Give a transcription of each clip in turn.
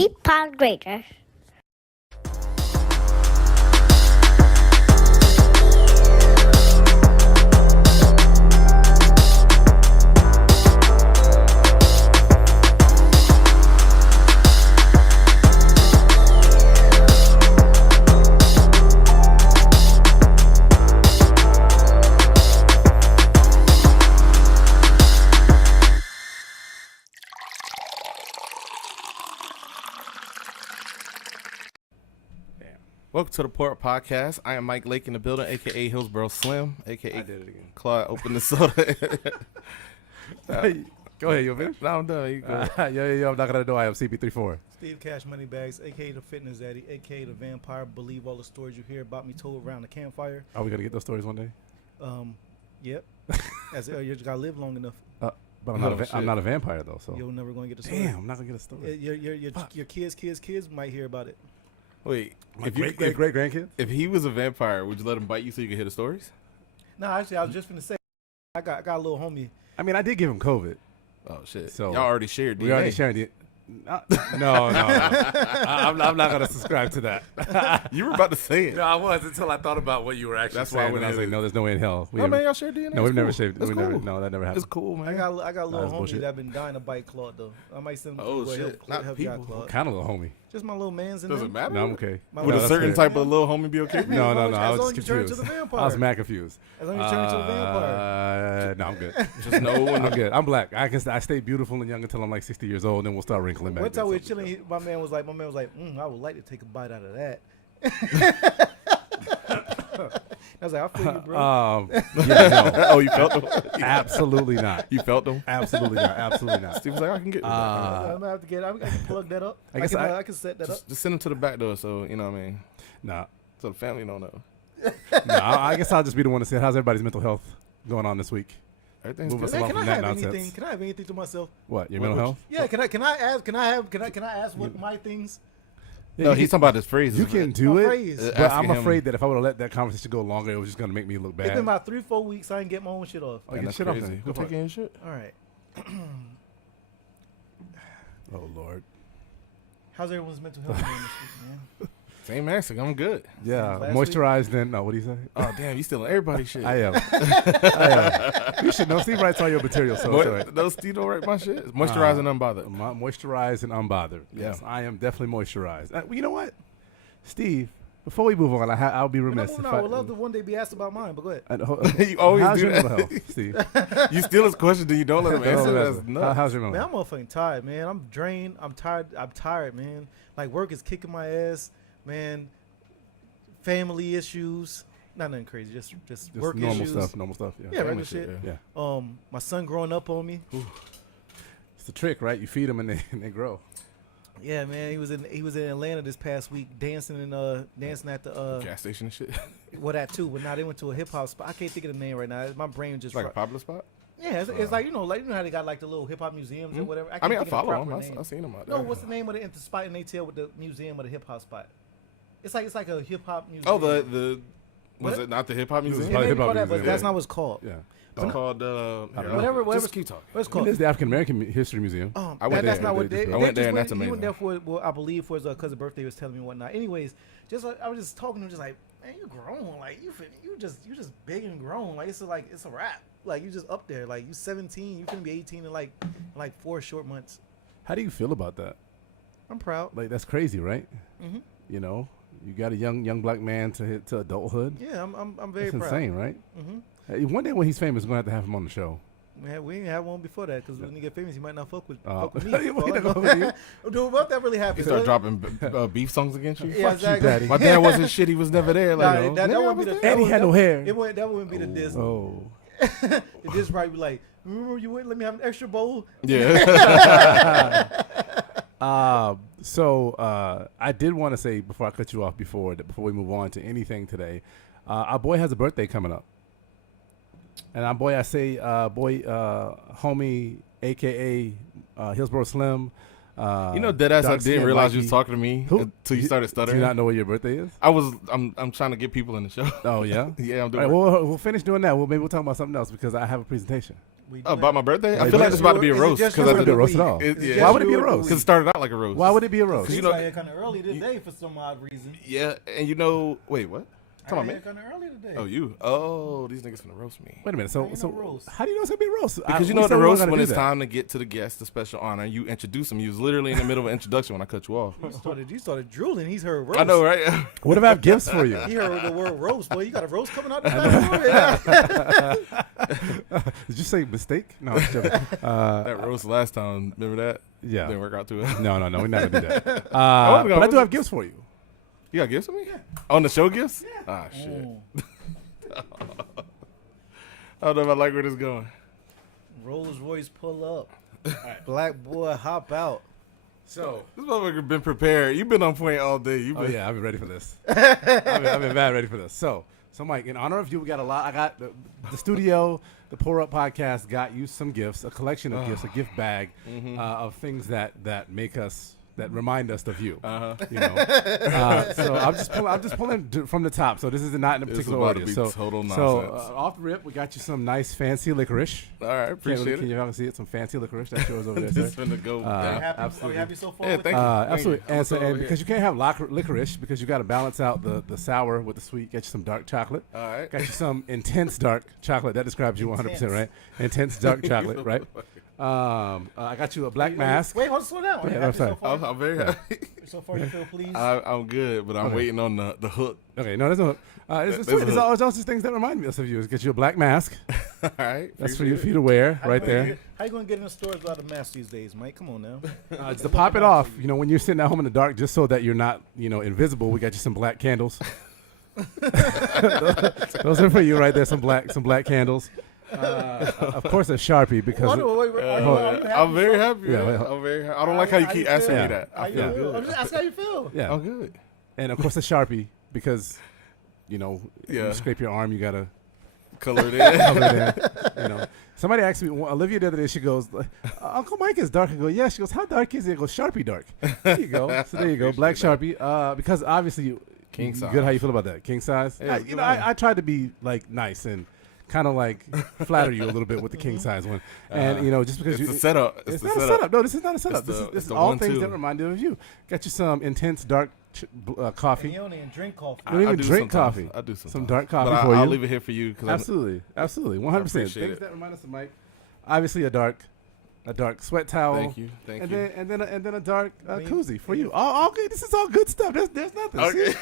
3-pound greater. Welcome to the Port Podcast. I am Mike Lake in the building, a.k.a. Hillsboro Slim, a.k.a. I did it again. Claude Open the Soda. Go ahead, you finished? No, I'm done. You go. Yo, I'm knocking on the door. I am CP34. Steve Cash Moneybags, a.k.a. the Fitness Daddy, a.k.a. the Vampire. Believe all the stories you hear about me told around the campfire. Are we going to get those stories one day? Yep. You just got to live long enough. But Oh, I'm not a vampire, though. So You're never going to get a story. damn, I'm not going to get a story. Your kids might hear about it. Wait, My great grandkids? if he was a vampire, would you let him bite you so you could hear the stories? No, actually, I was just going to say, I got a little homie. I mean, I did give him COVID. Oh, shit. So y'all already shared DNA. We already shared it. No. I'm not going to subscribe to that. You were about to say it. No, I was until I thought about what you were actually That's why I saying. went And I was in like, it. no, there's no way in hell. No, man, y'all shared DNA. No, we've It's never cool. shaved. It's cool. No, that never happened. It's cool, man. I got a little That's homie bullshit. that been dying to bite Claude, though. I might send him Oh, to shit. Not help you out, people. Claude. Kind of little homie. Just my little man's in Does there. it matter? No, I'm okay. My Would a little- certain fair. type of little homie be okay? No, As long I was as you turn confused. to the vampire. I was mad confused. As long as you turn into a vampire. No, I'm good. Just know when I'm good. I'm black. I stay beautiful and young until I'm like 60 years old, and then we'll start wrinkling back. One time we were Then something. chilling, my man was like, I would like to take a bite out of that. I was like, I feel you, bro. Yeah, no, Oh, you felt them? absolutely not. You felt them? Absolutely not. Absolutely not. Steve was like, I can get this. I'm gonna have to I can plug that up. I guess I can set that up. Just send him to the back door so, you know what I mean? Nah, So the family don't know. I guess I'll just be the one to say, how's everybody's mental health going on this week? Everything's Move us good. along Man, from that nonsense. Can I have anything to myself? What, your What mental would health? Yeah, can I ask what my things? Yeah, No, you he's can- talking about his phrases. You can do My it, phrase. but Asking I'm him- afraid that if I would have let that conversation go longer, it was just going to make me look It's been bad. about 3-4 weeks. I didn't get my own shit off. Oh, Man, get that's shit off crazy. then. Who Go for it. taking your shit? All right. Oh, Lord. How's everyone's mental health going this week, man? Same answer. I'm good. Yeah, Last moisturized then. No, what do you say? Oh, damn. You stealing everybody's shit. I am. I am. You should know. Steve writes all your material, so it's all right. Those Steve don't write my shit. Moisturize and unbothered. Moisturized and unbothered. Yeah. Yes, I am definitely moisturized. Well, you know what, Steve? Before we move on, I'll be remiss if I would love to one day be asked about mine, but go ahead. You always how's do your that. mental health, Steve? You steal his question, then you don't let him answer. That's nuts. How's your Man, mental I'm health? motherfucking tired, man. I'm drained. I'm tired, man. Like, work is kicking my ass, man. Family issues. Not nothing crazy. Just Just work normal issues. stuff. Normal stuff. Yeah, Yeah. regular shit, shit. Yeah. My son growing up on me. It's the trick, right? You feed them and they grow. Yeah, man. He was in Atlanta this past week dancing at the Gas station and shit. well, that too. But now they went to a hip hop spot. I can't think of the name right now. My brain just It's like a popular spot. yeah. It's like you know how they got like the little hip hop museums or whatever. I can't mean, I think of the follow him. proper name. I've seen him out there. No, what's the name of the spot in ATL with the museum of the hip hop spot? It's like a hip hop museum. Oh, the was What? it not the hip hop was museum? It probably may be hip-hop called that, but museum. that's not what it's called. Yeah. It's called Whatever- Just keep talking. What's it I mean, called? there's the African American History Museum. I went That's there. not what They- they. I went they there and just that's He went amazing. there for, I believe, for his cousin's birthday. He was telling me whatnot. Anyways, I was just talking to him, just like, man, you grown. Like you just big and grown. Like it's a wrap. Like you just up there. Like you 17. You finna be 18 in like 4 short months. How do you feel about that? I'm proud. Like, that's crazy, right? Mm-hmm. You know, you got a young black man to hit to adulthood. Yeah, I'm very That's proud. insane, right? Mm-hmm. Hey, one day when he's famous, we're going to have him on the show. Man, we didn't have one before that because when he get famous, he might not fuck with me. He For might all not I fuck know. with you. Dude, what that really He happened? started dropping beef songs against you. Yeah, Fuck you, exactly. daddy. My dad wasn't shit. He was never there. Like, Nah, that nigga, I wouldn't was be the. there. And he had no hair. That wouldn't be the diss. Oh. The diss probably be like, remember you wouldn't let me have an extra bowl? Yeah. So I did want to say before I cut you off before we move on to anything today, our boy has a birthday coming up, and our boy, I say homie, aka Hillsboro Slim. You know, deadass, I didn't realize you was talking to me Who? until you started Do stuttering. you not know what your birthday is? I'm trying to get people in the show. Oh yeah. Yeah, I'm All doing right, we'll finish doing that. Maybe we'll talk about something else because I have a presentation. About my birthday? I Like, feel like just it's about to be a Is it roast. just It Because wouldn't be a roast at all. yeah. Why would it be a Just roast? Because it started out like a roast. Why would it be a roast? Because you you know- got here kind of early today for some odd reason. Yeah, and you know, wait, what? I Come on, got man. here kind of early today. Oh, you? Oh, these niggas finna roast me. Wait a minute. How you know So roast? how do you know it's gonna be a roast? Because you we know the said we weren't roast gonna when do it's that. time to get to the guest, the special honor. You introduce him. You was literally in the middle of an introduction when I cut you off. You started drrilling. He's heard roast. I know, right? What if I have gifts for you? He heard the word roast. Boy, you got a roast coming out the back door. Did you say mistake? No, I'm joking. That roast last time. Remember that? Yeah. Didn't work out too well. No, we're not gonna do that. wasn't But I gonna do have roast gifts for you. You got gifts for me? Yeah. On the show gifts? Yeah. Ah, shit. Mm. I don't know if I like where this is going. Rolls Royce pull up. Black boy, hop out. So, This motherfucker been prepared. You've been on point all day. You've oh been, yeah, I've been ready for this. I've been bad ready for this. So Mike, in honor of you, we got a lot. I got the studio, the Pour Up Podcast got you some gifts, a collection of gifts, a gift bag of things that make us. That remind us of you. You know. So I'm just pulling from the top. So this is not in a This is particular about to order. be So total so nonsense. off the rip, we got you some nice fancy licorice. all right, appreciate Can it. you see it? Some fancy licorice. That's yours over there, This sir. finna go. Uh, down. Are you happy so far? Yeah, with thank it? you. Absolutely. I'm And, so, gonna throw and it because you can't have licorice because you got to balance out the sour with the sweet. Get you some dark chocolate. All right. Got you some intense dark chocolate. That describes you 100%, right? Intense dark chocolate, right? I got you a black mask. Wait, hold on, slow down. Are you Yeah, happy I'm so far? I'm very happy. So far, you feel pleased? I'm good, but I'm Okay. waiting on the hook. Okay, no, there's no. It's all just things that remind us of you. Get you a black mask. All right. That's for you appreciate to wear How you right gonna there. get- How you gonna get in the stores without a mask these days, Mike? Come on now. Just to pop it off, you know, when you're sitting at home in the dark, just so that you're not, invisible. We got you some black candles. Those are for you right there. Some black candles. Of course, a Sharpie because. it. I'm I'm very happy. Yeah, man. well- I'm very happy. I don't like how you keep asking feel? me that. I feel good. I'm just asking how you feel. Yeah, I'm good. and of course a Sharpie because, you Yeah. scrape your arm, you gotta Color it in. cover it in. Somebody asked me, Olivia the other day, she goes, Uncle Mike is dark. I go, yeah. She goes, how dark is it? I go, Sharpie dark. There you go. So there you go, black appreciate Sharpie. Because obviously, King you size. good. How you feel about that? King size. Yeah, good one. I tried to be like nice and kind of like flatter you a little bit with the king size one, and just because It's you. the setup. It's the not a setup. No, this is not a setup. It's This the- is it's this is the all things 1-2. that remind you of you. Got you some intense dark And coffee. you don't even drink coffee. You don't even do drink sometimes. coffee. I do sometimes. Some dark coffee But for I'll you. leave it here for you because Absolutely, 100%. appreciate Things it. that remind us of Mike. Obviously, a dark sweat towel. Thank you. Thank and you. then a dark When you- koozie for you. All good. This is all good stuff. There's nothing. Okay. See?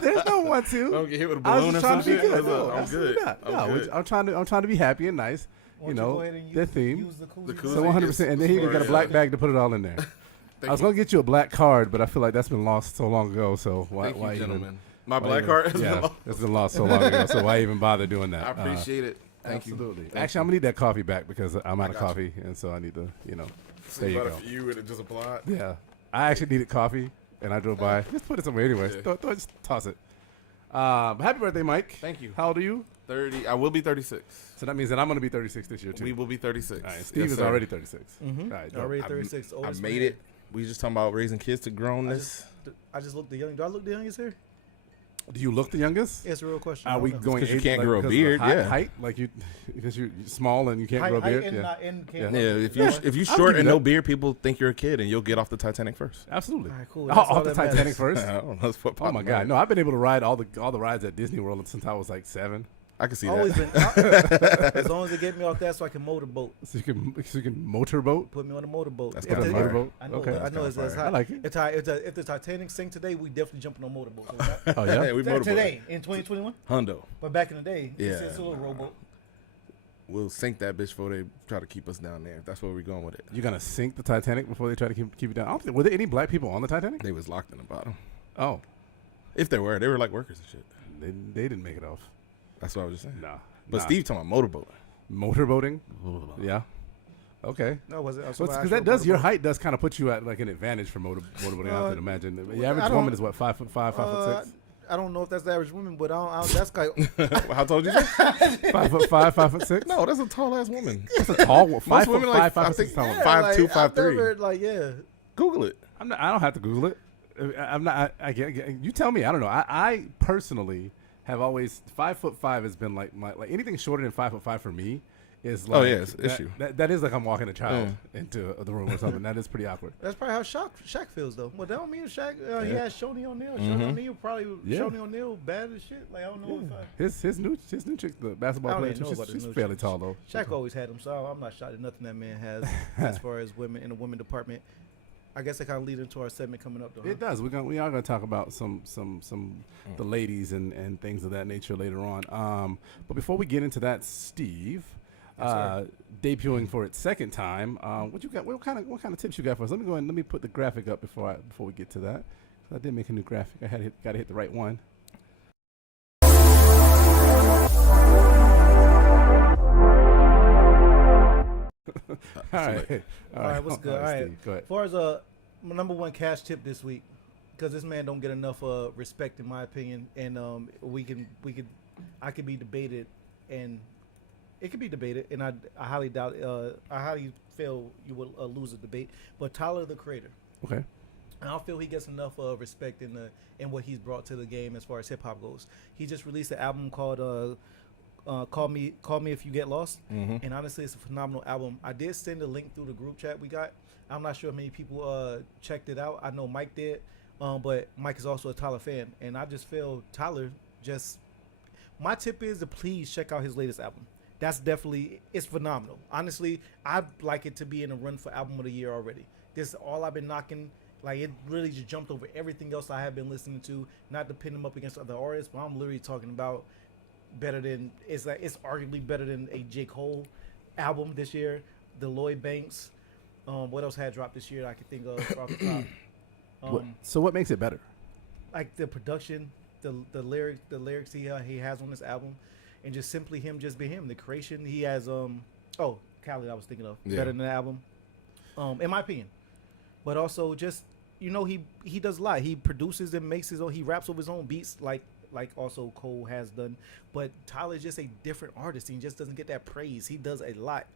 There's no 1-2. Don't get hit with a I balloon was or just trying some to be shit. good. No, I'm absolutely good. not. I'm No, good. I'm trying to be happy and nice. Why don't go ahead and Their theme. Use the koozie. The koozie. So 100%. And then he even got a black bag to put it all in there. I was you. gonna get you a black card, but I feel like that's been lost so long ago. So why Thank you, even? gentlemen. My why black even- card has been Yeah, lost. it's been lost so long ago. So why even bother doing that? I appreciate it. Thank Absolutely. you. Actually, I'm gonna need that coffee back because I'm out of got you. coffee, and so I need to, So there you better go. for you and it just applied. Yeah, I actually needed coffee, and I drove by. Just put it somewhere, anyways. Yeah. Just toss it. Happy birthday, Mike. Thank you. How old are you? 30. I will be 36. So that means that I'm gonna be 36 this year too. We will be 36. All right, Steve Yes, is sir. already 36. Mm-hmm. All right, dope. Already I- 36. I oldest made man. it. We just talking about raising kids to grownness. I just look the young. Do I look the youngest here? Do you look the youngest? Yeah, it's a real question. Are I don't we know. going? Because you age, can't grow a because of beard, height, yeah. height, like you, because you're small and you can't grow a beard. and Yeah, not and Yeah. can't Yeah, look- if you Yeah. if you I'll short give you and that. no beard, people think you're a kid, and you'll get off the Titanic first. absolutely. All right, cool. Oh, That's all off the that Titanic matters. first. I don't know. That's what Oh my popped god! in No, I've been able to ride all the rides at Disney World since I was like 7. I can see Always that. been as long as they get me off that, so I can motorboat. So you can motorboat. Put me on a motorboat. That's Put kinda a fire. motorboat. I know. Okay. I know. It's kinda high. fire. I like it. If the Titanic sink today, we definitely jumping on a motorboat. Oh yeah. Hey, we motorboat. Today in 2021, Hundo. but back in the day, Yeah. it's a little rowboat. We'll sink that bitch before they try to keep us down there. That's where we're going with it. You're gonna sink the Titanic before they try to keep you down. I don't think, were there any black people on the Titanic? They was locked in the bottom. Oh, If they were like workers and shit. they didn't make it off. That's what I was just saying. Nah. But Steve talking about motorboat. motorboating. Yeah. Okay. No, was it? Because that does your height does kind of put you at like an advantage for motorboating. I can imagine. The average I don't- woman is what 5'5", 5'6", I don't know if that's the average woman, but I don't that's like How tall did you say? 5'5", 5'6". No, that's a tall ass woman. That's a tall one. 5'5", women like- 5'6" I think- tall woman. 5'2", like, I've 5'3". never, like yeah. Google it. I don't have to Google it. I'm not. I get. You tell me. I don't know. I personally have always 5'5" has been like anything shorter than 5'5" for me is like, Oh, yeah, it's an that, issue. That is like I'm walking a child into the room or something. That is pretty awkward. That's probably how Shaq feels though. Well, that don't mean Shaq. He Yeah. has Shoni O'Neal. Mhm. Shoni O'Neal probably Yeah. Shoni O'Neal bad as shit. Like I don't know if I. His new chick, the I basketball don't player, even know too, about his she's new fairly chick. tall though. Shaq always had him, so I'm not shocked at nothing that man has as far as women in the women department. I guess that kind of leads into our segment coming up though. Huh? It does. We are gonna talk about some the ladies and things of that nature later on. But before we get into that, Steve, Yes, sir. debuting for its second time. What you got? What kind of tips you got for us? Let me go ahead and let me put the graphic up before we get to that. I did make a new graphic. I got to hit the right one. All right, What's good? All right. Steve, go ahead. As far as my number one cash tip this week, because this man don't get enough respect in my opinion, and I could be debated, and it could be debated, and I highly doubt I highly feel you will lose a debate. But Tyler the Creator, Okay. I don't feel he gets enough respect in what he's brought to the game as far as hip hop goes. He just released an album called Call Me If You Get Lost, Mhm. and honestly, it's a phenomenal album. I did send a link through the group chat we got. I'm not sure how many people checked it out. I know Mike did, but Mike is also a Tyler fan, and I just feel Tyler just. My tip is to please check out his latest album. That's definitely it's phenomenal. Honestly, I'd like it to be in a run for album of the year already. This is all I've been knocking. Like it really just jumped over everything else I have been listening to. Not to pin him up against other artists, but I'm literally talking about better than it's arguably better than a J. Cole album this year. The Lloyd Banks. What else had dropped this year that I could think of off the top? So what makes it better? Like the production, the lyrics he has on this album, and just simply him just being him. The creation he has. Khaled I was thinking of better than the album, in my opinion. But also just he does a lot. He produces and makes his own. He raps over his own beats like also Cole has done. But Tyler's just a different artist. He just doesn't get that praise. He does a lot,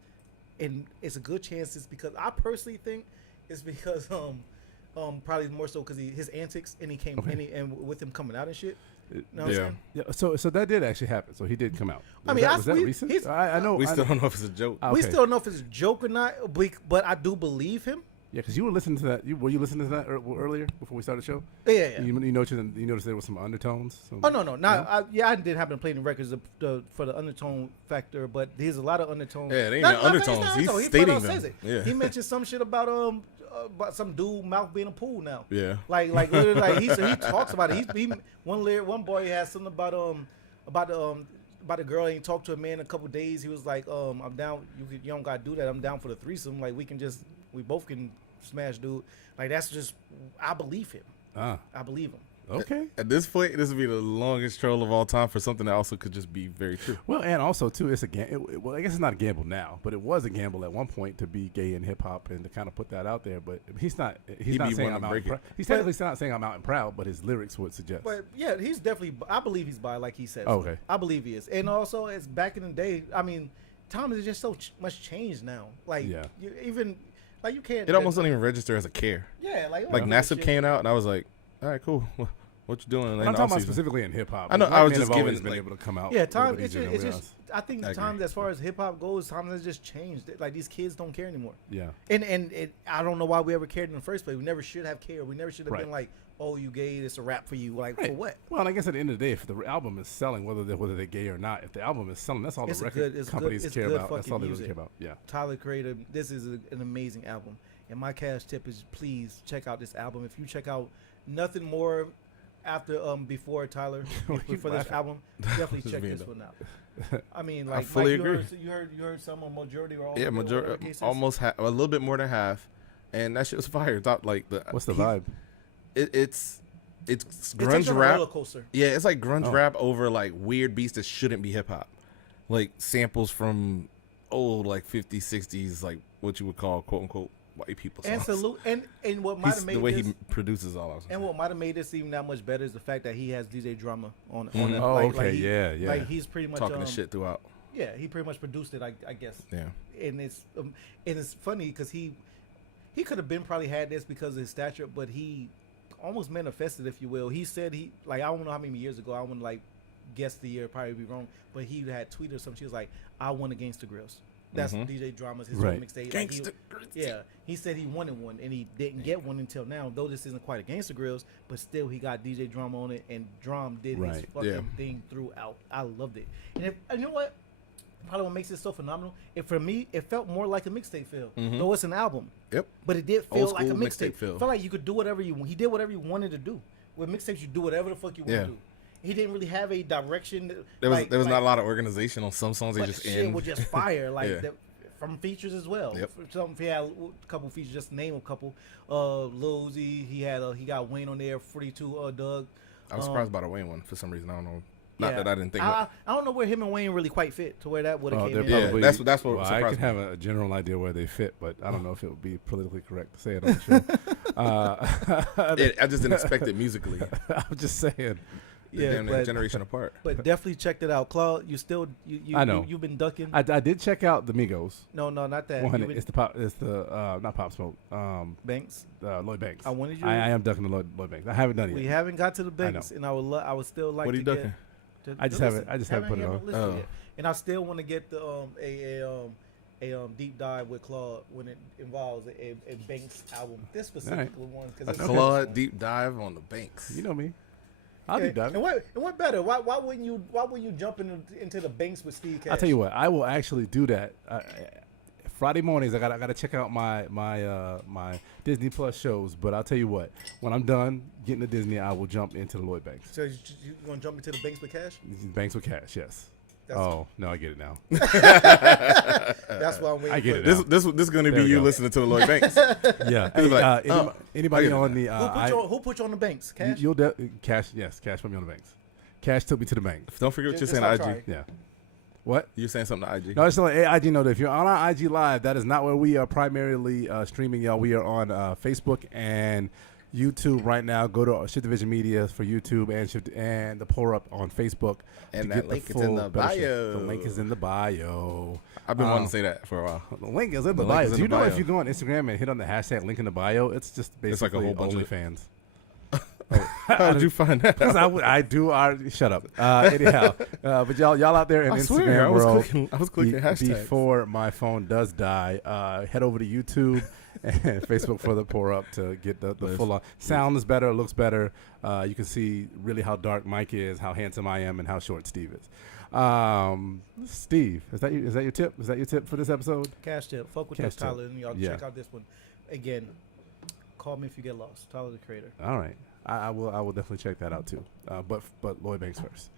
and it's a good chance. It's because I personally think it's because probably more so because his antics and he came and with him coming out and shit. You know what I'm saying? Yeah. So that did actually happen. So he did come out. I mean, was that recent? I know. We still don't know if it's a joke. Okay. We still don't know if it's a joke or not, but I do believe him. Yeah, because you were listening to that. Were you listening to that earlier before we started the show? Yeah. You noticed there was some undertones. Oh no. I did happen to play the records for the undertone factor, but there's a lot of undertones. Yeah, they ain't no undertones. He's stating them. Says it. Yeah. He mentioned some shit about some dude mouth being a pool now. Yeah. Like literally, like he talks about it. One boy has something about a girl ain't talked to a man in a couple days. He was like, I'm down. You don't gotta do that. I'm down for the threesome. Like we both can smash dude. Like that's just I believe him. I believe him. Okay. At this point, this would be the longest troll of all time for something that also could just be very true. Well, and also too, it's a well, I guess it's not a gamble now, but it was a gamble at one point to be gay in hip hop and to kind of put that out there. But he's not. He's not saying I'm out. He's technically not saying I'm out and proud, but his lyrics would suggest. But yeah, he's definitely. I believe he's bi, like he said. Okay. I believe he is, and also it's back in the day. I mean, time is just so much changed now. Like you can't. It almost doesn't even register as a care. Yeah, like NASA came out, and I was like, all right, cool. What you doing? I'm talking about specifically in hip hop. I know. I was just always giving been able to come out. Yeah, time. It's just. I think I times as far as hip hop goes, times has just changed. Like these kids don't care anymore. Yeah. And I don't know why we ever cared in the first place. We never should have cared. We never should have been like, oh, you gay? It's a rap for you. Like for what? Well, and I guess at the end of the day, if the album is selling, whether they're gay or not, if the album is selling, that's all the record companies care about. That's all they really care about. Yeah. Tyler Creator, this is an amazing album. And my cash tip is please check out this album. If you check out nothing more after before Tyler for this album, definitely check this one out. I mean, like I fully agree. You heard some on majority or all. Yeah, majority, almost a little bit more than half, and that shit was fire. What's the vibe? It's grunge rap. Roller coaster. Yeah, it's like grunge rap over like weird beats that shouldn't be hip hop, like samples from old like 50s, 60s, like what you would call quote unquote white people songs. And what might have made the way this, he produces all of it. And what might have made this even that much better is the fact that he has DJ Drama on it. Oh, okay, yeah. Like he's pretty much talking the shit throughout. Yeah, he pretty much produced it, I guess. Yeah. And it's funny because he could have been probably had this because of his stature, but he almost manifested, if you will. He said I don't know how many years ago, I wouldn't like guess the year, probably be wrong, but he had tweeted or something. She was like, I want a Gangsta Grills. That's DJ Drama's his Right. own mixtape. Gangsta. He said he wanted one, and he didn't get one until now. Though this isn't quite a Gangsta Grills, but still he got DJ Drama on it, and Drum did his Right. fucking thing throughout. I loved it, and you know what? Probably what makes it so phenomenal. For me, it felt more like a mixtape feel. Though it's an album. Yep. But it did feel Old like a school mixtape. mixtape feel. Felt like you could do whatever you want. He did whatever you wanted to do. With mixtapes, you do whatever the fuck you want to do. He didn't really have a direction. There was not a lot of organization on some songs. They But just shit end. was just fire. Like from features as well. Yep. Some he had a couple features. Just to name a couple. Lil Uzi. He got Wayne on there. 42. Doug. I was surprised by the Wayne one for some reason. I don't know. Not that I didn't think. I don't know where him and Wayne really quite fit to where that would have came in. Yeah, that's what Well, surprised I me. can have a general idea where they fit, but I don't know if it would be politically correct to say it on the show. I just didn't expect it musically. I'm just saying. They're but, a generation apart. but definitely checked it out, Claude. You still you I know. you've been ducking. I did check out the Migos. No, not that. One, You been- it's the not Pop Smoke. Banks. Lloyd Banks. I wanted you. I am ducking the Lloyd Banks. I haven't done it We yet. haven't got to the Banks, and I would still like. What are you to ducking? Get, I just haven't put it on. Oh. Yet. And I still want to get the a deep dive with Claude when it involves a Banks album. This specific one A because Claude deep dive on the Banks. You know me. I'll be done. And what better? Why wouldn't you jump into the Banks with Steve Cash? I'll tell you what. I will actually do that. Friday mornings, I gotta check out my Disney Plus shows. But I'll tell you what. When I'm done getting to Disney, I will jump into the Lloyd Banks. So you gonna jump into the Banks with Cash? Banks with Cash, yes. That's no, I get it now. That's why I'm waiting. I get it. This is going to be There we you go. listening to the Lloyd Banks. Yeah. He's like, Anybody I get it on now. the Who put you on the Banks? Cash. You'll Cash? Yes, Cash put me on the Banks. Cash took me to the bank. Don't forget what you're Just saying. stop IG. trying. Yeah. What? You're saying something to IG. No, it's like IG know that if you're on our IG Live, that is not where we are primarily streaming, y'all. We are on Facebook and YouTube right now. Go to Shift Division Media for YouTube and the Pour Up on Facebook. And to that get link is full in the better shit. bio. The link is in the bio. I've been wanting to say that for a while. The link is in the The link bio. is in Do you the know if bio. you go on Instagram and hit on the hashtag link in the bio, it's just basically It's like a whole bunch of- OnlyFans. How did you find that? Because I do our shut up. Anyhow, but y'all out there in I Instagram swear, world, I was clicking hashtags. before my phone does die. Head over to YouTube and Facebook for the Pour Up to get the full on. Sound is better, looks better. You can see really how dark Mike is, how handsome I am, and how short Steve is. Steve, is that your tip? Is that your tip for this episode? Cash tip. Fuck with Cash this, Tyler, tip. and y'all Yeah. check out this one. Again, call me if you get lost. Tyler, the creator. All right, I will definitely check that out too. But Lloyd Banks first.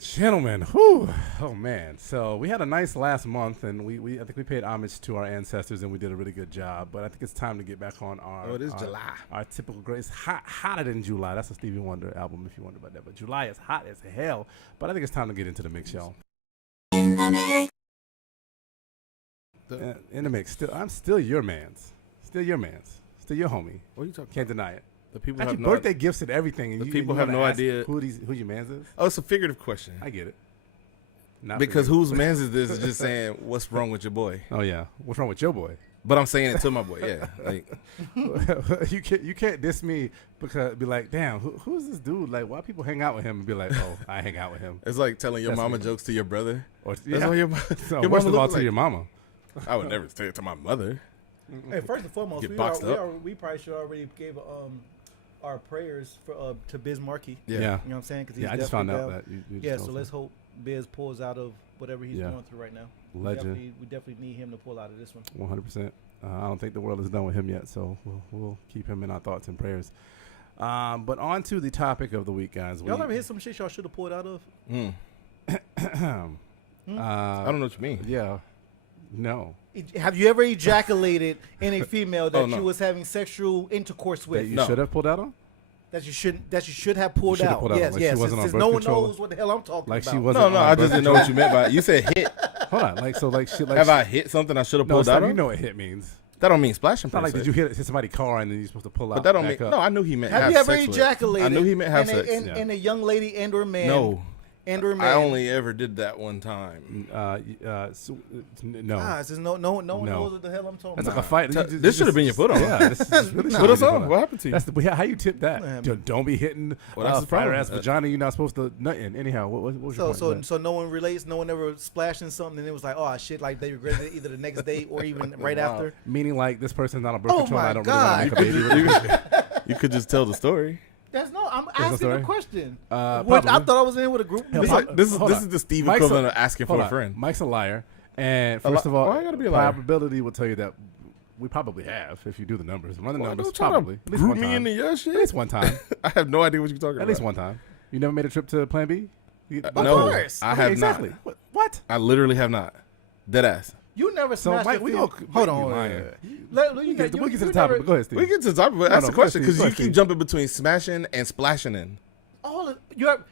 Gentlemen, whew, oh man. So we had a nice last month, and I think we paid homage to our ancestors, and we did a really good job. But I think it's time to get back on our. Oh, it is July. Our typical great. It's hotter than July. That's a Stevie Wonder album, if you wonder about that. But July is hot as hell. But I think it's time to get into the mix, y'all. In the mix, I'm still your man's. Still your man's. Still your homie. What are you talking Can't deny it. The people Actually, have no birthday gifts and everything. And the you people wanna have no ask idea. who your man's is. Oh, it's a figurative question. I get it. Not Because for you. whose man's is this? Is just saying what's wrong with your boy. Oh yeah, what's wrong with your boy? But I'm saying it to my boy. Yeah, like you can't diss me because be like, damn, who's this dude? Like, why people hang out with him and be like, oh, I hang out with him. it's like telling your That's mama weird. jokes to your brother. Or That's why your so your worst mama of all, look to like. your mama. I would never say it to my mother. Hey, first and foremost, Get boxed up. we probably should already gave our prayers for to Biz Markie. Yeah. Yeah. You know what I'm saying? Cause he's I just found definitely out down. that. You Yeah, just so know let's hope Biz pulls out of whatever he's Yeah. going through right now. Legend. We definitely need him to pull out of this one. 100%. I don't think the world is done with him yet, so we'll keep him in our thoughts and prayers. But on to the topic of the week, guys. Y'all ever hit some shit y'all should have pulled out of? I don't know what you mean. Yeah. No. Have you ever ejaculated in a female that Oh, no. you was having sexual intercourse That with? you No. should have pulled out on? That you should have pulled should have out. pulled out, Yes, like she yes. wasn't on Since birth no one control. knows what the hell I'm talking Like she about. wasn't. No, on I birth just didn't know control. what you meant by it. You said hit. Hold on, like so, like shit, like Have I hit something I should have No, pulled it's out not, of? you know what hit means. That don't mean splashing. It's not per like se. did you hit somebody's car and then you're supposed to pull out. But that don't back mean. up. No, I knew he meant Have have you ever sex with. ejaculated? I knew he meant have in sex. in a young lady and or man? No. Andrew I Madden. only ever did that one time. No. It's just no one knows what the hell I'm talking That's about. like a fight. This should have been your put on. Yeah, this is really Put us on. What happened to you? That's how you tip that. Man. Don't be hitting Well, that's the fire problem. ass vagina. You're not supposed to nut in. Anyhow, what was your point? So no one relates. No one ever splashed in something, and it was like, oh shit, like they regretted it either the next day or even right Wow. after. Meaning like this person's not on birth Oh control. my I don't God. really want to make a baby. You could just tell the story. I'm no asking story? a question. Probably. I thought I was in with a group. Hell, It's Mike- like, this hold is on. the Steve Mike's equivalent a- of asking Hold for a on. friend. Mike's a liar, and first of all, Why I gotta be a liar? probability will tell you that we probably have if you do the numbers. Run the Well, numbers. don't try to Probably at least group one me time. into your At shit. least one time. I have no idea what you're talking At about. least one time. You never made a trip to Plan B? No, course. I Okay, have exactly. not. What? I literally have not. Dead ass. You never So smashed Mike, a we female. go. Hold you on. lying. You got- We'll get to you the topic. never- But go ahead, Steve. We get to the topic, but No, ask no, the go question ahead, because Steve. you Go keep ahead, jumping between smashing and splashing in. All of, you have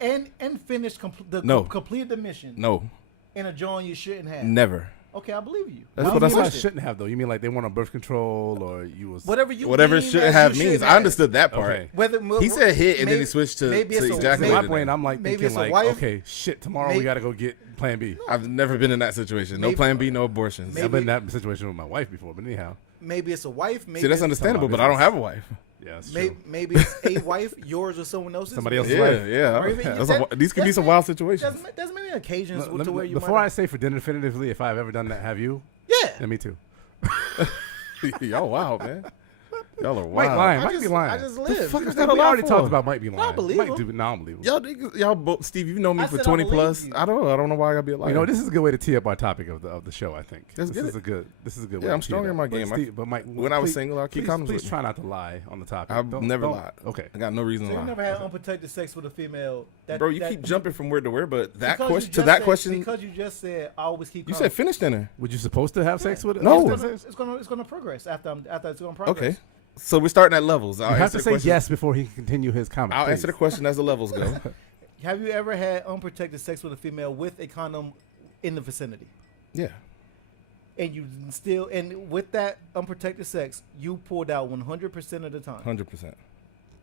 and finished No. completed the mission No, in a joint you shouldn't have. never. Okay, I believe you. That's What what do I you mean by said. shouldn't have though? You mean like they weren't on birth control or you was Whatever you Whatever deem shouldn't as have you means. shouldn't I have. understood that part. Okay. Whether He said hit and then maybe- he switched to maybe it's a- ejaculate. In my maybe- brain, I'm like maybe thinking it's a like, wife. okay, shit, tomorrow we Maybe- gotta go get Plan B. I've never been in that situation. No Maybe- plan B, no abortions. maybe- I've been in that situation with my wife before, but anyhow, Maybe it's a wife. Maybe See, that's it's- understandable, Some but I don't have a wife. yeah, that's Maybe, true. maybe it's a wife, yours or someone else's. Somebody else's Yeah, wife. yeah. Or even- These could be that's some me- wild situations. There's many occasions Let to me- where you before might I say for dinner definitively, if I've ever done that, have you? yeah. Yeah, me too. Y'all wild, man. Y'all are Mike wild. lying. I Mike just, be lying. I just live. fuck is we that allowed already for? talked about Mike be lying. believe Mike him. do no, I don't believe him. Y'all both, Steve. You've known me I for said I 20 believe plus. you. I don't know why I gotta be a liar. You know, this is a good way to tee up our topic of the show. I think Let's this get is a good. This is a good. Yeah, way I'm to tee it stronger in up. my But game. Steve, but Mike, when I was please- single, I keep please, condoms please with me. try not to lie on the topic. I've never don't- lied. Okay. I got no reason So to you lie. never had unprotected sex with a female. That, Bro, you that, keep jumping from word to word, but that because you question to just that said- question, because you just said I always keep. you coming. said finish dinner. Were you supposed to have sex with it? No. It's gonna progress after it's gonna progress. Okay, so we're starting at levels. I'll You have answer to the say question- yes before he can continue his comment. I'll please. answer the question as the levels go. Have you ever had unprotected sex with a female with a condom in the vicinity? Yeah, And you still, and with that unprotected sex, you pulled out 100% of the time. 100%.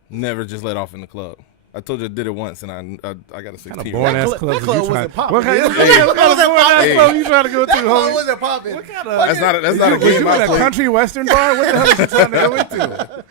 Never just let off in the club. I told you I did it once, and I got a 16. Kind of year boring old. ass That club. club you trying? wasn't popping. What kind of Hey. boring ass Hey. club you trying to go to, That club homie? wasn't popping. What kind That's not Was a you game. in I a play. country western bar? What the hell is you trying to go into?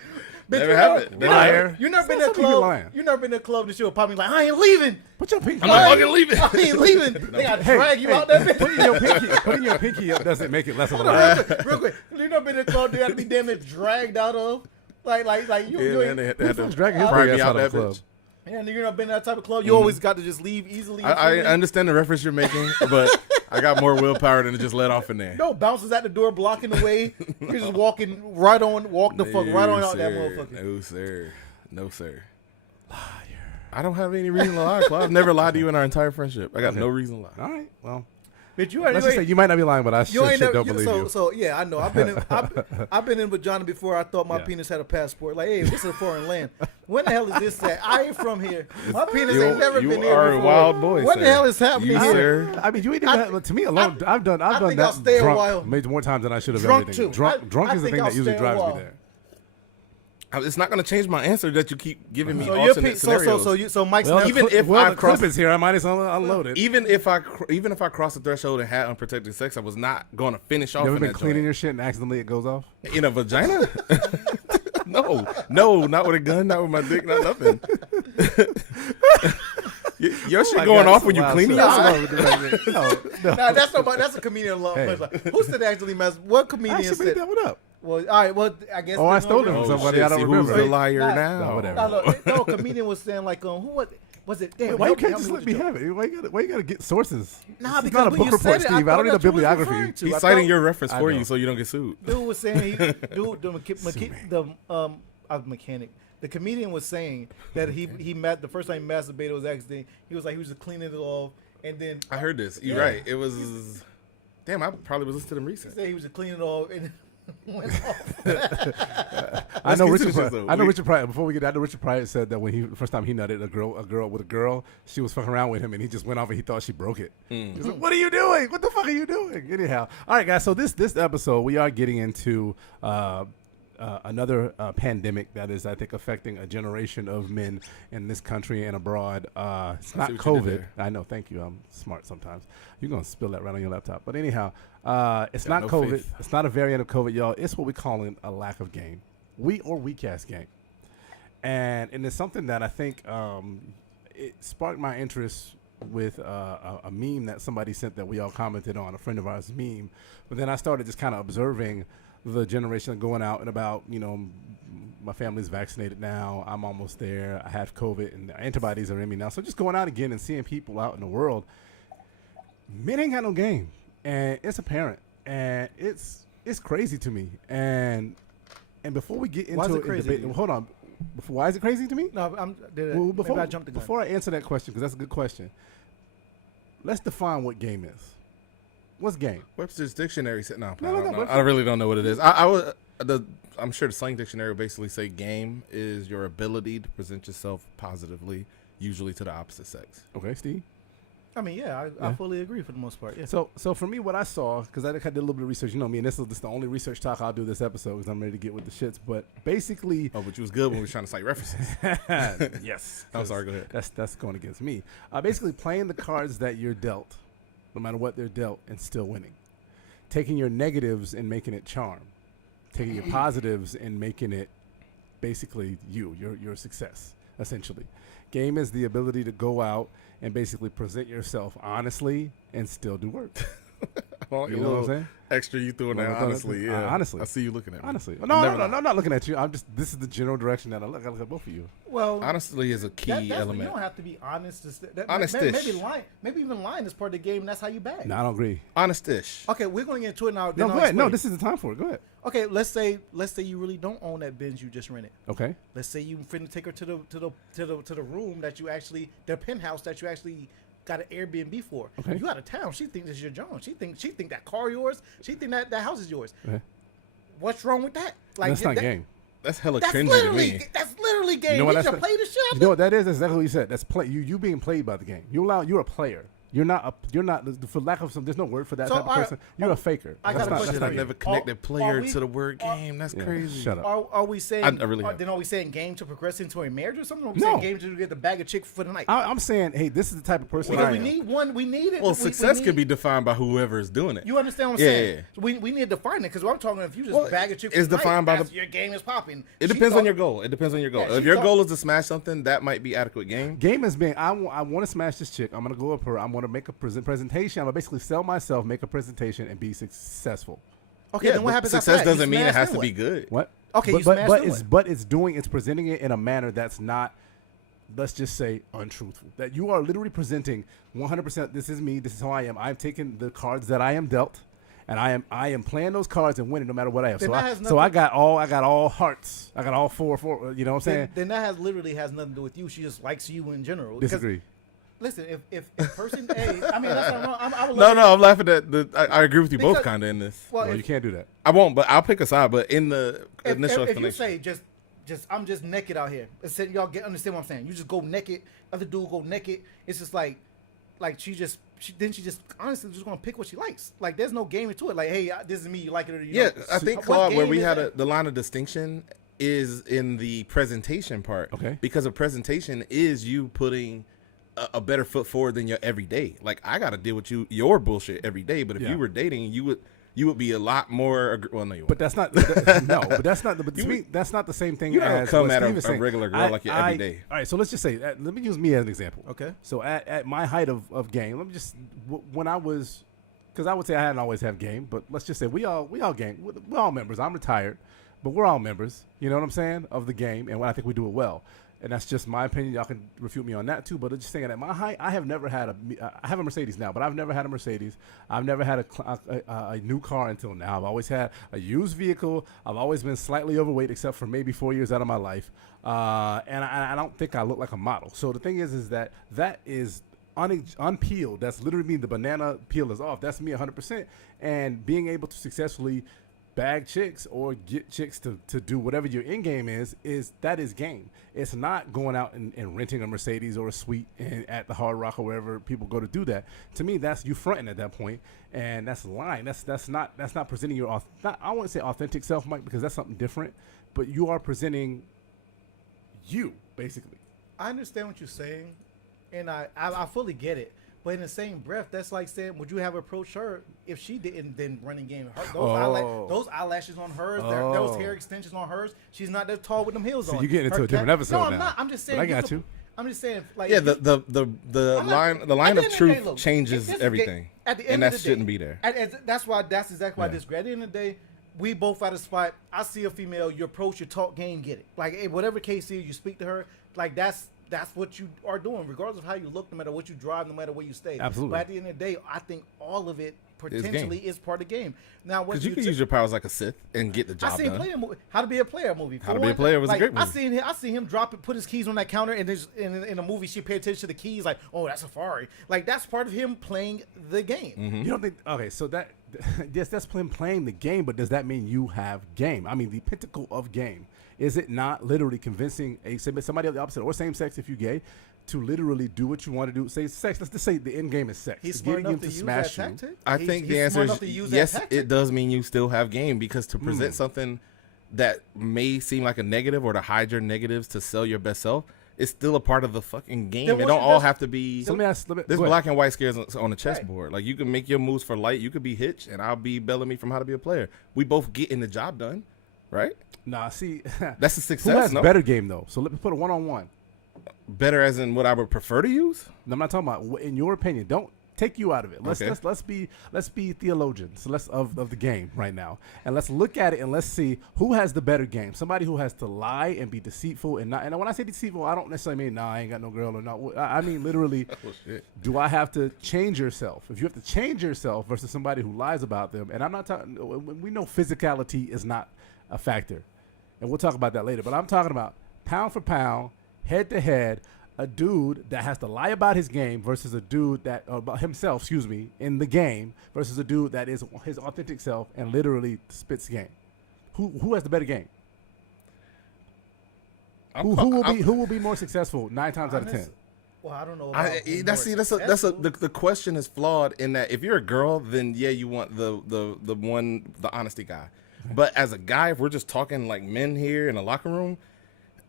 Never happened. Liar. You never been Sounds to a like you club. lying. You never been to a club that she was popping like, I ain't leaving. Put your pinky. I'm up. not fucking leaving. I ain't leaving. They gotta Hey, drag you hey, out that bitch. Putting your pinky up doesn't make it less of a Hold lie. on, real quick. You never been to a club they gotta be damn it dragged out of? Like you Yeah, ain't. man, they had to dragging his pry big me ass out out of that the club. bitch. And you're not been in that type of club. You always got to just leave easily. and I freely. understand the reference you're making, but I got more willpower than to just let off in there. No bounces at the door blocking the way. You're just walk the fuck right on out that motherfucker. No, sir. No, sir. Liar. I don't have any reason to lie, Claude. I've never lied to you in our entire friendship. I got no reason to lie. All right. Well, But you let's just say you might not be lying, but I you ain't sure never, don't believe you. So yeah, I know. I've been in vagina before. I thought my penis had a passport. Like, hey, this is a foreign land. When the hell is this at? I ain't from here. My penis ain't never been You here are before. a wild boy, What sir. the hell is happening You, here? sir. I mean, you ain't even had, to me alone. I've done I think I'll that stay a drunk while. maybe more times than I should have. Drunk, everything. too. Drunk I is the think thing I'll that usually stay a drives me while. there. It's not going to change my answer that you keep giving me So alternate scenarios. so Mike's Well, never, even if well, I the cross- clip is here, I might as well unload it. even if I crossed the threshold and had unprotected sex, I was not going to finish off. You ever in been that cleaning joint. your shit and accidentally it goes off? In a vagina? No, not with a gun, not with my dick, not nothing. Your shit my going God, off this when is you wild cleaning shit. yourself? No. nah, that's a comedian love. Hey. Who said actually mess? What I comedian actually made said? that one up. Well, all right. Well, I guess. Oh, I there's no stole it from real- somebody. I don't see, remember. Who's the liar Nah, now? no, whatever. No, a comedian was saying like, who was it? Damn, Why you help can't me just with let the me joke. have it? Why you gotta get sources? Nah, This is because not a when book you report, said it, Steve. I don't need a thought that's what he was bibliography. referring to. He's I citing thought- your reference I for know. you so you don't get sued. Dude was saying the mechanic. The comedian was saying that the first time he masturbated was accident. He was just cleaning it off, and then I heard this. You're Yeah. right. It was. Damn, I probably was listening to them he recent. said he was just cleaning it off and went off. I know Let's get Richard. to this, though. I know Richard Pryor. Before we get, I know Richard Pryor said that when the first time he nutted a girl, she was fucking around with him, and he just went off and he thought she broke it. He was like, "What are you doing? What the fuck are you doing?" Anyhow, all right, guys. So this episode we are getting into another pandemic that is, I think, affecting a generation of men in this country and abroad. It's not see what you did COVID. there. I know. Thank you. I'm smart sometimes. You're going to spill that right on your laptop. But anyhow, it's Got not no COVID. faith. It's not a variant of COVID, y'all. It's what we call a lack of game. Weak-ass game. And it's something that I think it sparked my interest with a meme that somebody sent that we all commented on, a friend of ours' meme. But then I started just kind of observing the generation going out and about. My family's vaccinated now. I'm almost there. I have COVID and the antibodies are in me now. So just going out again and seeing people out in the world, men ain't got no game. And it's apparent. And it's crazy to me. And before we get Why is into it crazy to you? hold on. Why is it crazy to me? No, Before maybe I jumped the gun. before I answer that question, because that's a good question, let's define what game is. What's game? Webster's dictionary said no. No, I no, don't no, know. Webster- I really don't know what it is. I'm sure the slang dictionary will basically say game is your ability to present yourself positively, usually to the opposite sex. Okay, Steve. I mean, I Yeah. fully agree for the most part. Yeah. So for me, what I saw, because I did a little bit of research, you know me, and this is the only research talk I'll do this episode because I'm ready to get with the shits. But basically, Oh, but you was good when we were trying to cite references. yes, I'm sorry. Go ahead. that's going against me. Basically, playing the cards that you're dealt, no matter what they're dealt, and still winning. Taking your negatives and making it charm. Taking your positives and making it basically your success, essentially. Game is the ability to go out and basically present yourself honestly and still do work. Well, You a know what I'm little saying? extra you threw in there, Well, honestly. Yeah. honestly. I see you looking at me. Honestly. I've No, never I'm lied. not looking at you. This is the general direction that I look at both of you. Well, Honestly is a key that's, You element. don't have to be honest. Honest-ish. Maybe even lying is part of the game. And that's how you bag. No, I don't agree. Honest-ish. Okay, we're going to get into it now. No, then go I'll ahead. No, explain. this is the time for it. Go ahead. Okay, let's say you really don't own that Benz you just rented. Okay. Let's say you finna take her to the room that you actually, the penthouse that you actually got an Airbnb for. Okay. You out of town. She thinks it's your John. She think that car yours. She think that house is yours. Okay. What's wrong with that? Like That's not that, game. That's hella That's cringy to literally me. game. You know what You that's should the- play the shit. You know what that is? That's exactly what you said. That's play. You being played by the game. You're a player. You're not. For lack of some. There's no word for that So, type of all right, person. You're a faker. I got That's a not. question That's for not you. Never game. connected player we- to the word game. That's Yeah, crazy. Shut up. Are we saying? I really have. Then are we saying game to progress into a marriage or something? Or are we No. saying game to get the bag of chick for the night? I'm saying, hey, this is the type of person Because I we am. need one. We need it. Well, we success need, could be defined by whoever is doing it. You understand what I'm Yeah, saying? yeah. So we need to define it because I'm talking. If you just Well, bag a chick, it's for the defined night, by your game is popping. It She depends on thought- your goal. It depends on your goal. Yeah, If she your thought- goal is to smash something, that might be adequate game. Game has been. I want to smash this chick. I'm gonna go up her. I'm gonna make a presentation. I'm gonna basically sell myself, make a presentation, and be successful. Okay, Yeah, then what but happens? after success that? You doesn't mean it smash, has then to be what? good. What? Okay, but, you but, smashed but then it's what? it's presenting it in a manner that's not, let's just say, untruthful. That you are literally presenting 100%. This is me. This is how I am. I'm taking the cards that I am dealt, and I am playing those cards and winning no matter what I have. Then So that has I got all hearts. I got all four. You know what I'm saying? Then that literally has nothing to do with you. She just likes you in general. Because, Disagree. Listen, if person A, I mean that's not wrong. I would No, love no, I'm laughing at the. I agree with you both Because- kind of in this. Well, No, if, you can't do that. I won't, but I'll pick a side. But in the initial if you explanation, say just I'm just naked out here, and said y'all understand what I'm saying. You just go naked. Other dude go naked. It's just like she just honestly just gonna pick what she likes. Like there's no game into it. Like hey, this is me. You like it or you yeah, don't. I think What Claude, where game we is had that? the line of distinction is in the presentation part. Okay. Because a presentation is you putting a better foot forward than your everyday. Like I got to deal with your bullshit every day. But if Yeah. you were dating, you would be a lot more. Well, no, you But wouldn't. that's not no. But that's not. But to You- me, that's not the same thing you don't as come what at Steve is a saying. regular girl like your everyday. All right, so let's just say. Let me use me as an example. Okay. So at my height of game, let me just when I was, because I would say I hadn't always have game, but let's just say we all game. We're all members. I'm retired, but we're all members. You know what I'm saying of the game, and I think we do it well. And that's just my opinion. Y'all can refute me on that too. But I'm just saying at my height, I have never had I have a Mercedes now, but I've never had a Mercedes. I've never had a new car until now. I've always had a used vehicle. I've always been slightly overweight, except for maybe 4 years out of my life. And I don't think I look like a model. So the thing is that is unpeeled. That's literally mean the banana peel is off. That's me 100%. And being able to successfully bag chicks or get chicks to do whatever your end game is that is game. It's not going out and renting a Mercedes or a suite at the Hard Rock or wherever people go to do that. To me, that's you fronting at that point, and that's lying. That's not presenting your I wouldn't say authentic self, Mike, because that's something different. But you are presenting you basically. I understand what you're saying, and I fully get it. But in the same breath, that's like saying, would you have approached her if she didn't then running game? Those eyelashes on hers, those hair extensions on hers. She's not that tall with them heels on. So you're getting into a different episode now. No, I'm not. I'm just saying. But I got you. I'm just saying. Like, yeah, the line of truth changes everything, at the end and of that the day, shouldn't be there. That's exactly why I disagree. At the end of the day, we both at a spot. I see a female, you approach, you talk game, get it. Like whatever case is, you speak to her. Like that's what you are doing, regardless of how you look, no matter what you drive, no matter where you stay. Absolutely. But at the end of the day, I think all of it potentially is part of the game. Now, because you can use your powers like a Sith and get the job done. How to Be a Player movie. How to Be a Player was a great movie. I seen him drop it, put his keys on that counter, and in a movie, she paid attention to the keys. Like, oh, that's Safari. Like that's part of him playing the game. Mm-hmm. You don't think? Okay, so that yes, that's playing the game, but does that mean you have game? I mean, the pinnacle of game. Is it not literally convincing somebody of the opposite or same sex if you're gay to literally do what you want to do? Say sex. Let's just say the end game is sex. He's smart enough to use that tactic. I think the answer is yes. It does mean you still have game, because to present something that may seem like a negative or to hide your negatives to sell your best self, it's still a part of the fucking game. It don't all have to be. So there's black and white squares on the chessboard. Like you can make your moves for light. You could be Hitch, and I'll be Bellamy from How to Be a Player. We both getting the job done, right? Nah, see, that's a success. Who has better game though? So let me put a one-on-one. Better as in what I would prefer to use. No, I'm not talking about in your opinion. Don't take you out of it. Let's be theologians. Let's of the game right now, and let's look at it and let's see who has the better game. Somebody who has to lie and be deceitful and not. And when I say deceitful, I don't necessarily mean I ain't got no girl or not. I mean literally. Do I have to change yourself? If you have to change yourself versus somebody who lies about them, and I'm not talking. We know physicality is not a factor. And we'll talk about that later. But I'm talking about pound for pound, head to head, a dude that has to lie about his game versus a dude about himself, in the game versus a dude that is his authentic self and literally spits game. Who has the better game? Who will be more successful 9 times out of 10? Well, I don't know. The question is flawed in that if you're a girl, then yeah, you want the honesty guy. But as a guy, if we're just talking like men here in a locker room,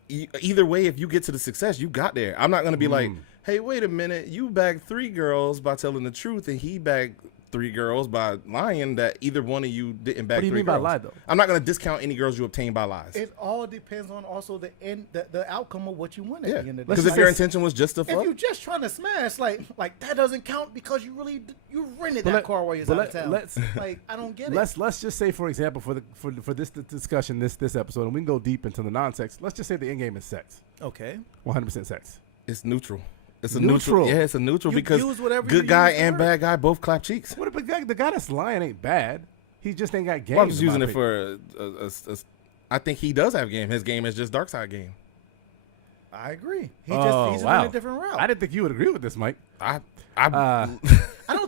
either way, if you get to the success, you got there. I'm not going to be like, hey, wait a minute, you bagged 3 girls by telling the truth, and he bagged 3 girls by lying, that either one of you didn't bag 3 girls. What do you mean by lie, though? I'm not going to discount any girls you obtain by lies. It all depends on also the outcome of what you want at the end of the day. Because if your intention was just to fuck. If you're just trying to smash, like that doesn't count because you rented that car while you're out of town. I don't get it. Let's just say, for example, for this discussion, this episode, and we can go deep into the non-sex. Let's just say the end game is sex. Okay. 100% sex. It's neutral. It's a neutral. Yeah, it's a neutral because good guy and bad guy both clap cheeks. What if the guy that's lying ain't bad? He just ain't got game. Well, I'm just using it for I think he does have game. His game is just dark side game. I agree. He's in a different route. I didn't think you would agree with this, Mike. I don't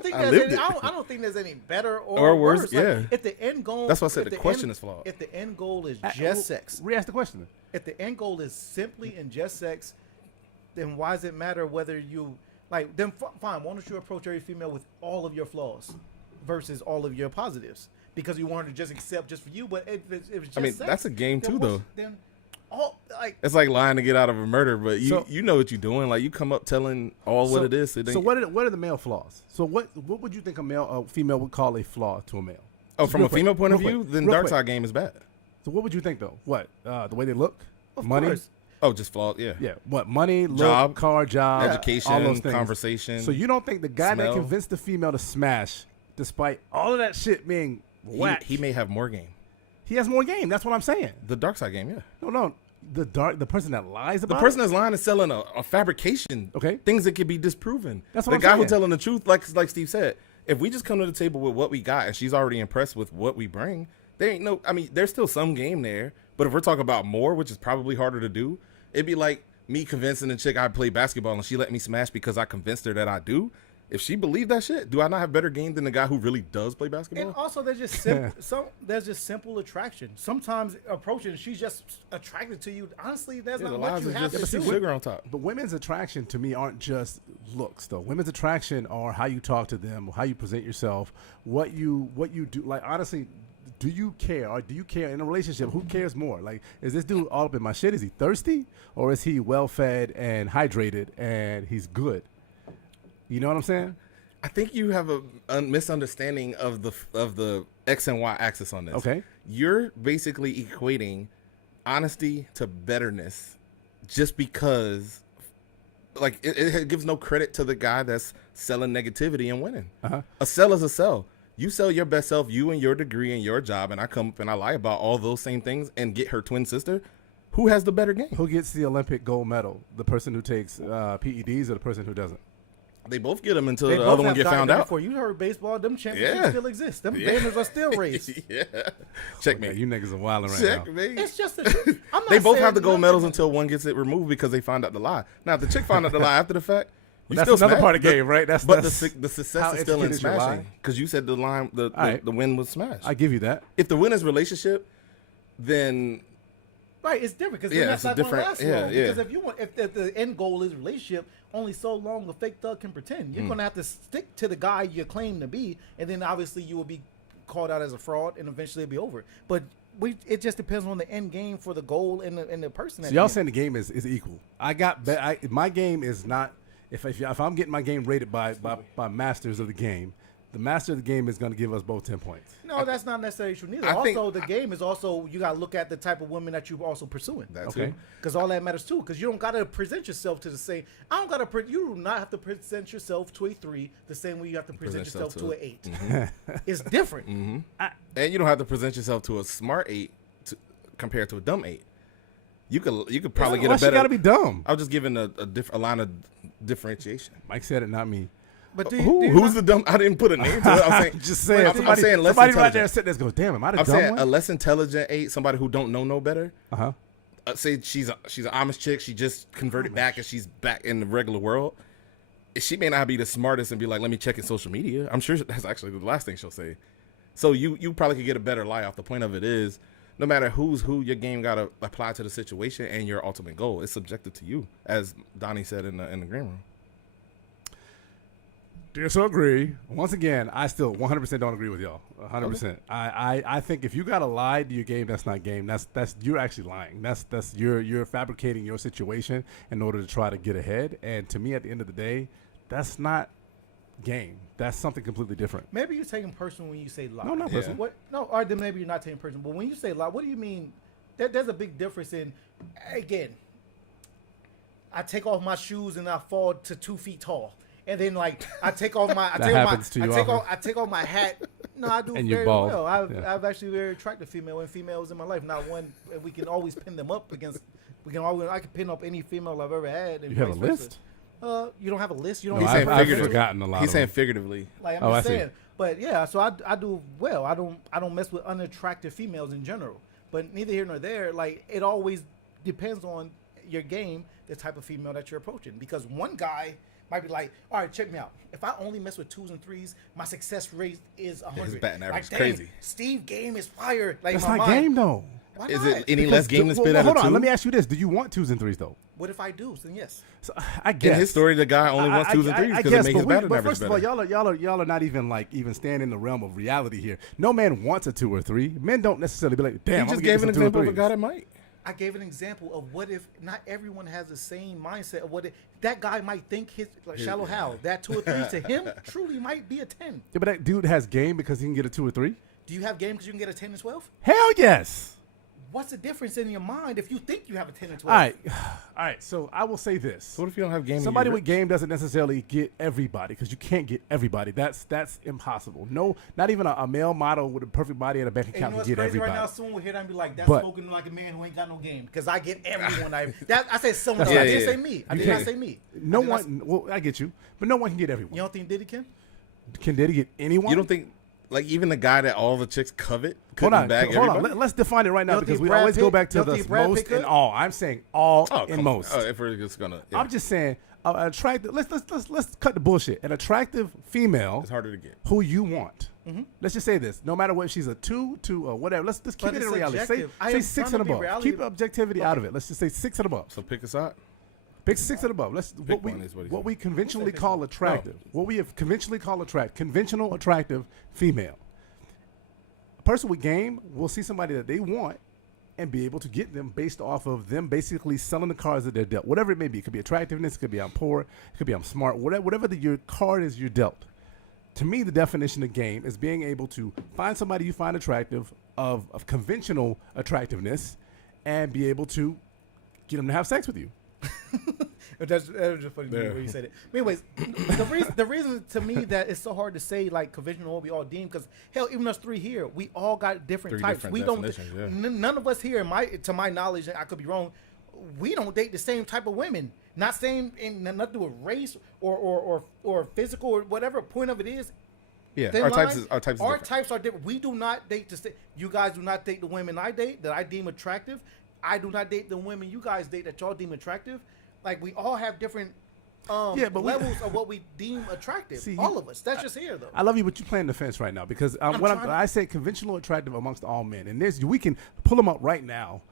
think I don't think there's any better or worse. Yeah. If the end goal, that's why I said the question is flawed. If the end goal is just sex, re-ask the question. If the end goal is simply and just sex, then why does it matter whether you like? Then fine. Why don't you approach every female with all of your flaws versus all of your positives? Because you want her to just accept just for you. But if it's just sex, that's a game too, though. Then it's like lying to get out of a murder, but you know what you're doing. Like you come up telling what it is. So what are the male flaws? So what would you think a female would call a flaw to a male? Oh, from a female point of view, then dark side game is bad. So what would you think though? What the way they look, of money? Course. Oh, just flawed. Yeah. Yeah. What money, look, job, car, job, education, all those things. Conversation. So you don't think the guy that convinced the female to smash, despite all of that shit being whack, he may have more game. He has more game. That's what I'm saying. The dark side game, yeah. No. The person that lies about the person that's lying is selling a fabrication. Okay. Things that can be disproven. That's what I'm saying. The guy who's telling the truth, like Steve said, if we just come to the table with what we got and she's already impressed with what we bring, there ain't no. I mean, there's still some game there. But if we're talking about more, which is probably harder to do, it'd be like me convincing a chick I play basketball and she let me smash because I convinced her that I do. If she believed that shit, do I not have better game than the guy who really does play basketball? And also, there's just simple, there's just simple attraction. Sometimes approaching, she's just attracted to you. Honestly, that's not what you have to do. Sugar on top. But women's attraction to me aren't just looks, though. Women's attraction are how you talk to them, how you present yourself, what you do. Like, honestly, do you care, or do you care in a relationship? Who cares more? Like, is this dude all up in my shit? Is he thirsty, or is he well fed and hydrated and he's good? You know what I'm saying? I think you have a misunderstanding of the X and Y axis on this. Okay. You're basically equating honesty to betterness just because, like, it gives no credit to the guy that's selling negativity and winning. Uh-huh. A sell is a sell. You sell your best self, you and your degree and your job, and I come up and I lie about all those same things and get her twin sister. Who has the better game? Who gets the Olympic gold medal? The person who takes PEDs or the person who doesn't? They both get them until the other one get found out. Before you heard baseball, them championships still exist. Them banners are still raised. Checkmate. Okay, you niggas are wilding right Checkmate. now. It's just the truth. I'm not They both saying have the gold nothing. medals until one gets it removed because they found out the lie. Now, if the chick found out the lie after the fact, you That's still another smash. part of the game, right? But the success how is still in intricate is your smashing lie? because you said the line, right. the win was smashed. I give you that. If the win is relationship, then Right, it's different because Yeah, that's it's not a going to last different- long. yeah. Because if you want, if the end goal is relationship, only so long the fake thug can pretend. You're going to have to stick to the guy you claim to be, and then obviously you will be called out as a fraud, and eventually it'll be over. But it just depends on the end game for the goal and the person. So y'all saying the game is equal. My game is not. If I'm getting my game rated by masters of the game, the master of the game is going to give us both 10 points. No, that's not necessarily true neither. I think- Also, the game is also, you got to look at the type of women that you're also pursuing. that's Okay. it. Because all that matters too. Because you don't got to present yourself to the same. I don't got to. You do not have to present yourself to a 3 the same way you have to present yourself to an 8. It's different. And you don't have to present yourself to a smart 8 compared to a dumb 8. You could probably get Why a she better. got to be dumb? I was just giving a line of differentiation. Mike said it, not me. But do you Who's the dumb? I didn't put a name to it. I'm saying, Just saying. I'm Somebody, saying less somebody right there intelligent. sitting there goes, "Damn, am I the I'm dumb saying a one?" less intelligent 8, somebody who don't know no better. Uh-huh. Say she's an Amish chick. She just converted back and she's back in the regular world. She may not be the smartest and be like, let me check in social media. I'm sure that's actually the last thing she'll say. So you probably could get a better lie off. The point of it is, no matter who's who, your game got to apply to the situation and your ultimate goal. It's subjective to you, as Donnie said in the green room. Disagree. Once again, I still 100% don't agree with y'all. 100%. I think if you got to lie to your game, that's not game. That's you're actually lying. That's you're fabricating your situation in order to try to get ahead. And to me, at the end of the day, that's not game. That's something completely different. Maybe you're taking personal when you say lie. No, not personal. What? No, or then maybe you're not taking personal. But when you say lie, what do you mean? There's a big difference in. Again, I take off my shoes and I fall to 2 feet tall. And then, like, I take off my, I take off my hat. No, I do And you're very bald. well. I've Yeah. actually very attractive female and females in my life. Not one. And we can always pin them up against. I can pin up any female I've ever had. And You have a vice versa. list? You don't have a list. You don't. No, He's have saying I've figurative. forgotten a lot. He's of saying them. figuratively. Like I'm Oh, just I see. saying. But yeah, so I do well. I don't mess with unattractive females in general. But neither here nor there. Like it always depends on your game, the type of female that you're approaching. Because one guy might be like, all right, check me out. If I only mess with 2s and 3s, my success rate is 100. His batting average is dang, crazy. Steve game is fire. Like That's in my not mind. game though. Why Is not? it any less game to spit at a Hold 2? on, let me ask you this: do you want 2s and 3s though? What if I do? Then yes. So, I guess In his story, the guy only wants 2s and 3s because it makes his batting but average first of all, better. y'all are not even staying in the realm of reality here. No man wants a 2 or 3. Men don't necessarily be like, damn. He just gave an example of a guy that might. I gave an example of what if not everyone has the same mindset of what that guy might think his like Shallow Hal, that 2 or 3 to him truly might be a 10. Yeah, but that dude has game because he can get a 2 or 3. Do you have game because you can get a 10 and 12? Hell yes. What's the difference in your mind if you think you have a 10 and 12? All right. So I will say this: So what if you don't have game? and somebody you're with rich? game doesn't necessarily get everybody because you can't get everybody. That's impossible. No, not even a male model with a perfect body and a bank And you account know can what's get crazy everybody. right now? Someone will hear that and be like, that's But- spoken like a man who ain't got no game. Because I get everyone. I said someone. That's I right. didn't Yeah, say yeah. me. I You did not can't- say me. No I did not one. Well, I get you, but no one can get everyone. You don't think Diddy can? Can Diddy get anyone? You don't think, like, even the guy that all the chicks covet Hold couldn't on, bag hold everybody? on. Let's define it right now You don't because think we Brad always go Pitt- back you to don't the think Brad most Pitt could? and all. I'm saying all Oh, and come on. most. Oh, if we're just gonna, yeah. I'm just saying attractive. Let's cut the bullshit. An attractive female It's harder to get. who you want. Let's just say this: no matter what, she's a 2 or whatever. Let's just keep But it in it's reality. objective. I Say am 6 trying and to be above. reality. Keep objectivity out of it. Let's just say 6 and above. So pick a side. Pick 6 and above. Pick one is what he what said. we conventionally call attractive. What we have conventionally call conventional attractive female. A person with game will see somebody that they want and be able to get them based off of them basically selling the cards that they're dealt. Whatever it may be. It could be attractiveness. It could be I'm poor. It could be I'm smart. Whatever your card is you're dealt. To me, the definition of game is being able to find somebody you find attractive of conventional attractiveness and be able to get them to have sex with you. That was just funny the way you said it. But anyways, the reason to me that it's so hard to say like conventional what we all deem, because hell, even us 3 here, we all got different types. Different We don't. definitions, yeah. None of us here, to my knowledge, and I could be wrong, we don't date the same type of women. Not saying in nothing to do with race or physical or whatever point of it is. Yeah, Thin our line, types are different. We do not date you guys do not date the women I date that I deem attractive. I do not date the women you guys date that y'all deem attractive. Like we all have different levels of what we deem attractive. See, all of us. That's just here though. I love you, but you're playing defense right now because I say conventional attractive amongst all men, and we can pull them up right now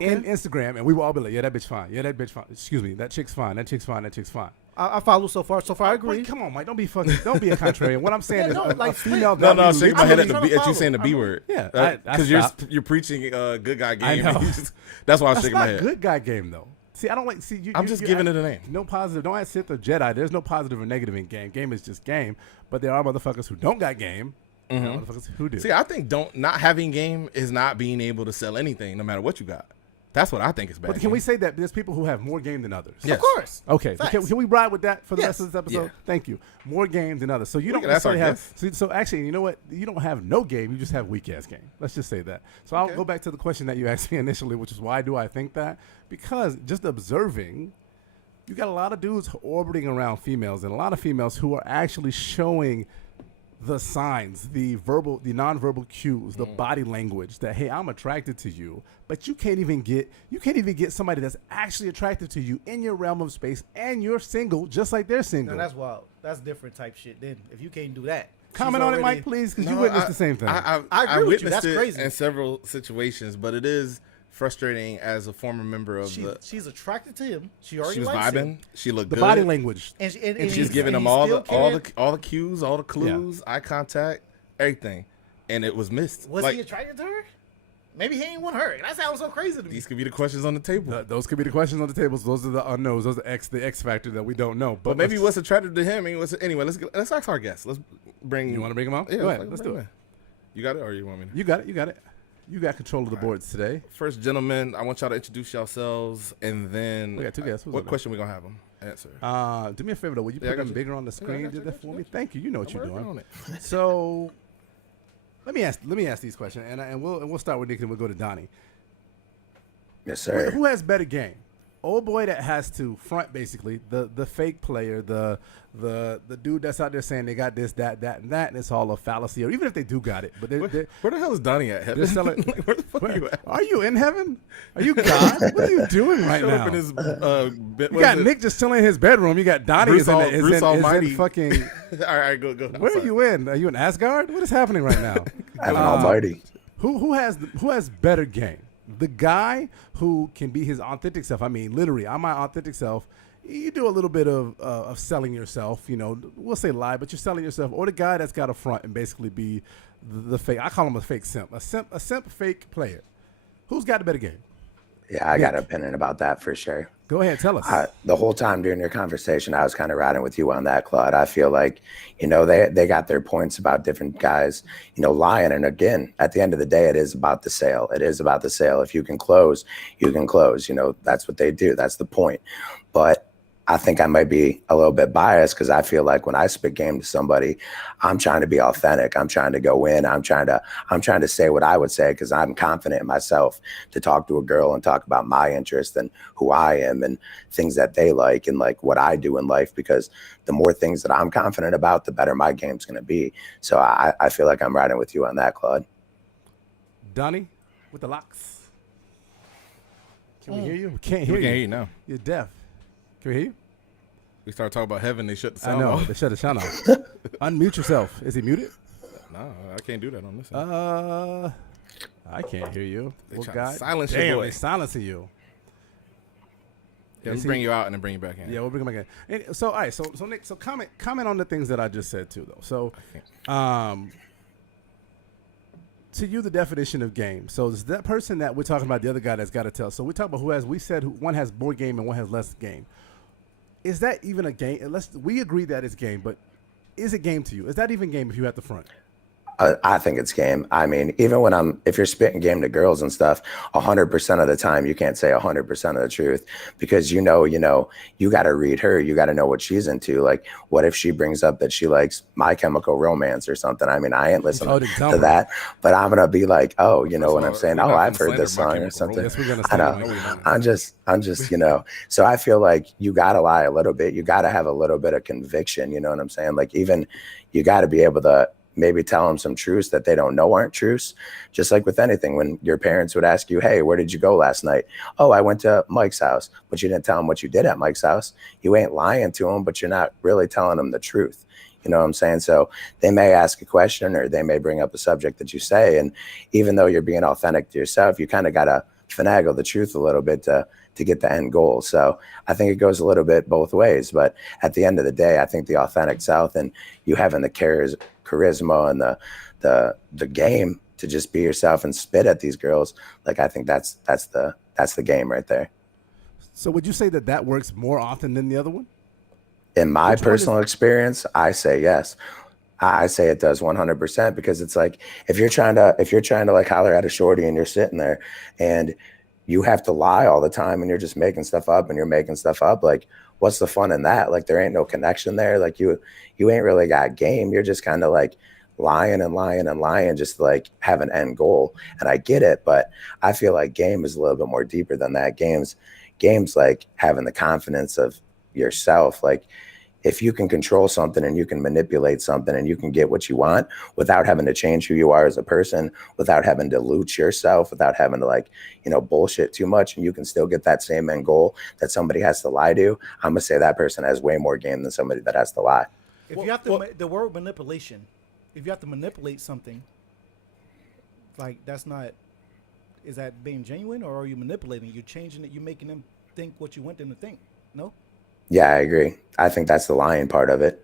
in Instagram, and we will all be like, yeah, that bitch fine. Yeah, that bitch fine. Excuse me, that chick's fine. That chick's fine. That chick's fine. I follow so far. So far, I agree. Wait, come on, Mike. Don't be a contrarian. What I'm saying is a female. No, value- shake my head at trying to at you follow. saying the B word. Yeah, because you're preaching good guy game. I know. That's why I'm That's shaking my not head. good guy game though. See, I don't like. See, I'm just giving it a name. No positive. Don't add Sith or Jedi. There's no positive or negative in game. Game is just game. But there are motherfuckers who don't got game. And there are motherfuckers who do. See, I think not having game is not being able to sell anything, no matter what you got. That's what I think is bad. But can we say that there's people who have more game than others? Yes. Of course. Okay. Facts. Can we ride with that for the rest Yes. of this episode? Yeah. Thank you. More game than others. So you don't That's our necessarily have. guess. So actually, you know what? You don't have no game. You just have weak ass game. Let's just say that. So I'll go back to the question that you asked me initially, which is why do I think that? Because just observing, you got a lot of dudes orbiting around females, and a lot of females who are actually showing the signs, the nonverbal cues, the body language that, hey, I'm attracted to you, but you can't even get somebody that's actually attracted to you in your realm of space, and you're single just like they're single. No, that's wild. That's different type shit. Then if you can't do that, Comment on it, Mike, please, because you witnessed the same thing. I agree with you. witnessed That's it crazy. in several situations, but it is frustrating as a former member of she's attracted to him. She already She was likes vibing. him. She looked The good. body language. And She's he's- giving and him he's still all carrying- the cues, all the clues, eye contact, everything, and it was missed. Was like, he attracted to her? Maybe he ain't want her. That sounds so crazy to me. these could be the questions on the table. Those could be the questions on the tables. Those are the unknowns. Those are the X factor that we don't know. But maybe what's attractive to him. Anyway, let's ask our guest. Let's bring. You want to bring him out? Yeah, Go ahead. Let's do it. You got it, or you want me to? You got it. You got it. You got control of the boards today. First, gentlemen, I want y'all to introduce yourselves, and then We got two guests. Who's What up question we gonna have them answer? Do me a favor though. Will you Yeah, I put got them you. bigger on the Yeah, I screen? got you, Did that got for you, me? got Thank you. You know what I'm you're working doing. on it. So let me ask these questions, and we'll start with Nick, and we'll go to Donnie. Yes, sir. Who has better game? Old boy that has to front basically the fake player, the dude that's out there saying they got this, that, and that, and it's all a fallacy. Or even if they do got it, but they're Where the hell is Donnie at? Heaven? they're selling. Like, where the fuck are you at? Are you in heaven? Are you God? What are you doing right Showed now? up in his, You got Nick just chilling in his bedroom. You got Donnie Bruce is in, Al- the- is Bruce in, Almighty. is in fucking. all right, go. I'm Where are sorry. you in? Are you in Asgard? What is happening right now? Heaven Almighty. Who has better game? The guy who can be his authentic self. I mean, literally, I'm my authentic self. You do a little bit of selling yourself. You know, we'll say lie, but you're selling yourself. Or the guy that's got a front and basically be the fake. I call him a fake simp. A simp fake player. Who's got the better game? Yeah, I got an opinion about that for sure. Go ahead, tell us. The whole time during your conversation, I was kind of riding with you on that, Claude. I feel like, they got their points about different guys, lying. And again, at the end of the day, it is about the sale. It is about the sale. If you can close, you can close. That's what they do. That's the point. But I think I might be a little bit biased because I feel like when I spit game to somebody, I'm trying to be authentic. I'm trying to go in. I'm trying to say what I would say because I'm confident in myself to talk to a girl and talk about my interest and who I am and things that they like and like what I do in life. Because the more things that I'm confident about, the better my game's going to be. So I feel like I'm riding with you on that, Claude. Donnie with the locks. Can we hear you? We can't hear We can you. hear you now. You're deaf. Can we hear you? We started talking about heaven. They shut the I sound know. off. They shut the sound off. Unmute yourself. Is he muted? No, I can't do that on this. End. I can't hear you. They Well, trying to God silence your damn, boy. they silencing you. Yeah, let's Is he- bring you out and then bring you back in. Yeah, we'll bring him back in. And so, all right. So Nick, so comment on the things that I just said too, though. So, to you, the definition of game. So, is that person that we're talking about, the other guy that's got to tell. So, we talk about one has more game and one has less game. Is that even a game? Unless we agree that it's game, but is it game to you? Is that even game if you at the front? I think it's game. I mean, even when if you're spitting game to girls and stuff, 100% of the time, you can't say 100% of the truth because you got to read her. You got to know what she's into. Like, what if she brings up that she likes My Chemical Romance or something? I mean, I ain't listening to that, but I'm going to be like, oh, you know what I'm saying? Oh, I've heard this song or something. Yes, we're gonna I know. I'm just, so I feel like you got to lie a little bit. You got to have a little bit of conviction. You know what I'm saying? Like, even you got to be able to maybe tell them some truths that they don't know aren't truths. Just like with anything, when your parents would ask you, hey, where did you go last night? Oh, I went to Mike's house, but you didn't tell them what you did at Mike's house. You ain't lying to them, but you're not really telling them the truth. You know what I'm saying? So they may ask a question or they may bring up a subject that you say. And even though you're being authentic to yourself, you kind of got to finagle the truth a little bit to get the end goal. So I think it goes a little bit both ways. But at the end of the day, I think the authentic South and you having the charisma and the game to just be yourself and spit at these girls, like I think that's the game right there. So would you say that works more often than the other one? In my personal experience, I say yes. I say it does 100% because it's like if you're trying to like holler at a shorty and you're sitting there and you have to lie all the time and you're just making stuff up and you're making stuff up, like what's the fun in that? Like there ain't no connection there. Like you ain't really got game. You're just kind of like lying and lying and lying just to like have an end goal. And I get it, but I feel like game is a little bit more deeper than that. Games like having the confidence of yourself. Like if you can control something and you can manipulate something and you can get what you want without having to change who you are as a person, without having to loot yourself, without having to like, bullshit too much, and you can still get that same end goal that somebody has to lie to, I'm gonna say that person has way more game than somebody that has to lie. If you have to, the word manipulation, if you have to manipulate something, like is that being genuine or are you manipulating? You're changing it, you're making them think what you want them to think. No? Yeah, I agree. I think that's the lying part of it.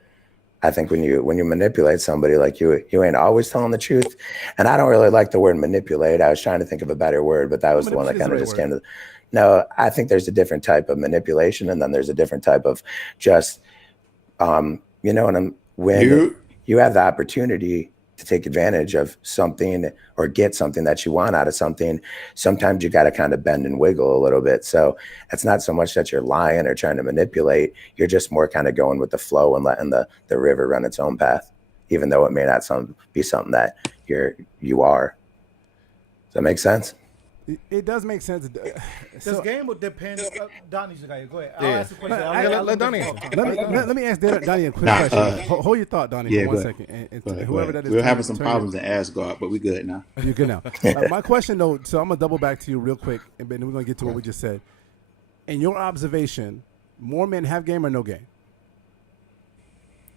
I think when you manipulate somebody, like you ain't always telling the truth. And I don't really like the word manipulate. I was trying to think of a better word, but that was the one that kind of just came to. No, I think there's a different type of manipulation, and then there's a different type of just, when you have the opportunity to take advantage of something or get something that you want out of something, sometimes you got to kind of bend and wiggle a little bit. So it's not so much that you're lying or trying to manipulate. You're just more kind of going with the flow and letting the river run its own path, even though it may not be something that you are. Does that make sense? It does make sense. This game would depend. Donnie's the guy. Go ahead. I'll Yeah. ask the question. Let Donnie answer. Let me ask Donnie a quick question. Hold your thought, Donnie, for 1 second. And whoever that is, we're having some problems in Asgard, but we good now. You're good now. My question, though, so I'm gonna double back to you real quick, and then we're gonna get to what we just said. In your observation, more men have game or no game?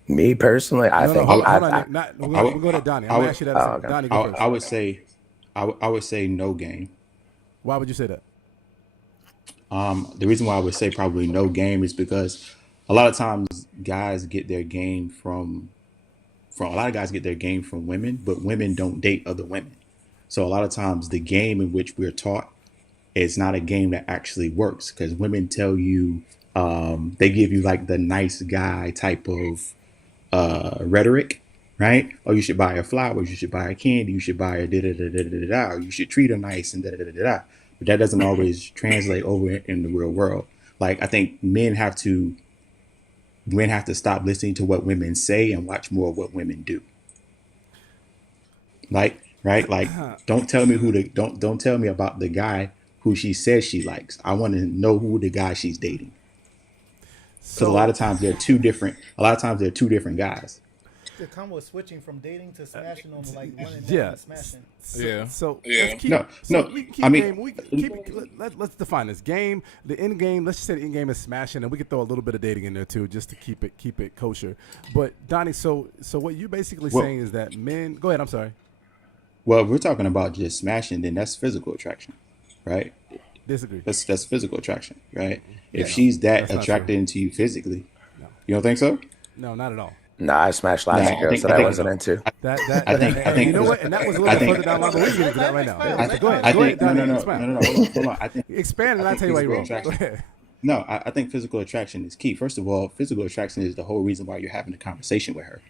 Me personally, I think. Hold on, Nick. We're going to Donnie. I'm gonna ask you that. Okay. Donnie, go first. I would say no game. Why would you say that? The reason why I would say probably no game is because a lot of times guys get their game from a lot of guys get their game from women, but women don't date other women. So a lot of times the game in which we're taught is not a game that actually works because women tell you, they give you like the nice guy type of rhetoric, right? Oh, you should buy her flowers, you should buy her candy, you should buy her da da da da da da, or you should treat her nice and da da da da da. But that doesn't always translate over in the real world. Like I think men have to stop listening to what women say and watch more of what women do. Like, right? Like, don't tell me don't tell me about the guy who she says she likes. I want to know who the guy she's dating. Because a lot of times they're two different guys. The combo is switching from dating to smashing on like one and Yeah. smashing. Yeah. So let's keep. No, So no, we can keep I mean- game. We can keep. Let's define this game. The end game. Let's just say the end game is smashing, and we can throw a little bit of dating in there too, just to keep it kosher. But Donnie, so what you basically Well- saying is that men. Go ahead. I'm sorry. Well, if we're talking about just smashing, then that's physical attraction, right? Disagree. That's physical attraction, right? Yeah, If no, she's that that's not attracted true. into you physically, No. you don't think so? No, not at all. No, I smashed lots No, of I girls think- that I I think- wasn't into. I think- you know what? And that was a little I bit think- further down the line, but we can get into that right now. I Go ahead. think- Go I ahead, think Donnie. no, Expand. hold on. I think Expand, and I'll tell you why you're wrong. Go physical ahead. No, I think physical attraction is key. First of all, physical attraction is the whole reason why you're having a conversation with her,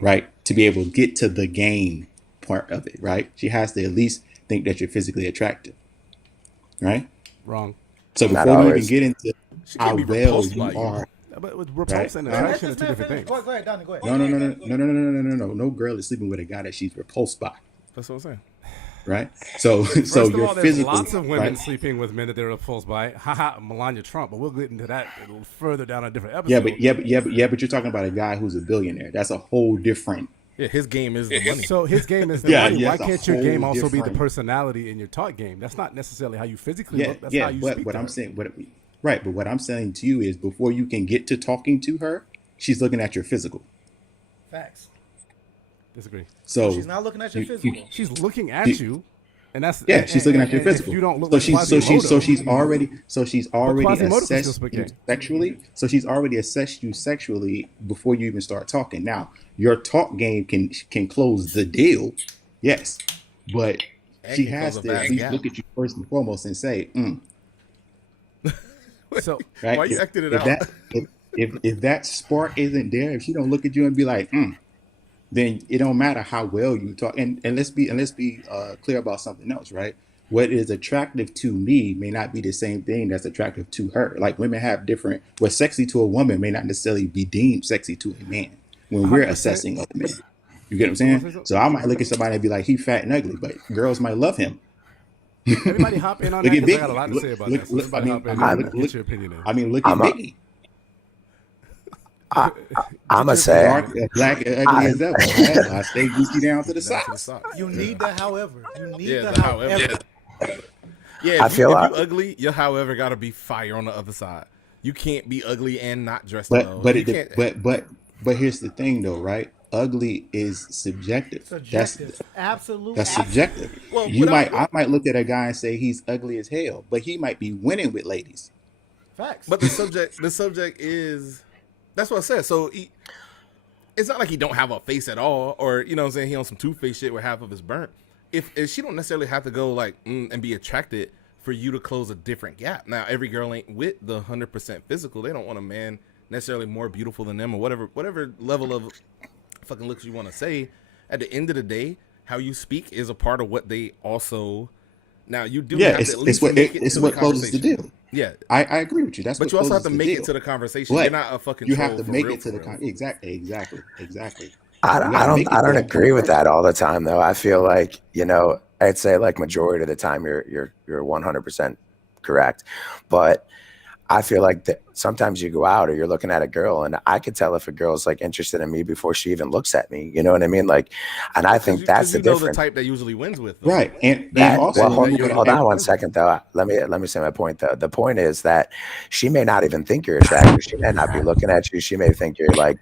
right? To be able to get to the game part of it, right? She has to at least think that you're physically attractive, right? Wrong. So Not before we even always. get into She how can't be well repulsed you by you. are, But with repulse and Right. attraction are Let two this man different finish. things. Go ahead, Donnie. Go ahead. no. No girl is sleeping with a guy that she's repulsed by, That's what I'm saying. right? So First so of you're all, there's physical, lots of women right? sleeping with men that they're repulsed by. Haha, Melania Trump. But we'll get into that a little further down a different episode. But you're talking about a guy who's a billionaire. That's a whole different. Yeah, his game is the money. So his game is the Yeah, money. yeah, Why it's a can't your whole game also be the different- personality in your talk game? That's not necessarily how you physically look. That's how you But speak. what to I'm her. saying, right? But what I'm saying to you is, before you can get to talking to her, she's looking at your physical. Facts. Disagree. So She's not looking at your you- physical. She's looking at you, and that's Yeah, she's looking at your and if physical. you don't look so like she's already Quasimodo can still assessed spit you game. sexually. So she's already assessed you sexually before you even start talking. Now, your talk game can close the deal, yes, but And she can has close a to at bad least gap. look at you first and foremost and say, So right? Why you acting it if out? That, if that spark isn't there, if she don't look at you and be like, then it don't matter how well you talk. And let's be clear about something else, right? What is attractive to me may not be the same thing that's attractive to her. Like, women have different. What's sexy to a woman may not necessarily be deemed sexy to a man when we're 100%. assessing other men. You get what I'm saying? So I might look at somebody and be like, he fat and ugly, but girls might love him. everybody hop in on Look that at because I got a Biggie. lot to say about Look- that. So look- everybody I hop mean, in I and mean, get look- your opinion in. I mean, look at I'm a- Biggie. I'ma say Dark, black, and ugly as ever. Right? I stay Gucci down to the Down to the socks. socks. You need the however. You need Yeah, the the however. however. Yeah, I if feel you like- ugly, your however got to be fire on the other side. You can't be ugly and not dressed well. But You it, can't- but here's the thing though, right? Ugly is subjective. Subjective. Absolute. That's subjective. Well, I might look at a guy and say he's ugly as hell, but he might be winning with ladies. Facts. But the subject is, that's what I said. So it's not like he don't have a face at all, or you know what I'm saying, he on some two-faced shit where half of it's burnt. If she don't necessarily have to go like and be attracted for you to close a different gap. Now every girl ain't with the 100% physical. They don't want a man necessarily more beautiful than them or whatever level of fucking looks you want to say. At the end of the day, how you speak is a part of what they also. Now you do have to at least make it it's to what the closes the conversation. deal. Yeah, I agree with you. That's but what you also have closes to the make deal. it to the conversation. But You're not a fucking. You have troll to for make real, it to the for real. exactly. I You gotta make it I don't there. agree with that all the time though. I feel like, I'd say like majority of the time you're 100% correct. But I feel like that sometimes you go out or you're looking at a girl and I could tell if a girl's like interested in me before she even looks at me. You know what I mean? Like, and I think that's the you know the difference. type that usually wins with, though. Right, and That, also well, hold, you're- hold on one second though. Let me say my point though. The point is that she may not even think you're attractive. She may not be looking at you. She may think you're like,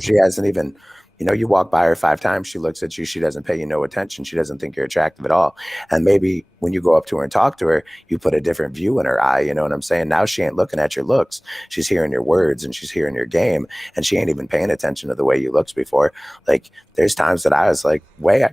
she hasn't even, you walk by her 5 times, she looks at you, she doesn't pay you no attention. She doesn't think you're attractive at all. And maybe when you go up to her and talk to her, you put a different view in her eye. You know what I'm saying? Now she ain't looking at your looks. She's hearing your words and she's hearing your game, and she ain't even paying attention to the way you looked before. Like, there's times that I was like,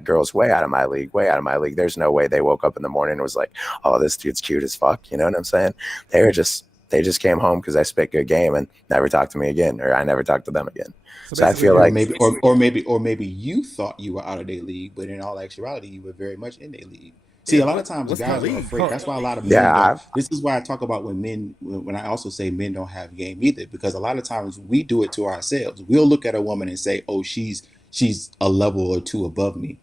girls way out of my league, way out of my league. There's no way they woke up in the morning and was like, oh, this dude's cute as fuck. You know what I'm saying? They just came home because I spit good game and never talked to me again, or I never talked to them again. So I feel like maybe you thought you were out of their league, but in all actuality, you were very much in their league. See, a lot of times what's guys my are league? afraid. That's why a lot of men. Yeah, this is why I talk about when I also say men don't have game either, because a lot of times we do it to ourselves. We'll look at a woman and say, "Oh, she's a level or two above me."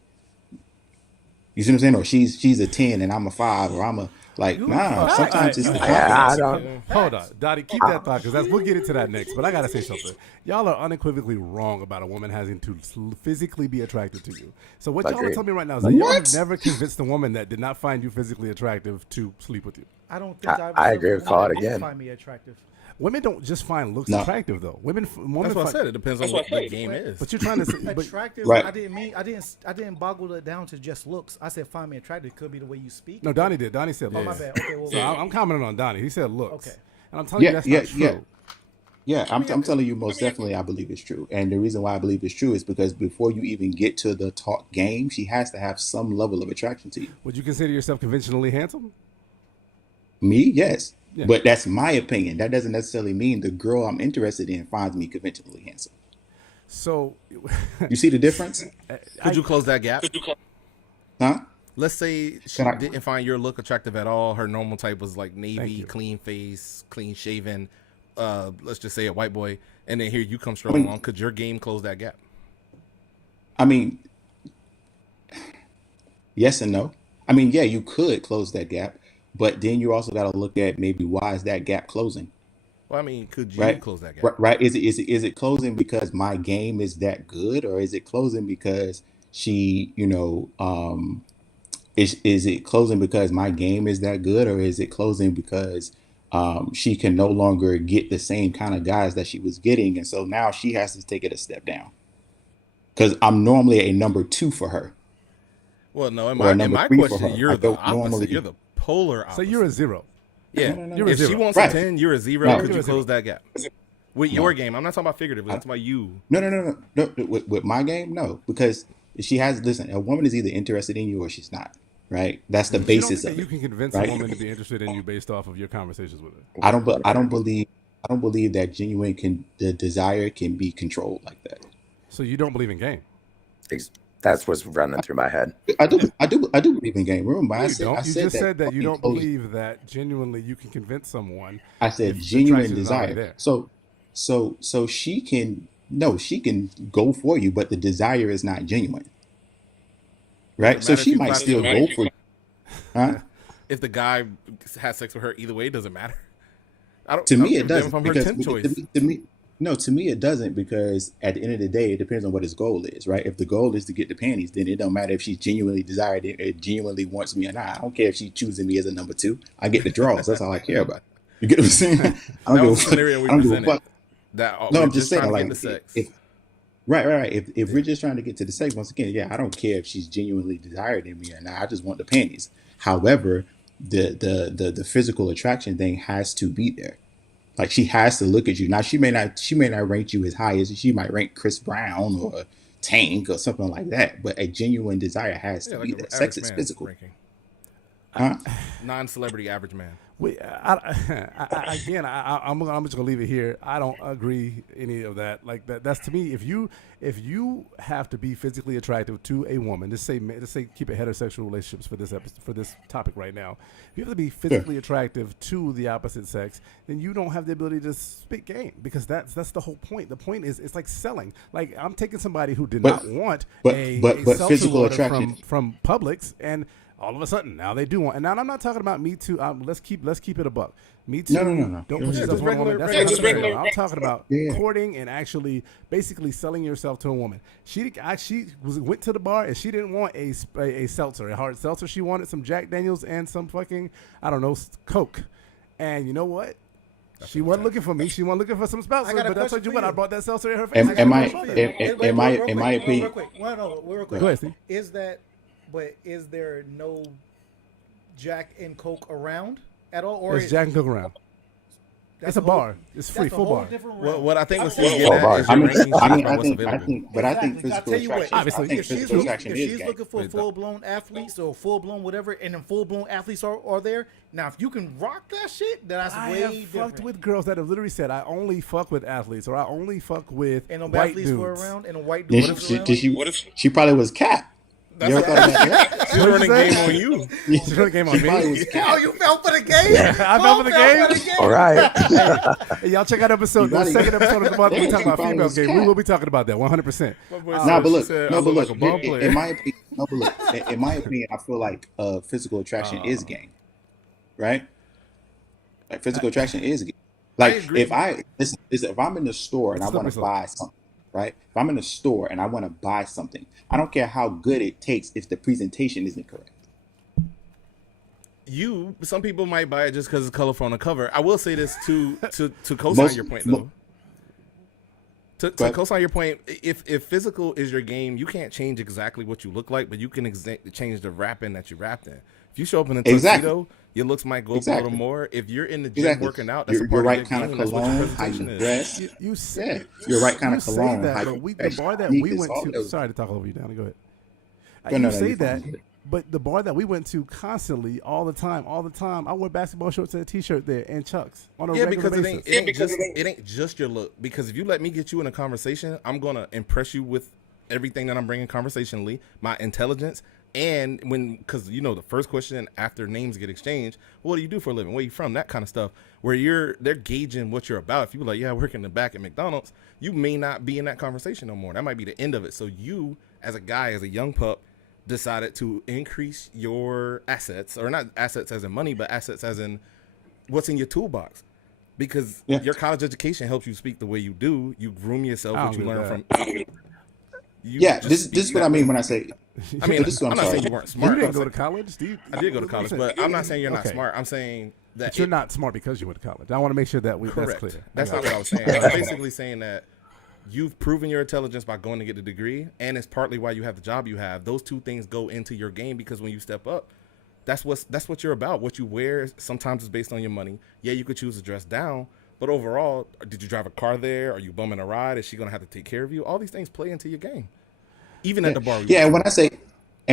You see what I'm saying? Or she's a 10 and I'm a 5, or I'm a like You nah. a five. Sometimes it's the Yeah, I confidence. don't. Hold on, Dottie, keep that thought because we'll get into that next. But I gotta say something. Y'all are unequivocally wrong about a woman having to physically be attracted to you. So what y'all are Agreed. telling me right now is that y'all have What? never convinced a woman that did not find you physically attractive to sleep with you. I don't think I- I've I ever agree with women Claude that didn't again. find me attractive. Women don't just find looks No. attractive though. Women That's what I said. It depends on what the game is. But you're trying to say, but Attractive. Right. I didn't boggle it down to just looks. I said find me attractive. It could be the way you speak. no, Donnie did. Donnie said Oh looks. my bad. Okay, well, So I'm commenting on Donnie. He said looks. Okay. And I'm telling you Yeah, that's yeah, not true. yeah. Yeah, I'm telling you, most definitely, I believe it's true. And the reason why I believe it's true is because before you even get to the talk game, she has to have some level of attraction to you. Would you consider yourself conventionally handsome? Me, yes. Yeah. But that's my opinion. That doesn't necessarily mean the girl I'm interested in finds me conventionally handsome. So You see the difference? Could you close that gap? Huh? Let's say she Can I- didn't find your look attractive at all. Her normal type was like Thank navy, you. clean face, clean shaven. Let's just say a white boy, and then here you come strolling along. Could your game close that gap? I mean, yes and no. I mean, yeah, you could close that gap, but then you also got to look at maybe why is that gap closing, Well, I mean, could you right? close that gap? Right? Is it closing because my game is that good, or is it closing because she, is it closing because my game is that good, or is it closing because she can no longer get the same kind of guys that she was getting, and so now she has to take it a step down? Because I'm normally a number 2 for her, Well, no. In or a my number 3 for question, her. you're I the don't opposite. normally. You're the polar opposite. so you're a zero. Yeah. No, You're a If she zero. wants Right. a 10, you're a 0. No. Could You're you a zero. close that gap with your game? I'm not talking about figuratively. I'm talking about you. No. With my game, no, because she has. Listen, a woman is either interested in you or she's not. Right? That's the But you don't basis think of that it. you can convince right? a woman to be interested in you based off of your conversations with her. I don't believe that the desire can be controlled like that. So you don't believe in game. That's what's running through my head. I do believe in game room, but No, I you said don't. I You said just that said that you don't close- believe that genuinely you can convince someone. I said if the genuine attraction is already desire. there. So she can go for you, but the desire is not genuine. Right? Doesn't So matter if she you might clap still your go hands. for you. Huh? If the guy has sex with her either way, it doesn't matter. I don't. To I don't me, give it a damn doesn't if I'm her because 10th choice. to me it doesn't, because at the end of the day, it depends on what his goal is, right? If the goal is to get the panties, then it don't matter if she genuinely desired it genuinely wants me or not. I don't care if she's choosing me as a number 2. I get the draws. That's all I care about. You get what I'm saying? I That don't give a was the fuck. scenario we I don't give a presented. fuck. That No, we're I'm just saying, trying to like, get into sex. right. If we're just trying to get to the sex, once again, yeah, I don't care if she's genuinely desired in me or not. I just want the panties. However, the physical attraction thing has to be there. Like, she has to look at you. Now, she may not rank you as high as she might rank Chris Brown or Tank or something like that. But a genuine desire has to Yeah, be like there. an Sex average is man physical. ranking. Huh? Non-celebrity average man. Wait, again, I'm just gonna leave it here. I don't agree any of that. Like that's to me. If you have to be physically attractive to a woman, let's say keep it heterosexual relationships for this topic right now. If you have to be physically attractive to the opposite sex, then you don't have the ability to spit game, because that's the whole point. The point is it's like selling. Like, I'm taking somebody who did But- not want but seltzer physical water attraction- from Publix, and all of a sudden now they do want. And now I'm not talking about Me Too. Let's keep it a buck. Me Too. No. Don't Yeah, put just yourself on a woman. That's just not regular- scenario. I'm talking about Yeah. courting and actually basically selling yourself to a woman. She went to the bar and she didn't want a seltzer, a hard seltzer. She wanted some Jack Daniels and some fucking, I don't know, Coke. And you know what? She wasn't looking for me. She wasn't looking for some seltzer. I got a But I told question you for what, you. I brought that seltzer in her face. Am I- Real my quick, opinion- real quick. Real quick. Go ahead, Steve. Is there no Jack and Coke around at all, or There's Jack and Coke around. that's It's a whole- bar. It's free, that's a full whole bar. different What, realm. what I think was I'm getting saying- at is I your mean, ranking I about what's think, available. but I think Exactly. I'll physical tell you what, attraction. Obviously, I think if she's, physical looking, attraction if is she's gay. looking for full blown athletes or full blown whatever, and then full blown athletes are there, now if you can rock that shit, then that's I way have different. fucked with girls that have literally said, I only fuck with athletes, or I only fuck with and no white athletes dudes. were around, and a white Did dude was she, around. did she, she probably was cat. You ever thought about that? She's running say? game on you. She's running game on She probably me. was Oh, cat. you fell for the game? I fell for the game? All right. Hey, y'all check out episode, the Gotta- second episode of the month. We Yeah, talk she about probably female was game. cat. We will be talking about that 100%. My boy Nah, said- but she look, said, no, I but look look. like a ball player. In my opinion, No, but look, in my opinion, I feel like physical attraction is game, right? Like physical attraction is game. I Like agree. listen, if I'm in the store and I It's want slippery to slope. buy something, right? If I'm in the store and I want to buy something, I don't care how good it takes if the presentation isn't correct. Some people might buy it just because it's colorful on the cover. I will say this to co-sign Most- your point mo- though. To Go ahead. co-sign your point, if physical is your game, you can't change exactly what you look like, but you can change the wrapping that you wrapped in. If you show up in a Exactly. tuxedo, your looks might go up a Exactly. little more. If you're in the gym Exactly. working out, that's a Your part right of your kind of game. That's what your cologne, how presentation you is. dress. You say Your right kind you of cologne, say that, how but you the bar that we sneakers, went all to. those. Sorry to talk over you, Down. Go ahead. No, You no, say you're that, fine. but the bar that we went to constantly, all the time, I wear basketball shorts and a t-shirt there and chucks on a Yeah, regular because basis. it ain't just your look. Because if you let me get you in a conversation, I'm gonna impress you with everything that I'm bringing conversationally, my intelligence, and because the first question after names get exchanged, what do you do for a living? Where you from? That kind of stuff. Where they're gauging what you're about. If you like, yeah, I work in the back at McDonald's, you may not be in that conversation no more. That might be the end of it. So you, as a guy, as a young pup, decided to increase your assets, or not assets as in money, but assets as in what's in your toolbox. Because Yeah. your college education helps you speak the way you do. You groom yourself, I what you don't learn agree from. You Yeah, just this speak is what that I mean way. when I say. I mean, this is what I'm I'm not sorry. saying you weren't You smart. didn't I'm go to saying- college, Steve. I did go to college, but I'm not saying you're not Okay. smart. I'm saying that But you're not smart because you went to college. I want to make sure that that's correct. clear. That's I not got what I was saying. I'm basically saying that you've proven your intelligence by going to get a degree, and it's partly why you have the job you have. Those two things go into your game because when you step up, that's what you're about. What you wear sometimes is based on your money. Yeah, you could choose to dress down, but overall, did you drive a car there? Are you bumming a ride? Is she gonna have to take care of you? All these things play into your game, even at the bar. Yeah, and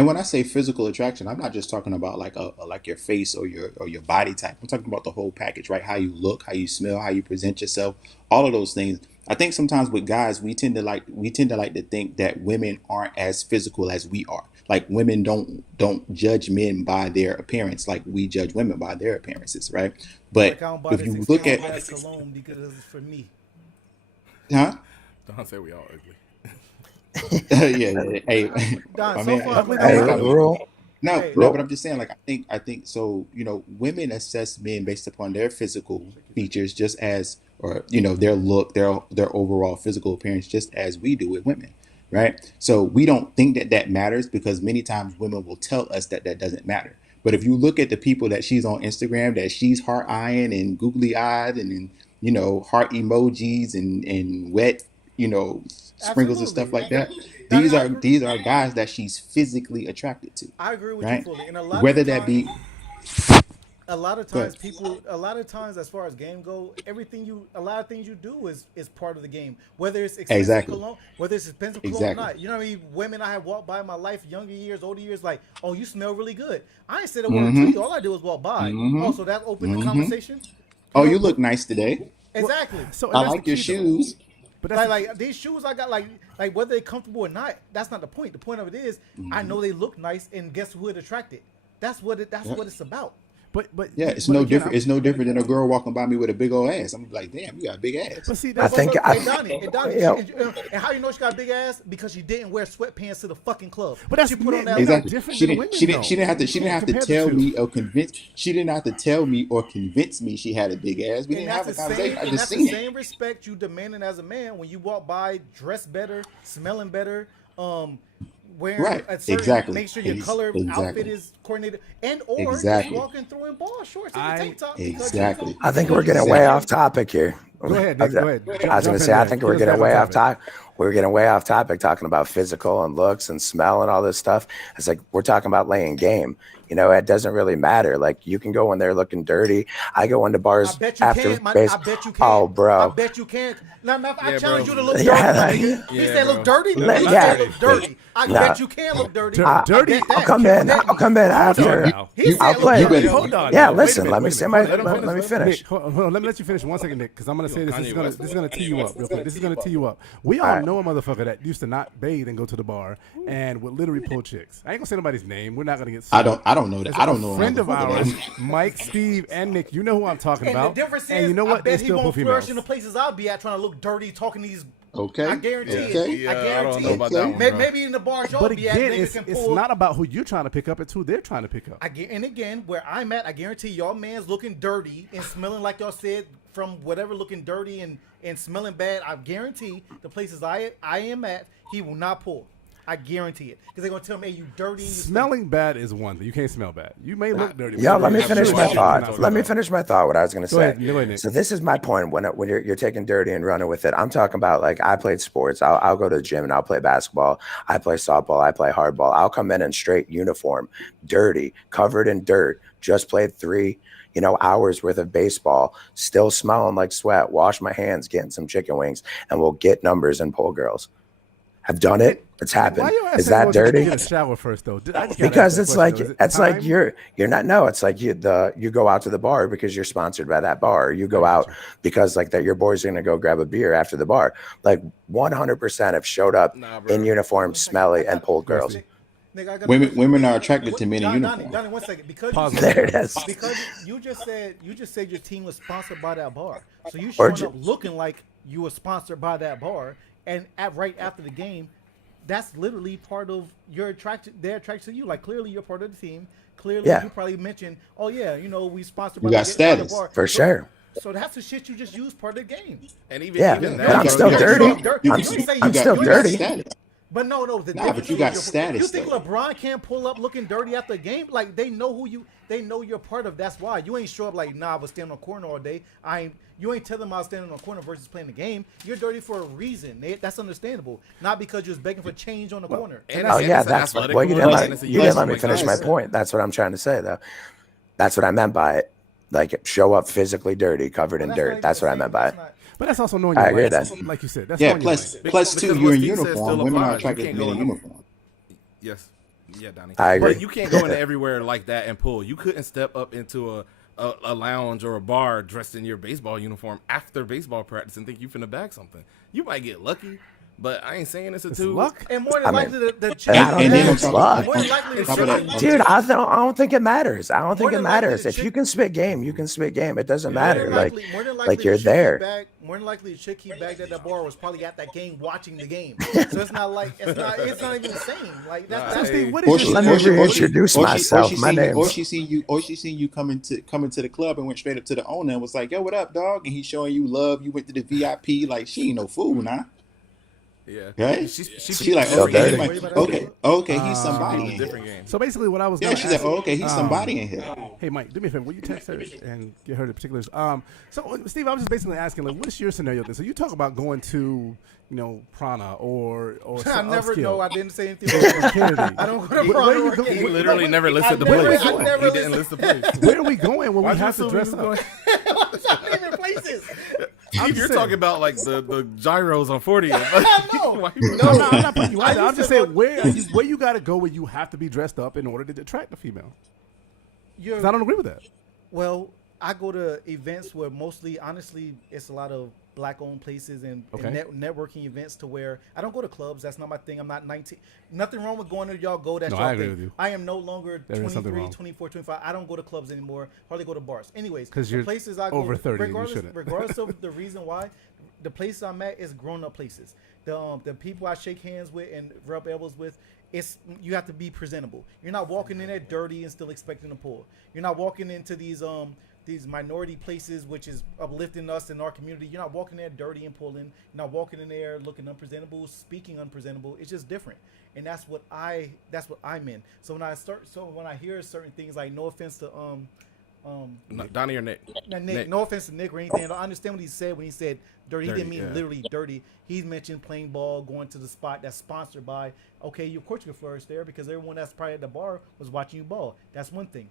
when I say physical attraction, I'm not just talking about like your face or your body type. I'm talking about the whole package, right? How you look, how you smell, how you present yourself, all of those things. I think sometimes with guys, we tend to like to think that women aren't as physical as we are. Like women don't judge men by their appearance like we judge women by their appearances, right? Like But I don't buy if this you look expensive at, ass cologne because it's for me. huh? Don't say we all ugly. Yeah, hey, Don, my so man, far, like, Hey, I mean, rule. no, Hey, no, but I'm just saying, like, I think so. Women assess men based upon their physical features, just as, or their look, their overall physical appearance, just as we do with women, right? So we don't think that matters because many times women will tell us that doesn't matter. But if you look at the people that she's on Instagram, that she's heart eyeing and googly eyed and heart emojis and wet, sprinkles and stuff absolutely. like that. Don, These are guys that she's physically attracted to, I agree with you right? fully. And a lot Whether of that times, be a lot of Go times ahead. people, a lot of times as far as game go, a lot of things you do is part of the game. Whether it's expensive Exactly. cologne, whether it's expensive cologne Exactly. or not. You know what I mean? Women I have walked by in my life, younger years, older years, like, oh, you smell really good. I ain't said a word to you. All I did was walk by. Oh, so that opened the conversation. Oh, know, you look nice today. exactly. So and I that's like the your key, though. shoes. But that's Like these shoes I got, like whether they're comfortable or not, that's not the point. The point of it is I know they look nice, and guess who it attracted? That's what it's about. but Yeah, it's but no again, different. It's no different than a girl walking by me with a big old ass. I'm like, damn, you got a big ass. But see, I that's think Hey Donnie, yeah. and how you know she got a big ass? Because she didn't wear sweatpants to the fucking club. But that's she put on men. that. They're not Exactly. different She than didn't. women, She didn't. though. She didn't have to. She You didn't can't have to compare the tell two. me or convince. She didn't have to tell me or convince me she had a big ass. We And didn't have that's a the conversation. same. I And just that's the seen it. same respect you demanding as a man when you walk by, dressed better, smelling better, wearing Right. a certain. Exactly. Make sure your color outfit Exactly. is coordinated, and or just Exactly. walking through in ball shorts and a I- tank top. Exactly. I think we're getting Exactly. way off topic here. Go ahead, Nick. Go ahead. I was Jump going to in say, I there. think Get we're us getting back on way off topic. topic. We're getting way off topic talking about physical and looks and smell and all this stuff. It's like we're talking about laying game. It doesn't really matter. Like you can go in there looking dirty. I go into I bars bet you after can. base. I bet you can. Oh, I bro. bet you can. Now, I Yeah, challenge bro. you to look dirty, Yeah, my like- nigga. He Yeah, said bro. look dirty. Let- He yeah. said look dirty. I Nah. bet you can look dirty. Dir- I dirty? bet that. I'll come in. That- I'll come in after. You- He said I'll look play. dirty. Hold on. Yeah, Wait a listen. minute, Let me wait a say minute. my. Let him Let finish. me finish. Nick, hold on. Let me let you finish one second, Nick, because I'm gonna say this. Kanye West. This is gonna tee you up real quick. This is gonna tee you up. We all Alright. know a motherfucker that used to not bathe and go to the bar and would literally pull chicks. I ain't gonna say nobody's name. We're not gonna get sued. I don't know that. It's I don't a know. friend of motherfucker ours, that. Mike, Steve, and Nick. You know who I'm talking And about. the difference and is, you know I what? They bet he still won't pull flourish females. in the places I'll be at trying to look dirty, talking to these Okay. I guarantee Okay. it. Yeah, I I guarantee don't know about it. that one, bro. Maybe in the bars y'all But be at, again, niggas can it's pull. not about who you're trying to pick up. It's who they're trying to pick up. And again, where I'm at, I guarantee y'all man's looking dirty and smelling like y'all said from whatever, looking dirty and smelling bad. I guarantee the places I am at, he will not pull. I guarantee it, because they're gonna tell me, "Hey, you dirty." You Smelling bad is one thing. You can't smell bad. You may look dirty. Yo, but let me you're finish not my sure thought. what Let me you're finish my thought. What I was going to say. Go ahead, Nick. So this is my point. When you're taking dirty and running with it, I'm talking about like I played sports. I'll go to the gym and I'll play basketball. I play softball. I play hardball. I'll come in straight uniform, dirty, covered in dirt. Just played 3 hours worth of baseball, still smelling like sweat. Wash my hands, getting some chicken wings, and we'll get numbers and pull girls. I've done it. It's happened. Why you Is asking that what you dirty? Get a shower first, though. Because it's like you're not. No, it's like you go out to the bar because you're sponsored by that bar. You go out because like that your boys are gonna go grab a beer after the bar. Like 100% have showed up in uniform, smelly, and pulled girls. Nigga, Women are attracted to men in uniform. Donnie, 1 second. Because There it is. Because you just said your team was sponsored by that bar, so you showing up looking like you were sponsored by that bar, and right after the game, that's literally part of your attraction. They're attracted to you. Like clearly, you're part of the team. Clearly, you probably mentioned, "Oh yeah, we sponsored by You got the status. bar For sure. So that's the shit you just use part of the game. And even But that, I'm bro, still you- dirty. I'm still dirty. Status. But no. But you got status. You think though. LeBron can't pull up looking dirty after a game? Like they know they know you're part of. That's why you ain't show up like, nah, I was standing on the corner all day. You ain't telling them I was standing on the corner versus playing the game. You're dirty for a reason. That's understandable, not because you're begging for change on the corner. and Oh it's yeah, an that's athletic well. You one, didn't and let, it's a you didn't let me like finish my that. point. That's what I'm trying to say, though. That's what I meant by it. Like show up physically dirty, covered in dirt. That's what I meant by it. But that's also knowing I your agree rights. with that. Like you said, that's Yeah. knowing your Plus, rights. plus Because two, you're what in Steve said uniform. still Women are applies. You attracted to can't men go in in- uniform. Yes. Yeah, Donnie. I agree. But you can't go into everywhere like that and pull. You couldn't step up into a lounge or a bar dressed in your baseball uniform after baseball practice and think you finna bag something. You might get lucky, but I ain't saying it's a two. Luck. And more than likely, the chick. I don't And then think on it's top of luck. More than likely, the top of chick- that- Dude, I don't think it matters. I don't think More it than likely, matters. the If chick- you can spit game, you can spit game. It doesn't More matter. than Like likely you're the chick he there. bagged- More than likely, the chick he bagged at that bar was probably at that game watching the game. So it's not like it's not even the same. Like that's So, Hey. Steve, what Or is she, your Let me or she, or she, reintroduce or she, myself. or she My seen you, or name's- she seen you coming to the club and went straight up to the owner and was like, "Yo, what up, dog?" And he's showing you love. You went to the VIP. Like she ain't no fool, nah. Yeah. Right? She She like, Still okay, dirty. he's somebody in here. different game. So basically, what I was Yeah, gonna she's ask, like, oh, okay, he's somebody in here. Hey, Mike, do me a favor. Will you text her and get her the particulars? So, Steve, I was just basically asking, like, what's your scenario? Then, so you talk about going to, Prana or I some never upscale. know. I didn't say anything. Or Kennedy. I don't go to Where Prana you or go- Kennedy. He literally never listed the never- place. I never He didn't list the place. Where are we going when we Why'd you have to assume dress he up? was going- Favorite places. If you're talking about like the gyros on 40th. No. Why you- No, I'm not putting you out there. I I'm used just to saying go- where you got to go where you have to be dressed up in order to attract the female. 'Cause I don't agree with that. Well, I go to events where mostly, honestly, it's a lot of black-owned places and networking events to where I don't go to clubs. That's not my thing. I'm not 19. Nothing wrong with going to y'all go. That's No, y'all I agree thing. with you. I am no longer There is something 23, wrong. 24, 25. I don't go to clubs anymore. Hardly go to bars. Anyways, 'Cause the you're places I go, over 30 and you regardless, shouldn't. regardless of the reason why, the places I'm at is grown-up places. The people I shake hands with and rub elbows with, you have to be presentable. You're not walking in there dirty and still expecting to pull. You're not walking into these minority places, which is uplifting us in our community. You're not walking there dirty and pulling. You're not walking in there looking unpresentable, speaking unpresentable. It's just different, and that's what I'm in. So when I hear certain things, like no offense to No, Donnie or Nick? Nick, no offense to Nick or anything. I don't understand what he said when he said dirty. He Dirty, didn't mean yeah. literally dirty. He mentioned playing ball, going to the spot that's sponsored by. Okay, of course you can flourish there because everyone that's probably at the bar was watching you ball. That's one thing.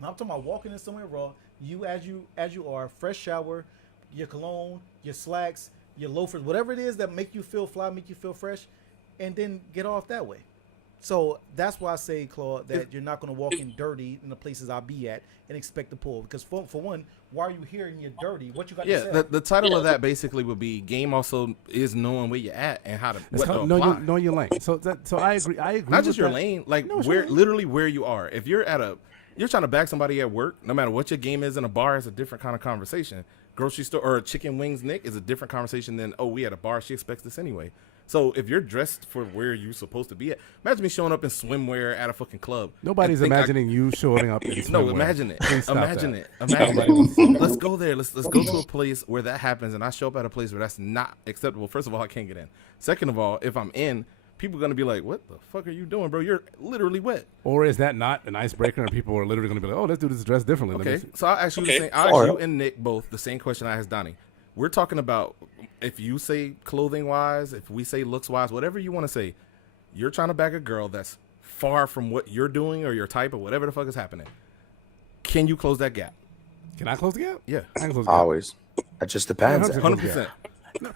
Now I'm talking about walking in somewhere raw. You as you are, fresh shower, your cologne, your slacks, your loafers, whatever it is that make you feel fly, make you feel fresh, and then get off that way. So that's why I say, Claude, that you're not going to walk in dirty in the places I'll be at and expect to pull. Because for one, why are you here and you're dirty? What you got to Yeah, say? the title of that basically would be game also is knowing where you're at and how to, It's what to called apply. know your lane. So I agree. I agree. Not just with your that. lane, like No, it's your where lane. literally where you are. If you're trying to bag somebody at work, no matter what your game is in a bar, it's a different kind of conversation. grocery store or chicken wings Nick is a different conversation than, oh, we at a bar, she expects this anyway. So if you're dressed for where you're supposed to be at, imagine me showing up in swimwear at a fucking club. Nobody's imagining you showing up in swimwear. No, imagine it. Please stop Imagine that. it. Imagine it. Let's go there. Let's go to a place where that happens, and I show up at a place where that's not acceptable. First of all, I can't get in. Second of all, if I'm in, people are gonna be like, "What the fuck are you doing, bro? You're literally wet." Or is that not an icebreaker, and people are literally going to be like, "Oh, let's do this dressed differently." Let me Okay, see. so I'll ask you the same. I'll ask you and Nick both the same question I asked Donnie. We're talking about if you say clothing wise, if we say looks wise, whatever you want to say, you're trying to bag a girl that's far from what you're doing or your type or whatever the fuck is happening. Can you close that gap? Can I close the gap? Yeah, I can close the gap. Always. It just depends. 100%. 100%.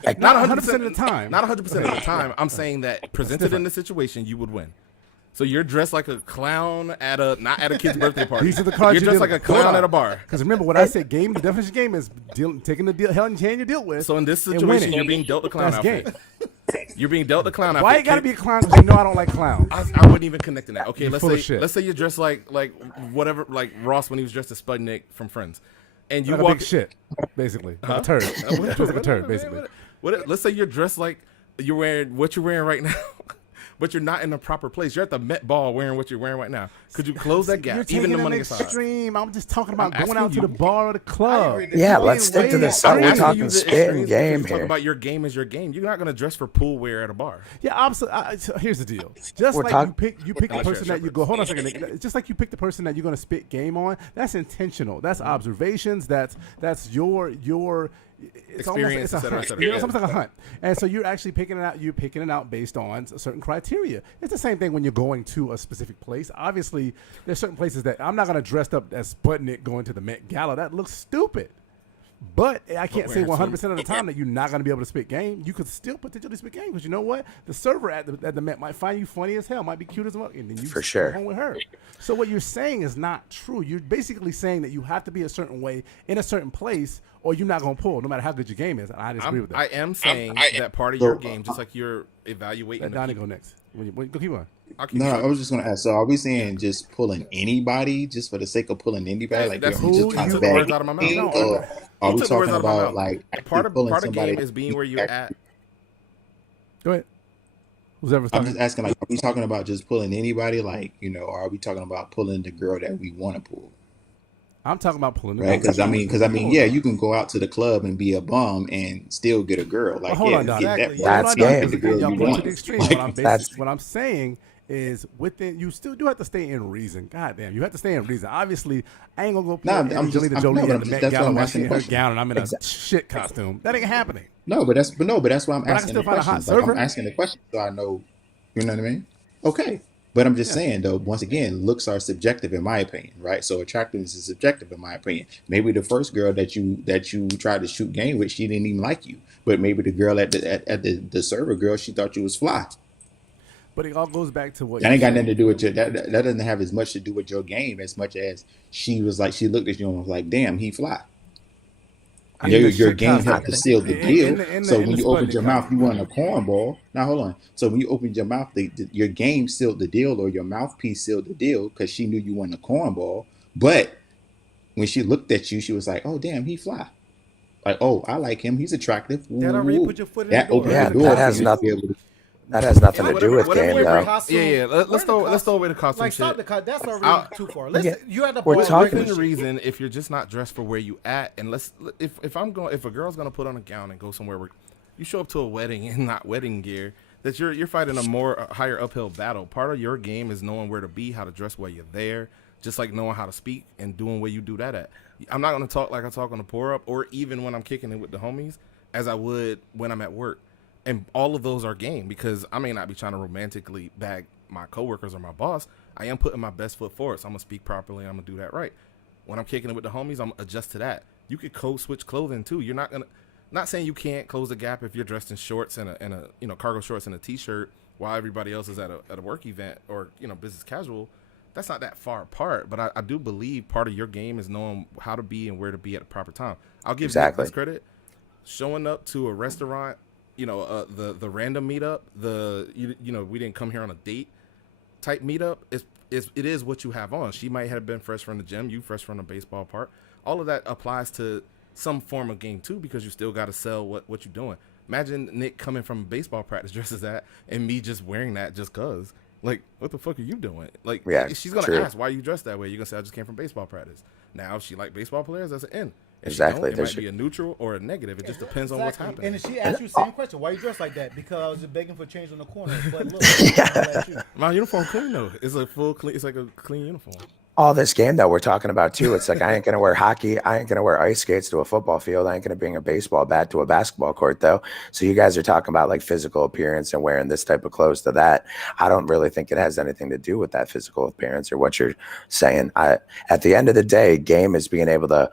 Like, Not 100% of the time. Not 100% of the time. I'm saying that presented in the situation, you would win. So you're dressed like a clown at not at a kid's birthday party. These are the cards You're dressed like a clown at a bar. Because remember, what I said, game, the definition of game is taking the hand you deal with. So in this and situation, winning. you're being dealt the clown That's outfit. game. You're being dealt the clown outfit. Why you got to be a clown? Because you know I don't like clowns. I wouldn't even connect to that. Okay, You're full of shit. let's say you're dressed like whatever, like Ross when he was dressed as Spudnik from Friends, and you Like a walk big shit, basically. Like a turd. Dressed like a turd, basically. Let's say you're dressed like you're wearing what you're wearing right now, but you're not in the proper place. You're at the Met Ball wearing what you're wearing right now. Could you close that You're gap? taking Even the an money aside. extreme. I'm just talking about I'm going out asking to the you. bar or the club. Yeah, let's stick to the sun. I'm We're asking talking you the spin extremes because game you talk here. about your game is your game. You're not gonna dress for pool wear at a bar. Yeah, so here's the deal. Just We're like talk- you pick the Unless you're person a that you go. Hold on a second. Nick. Just like you pick the person that you're going to spit game on. That's intentional. That's observations. That's your. It's Experience, almost et cetera, et it's a cetera. hunt. You know, it's almost like a hunt. And so you're actually picking it out. You're picking it out based on certain criteria. It's the same thing when you're going to a specific place. Obviously, there's certain places that I'm not going to dress up as Sputnik going to the Met Gala. That looks stupid. But I can't say 100% of the time that you're not going to be able to spit game. You could still potentially spit game because you know what? The server at the Met might find you funny as hell, might be cute as well, and then you For just sure. go home with her. So what you're saying is not true. You're basically saying that you have to be a certain way in a certain place, or you're not going to pull, no matter how good your game is. And I disagree with that. I am saying that part of your game, just like you're evaluating. Let the Donnie people- go next. Go keep going. I'll keep No, going. I was just gonna ask. So, are we saying just pulling anybody just for the sake of pulling anybody? Like, That's you who just trying you to took the words bag out of my mouth. anything, No, or are You we took the words talking out of my about mouth. like part actually pulling of somebody? game is being where you're at. Go ahead. Who's ever I'm talking? just asking, like, are we talking about just pulling anybody, like, or are we talking about pulling the girl that we want to pull? I'm talking about pulling the Right? girl. Because I mean, yeah, you can go out to the club and be a bum and still get a girl. Like, hold yeah, on, Don. get that. Exactly. That's Hold on, game. because The girl y'all you going to want. the extreme. Like, that's- What I'm saying is within you still do have to stay in reason. God damn, you have to stay in reason. Obviously, I ain't gonna go pull Nah, Angelina I'm just- Jolie no, but at I'm the just- Met that's why Gala I'm while asking she in the her question. gown and I'm in a shit costume. That ain't happening. No, but that's why I'm But I can asking still the find a hot questions. Like, server. I'm asking the question so I know. You know what I mean? Okay. But I'm just saying, though, once again, looks are subjective in my opinion, right? So attractiveness is subjective in my opinion. Maybe the first girl that you tried to shoot game with, she didn't even like you. But maybe the girl at the server girl, she thought you was fly. But it all goes back to what That you ain't got said. nothing to do with that doesn't have as much to do with your game as much as she was like, she looked at you and was like, damn, he fly. I mean, the Your shit game costume. helped to seal the In deal. the- So in when the you opened Sputnik your mouth, costume. you want a cornball. Now hold on. So when you opened your mouth, your game sealed the deal, or your mouthpiece sealed the deal because she knew you wanted a cornball. But when she looked at you, she was like, "Oh damn, he fly." Like, "Oh, I like him. He's attractive." That already Ooh. put your foot in That the door. opened Yeah, the door. that for has you to nothing- be able to- That has nothing to whatever- do with whatever game, you though. Costume, Yeah. Let's we're in throw the let's throw away the Like, costume stop shit. the cut. That's already I'll- too far. Yeah. You at the We're bar talking- Within the drinking shit. reason, if you're just not dressed for where you at, and if a girl's gonna put on a gown and go somewhere where you show up to a wedding in not wedding gear, that you're fighting a higher uphill battle. Part of your game is knowing where to be, how to dress while you're there, just like knowing how to speak and doing where you do that at. I'm not gonna talk like I talk on the pour up, or even when I'm kicking it with the homies, as I would when I'm at work. And all of those are game because I may not be trying to romantically bag my coworkers or my boss. I am putting my best foot forward. So I'm gonna speak properly. I'm gonna do that right. When I'm kicking it with the homies, I'm gonna adjust to that. You could code switch clothing too. You're not saying you can't close the gap if you're dressed in shorts and a cargo shorts and a t-shirt while everybody else is at a work event or business casual. That's not that far apart. But I do believe part of your game is knowing how to be and where to be at the proper time. I'll give you this credit. Showing up to a restaurant, the random meetup, we didn't come here on a date type meetup, it is what you have on. She might have been fresh from the gym, you fresh from the baseball park. All of that applies to some form of game too, because you still got to sell what you're doing. Imagine Nick coming from baseball practice dressed as that, and me just wearing that just cause. Like, what the fuck are you doing? Like, Yeah, she's gonna true. ask why you dressed that way. You're gonna say I just came from baseball practice. Now, if she like baseball players, that's an N. If Exactly. she don't, it might be a neutral or a negative. It just depends on what's Exactly. happening. And if she asked you the same question, why you dressed like that? Because I was just begging for change on the corner. But look, I'll let you. My uniform clean though. It's a full clean. It's like a clean uniform. All this game that we're talking about too, it's like I ain't gonna wear hockey, I ain't gonna wear ice skates to a football field, I ain't gonna bring a baseball bat to a basketball court though. So you guys are talking about like physical appearance and wearing this type of clothes to that. I don't really think it has anything to do with that physical appearance or what you're saying. At the end of the day, game is being able to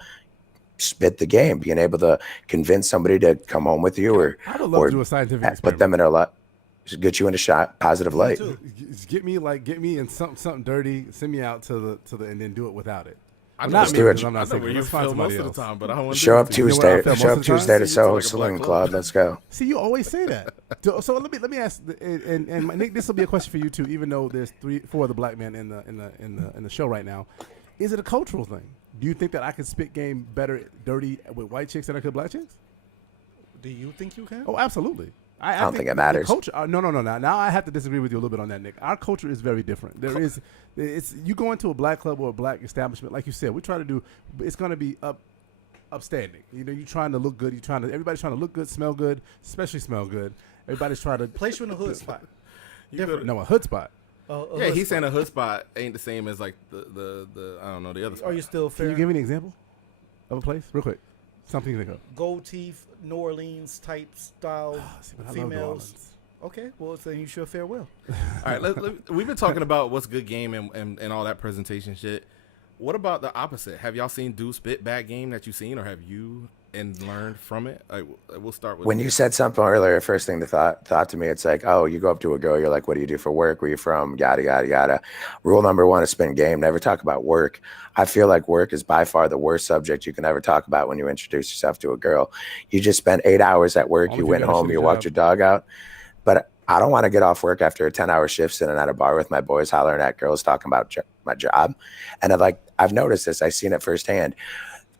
spit the game, being able to convince somebody to come home with you or I would love to do a scientific experiment. put them in a lot, get you in a shot, positive light. too. Get me in something dirty. Send me out to the and then do it without it. I Not Let's me, do it. because I'm I not know saying where you let's find feel most somebody of else. the time, but I don't want to Show up You know what I Tuesday. felt Show most up of the time? Tuesday to See, Soho it's like a Saloon, black Claude. cloth. Let's go. See, you always say that. So let me ask, and Nick, this will be a question for you too. Even though there's 4 other black men in the show right now, is it a cultural thing? Do you think that I could spit game better dirty with white chicks than I could black chicks? Do you think you can? Oh, absolutely. I don't think it matters. the culture, no. Now I have to disagree with you a little bit on that, Nick. Our culture is very different. You go into a black club or a black establishment, like you said, we try to do. It's going to be upstanding. You know, you're trying to look good. Everybody's trying to look good, smell good, especially smell good. Everybody's trying to Place you in a hood spot. No, a hood spot. Yeah, he's saying a hood spot ain't the same as like the I don't know the other spot. Are you still fair? Can you give me an example of a place, real quick? Something to think of. Gold teeth, New Orleans type style See, but I love New females? Orleans. Okay, well then you should fare well. All right, we've been talking about what's good game and all that presentation shit. What about the opposite? Have y'all seen dude spit bad game that you've seen, or have you and learned from it? Like, we'll start with When you said something earlier, first thing that thought to me, it's like, oh, you go up to a girl, you're like, what do you do for work? Where you from? Yada, yada, yada. Rule number 1 is spin game. Never talk about work. I feel like work is by far the worst subject you can ever talk about when you introduce yourself to a girl. You just spent 8 hours at work. Only You if you went got a home, shitty you walked job. your dog out. But I don't want to get off work after a 10-hour shift sitting at a bar with my boys hollering at girls talking about my job. And I've noticed this. I've seen it firsthand.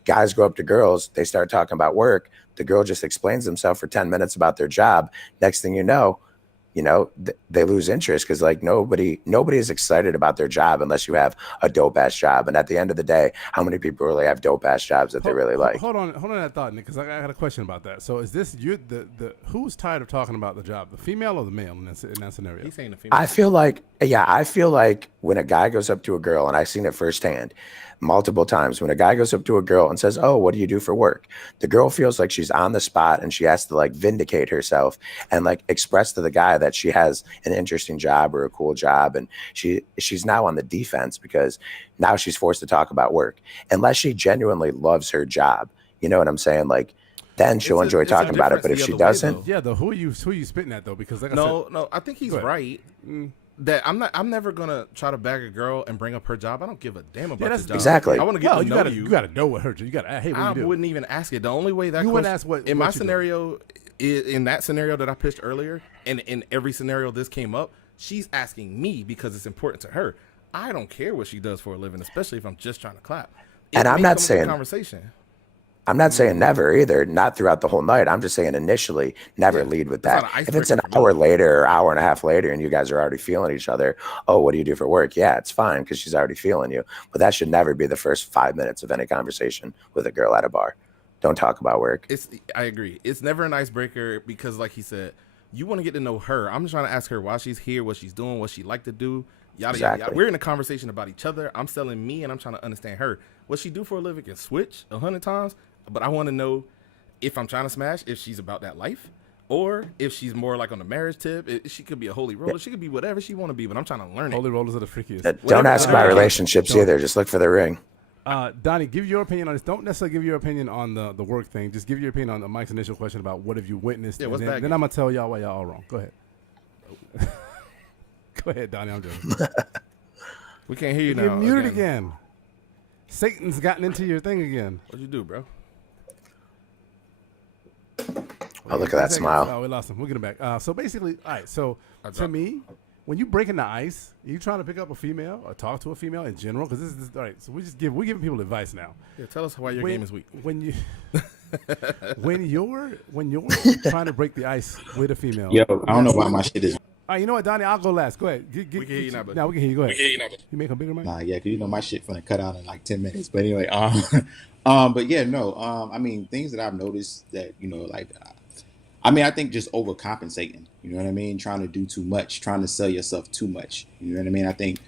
Guys go up to girls. They start talking about work. The girl just explains themselves for 10 minutes about their job. Next thing you know, they lose interest because like nobody is excited about their job unless you have a dope ass job. And at the end of the day, how many people really have dope ass jobs that they really like? Hold on that thought, Nick, because I got a question about that. So is this who's tired of talking about the job, the female or the male in that scenario? he's saying the female. I feel like when a guy goes up to a girl, and I've seen it firsthand multiple times, when a guy goes up to a girl and says, oh, what do you do for work? The girl feels like she's on the spot and she has to like vindicate herself and like express to the guy that she has an interesting job or a cool job. And she's now on the defense because now she's forced to talk about work. Unless she genuinely loves her job. You know what I'm saying? Like, then she'll enjoy talking about it. But if she doesn't, Yeah, who are you spitting at though? Because like I said, No, I think he's Go ahead. right. That I'm never gonna try to bag a girl and bring up her job. I don't give a damn about that's the job. exactly. I want to get no, to know you. you gotta know what her. You gotta. Hey, what I you do? wouldn't even ask it. The only way that You wouldn't question- ask what- in what my you do. scenario, in that scenario that I pitched earlier, and in every scenario this came up, she's asking me because it's important to her. I don't care what she does for a living, especially if I'm just trying to clap. It And I'm may not come up in saying- conversation. I'm not saying never either, not throughout the whole night. I'm just saying initially, never lead with It's not that. an If it's an icebreaker for me. hour later or hour and a half later and you guys are already feeling each other, oh, what do you do for work? Yeah, it's fine because she's already feeling you. But that should never be the first 5 minutes of any conversation with a girl at a bar. Don't talk about work. I agree. It's never an icebreaker because, like he said, you want to get to know her. I'm just trying to ask her why she's here, what she's doing, what she like to do, yada, yada, yada. Exactly. We're in a conversation about each other. I'm selling me, and I'm trying to understand her. What she do for a living can switch 100 times, but I want to know if I'm trying to smash, if she's about that life, or if she's more like on the marriage tip. She could be a holy roller. She could be whatever she want to be, but I'm trying to learn it. Holy rollers are the freakiest. Don't ask about whatever- relationships either. Just look for the ring. Donnie, give your opinion on this. Don't necessarily give your opinion on the work thing. Just give your opinion on Mike's initial question about what have you witnessed. Yeah, and what's then, that then game? I'm gonna tell y'all why y'all all wrong. Go ahead. Go ahead, Donnie. I'm joking. We can't hear you now. You're muted again. Satan's gotten into your thing again. What'd you do, bro? Oh, look at that smile. Oh, we lost him. We'll get him back. So basically, all right. So I to dropped- me, when you breaking the ice, you trying to pick up a female or talk to a female in general, because this is all right. So we're giving people advice now. Yeah, tell us why your game is weak. When you When you're trying to break the ice with a female. Yo, I don't know why my shit is. All right, you know what, Donnie? I'll go last. Go ahead. We can hear you now, buddy. No, we can hear you. Go ahead. You make a bigger mic? Nah, yeah, because you know my shit finna cut out in like 10 minutes. But anyway, but yeah, no, I mean, things that I've noticed that, like, I mean, I think just overcompensating, you know what I mean? Trying to do too much, trying to sell yourself too much, you know what I mean? I think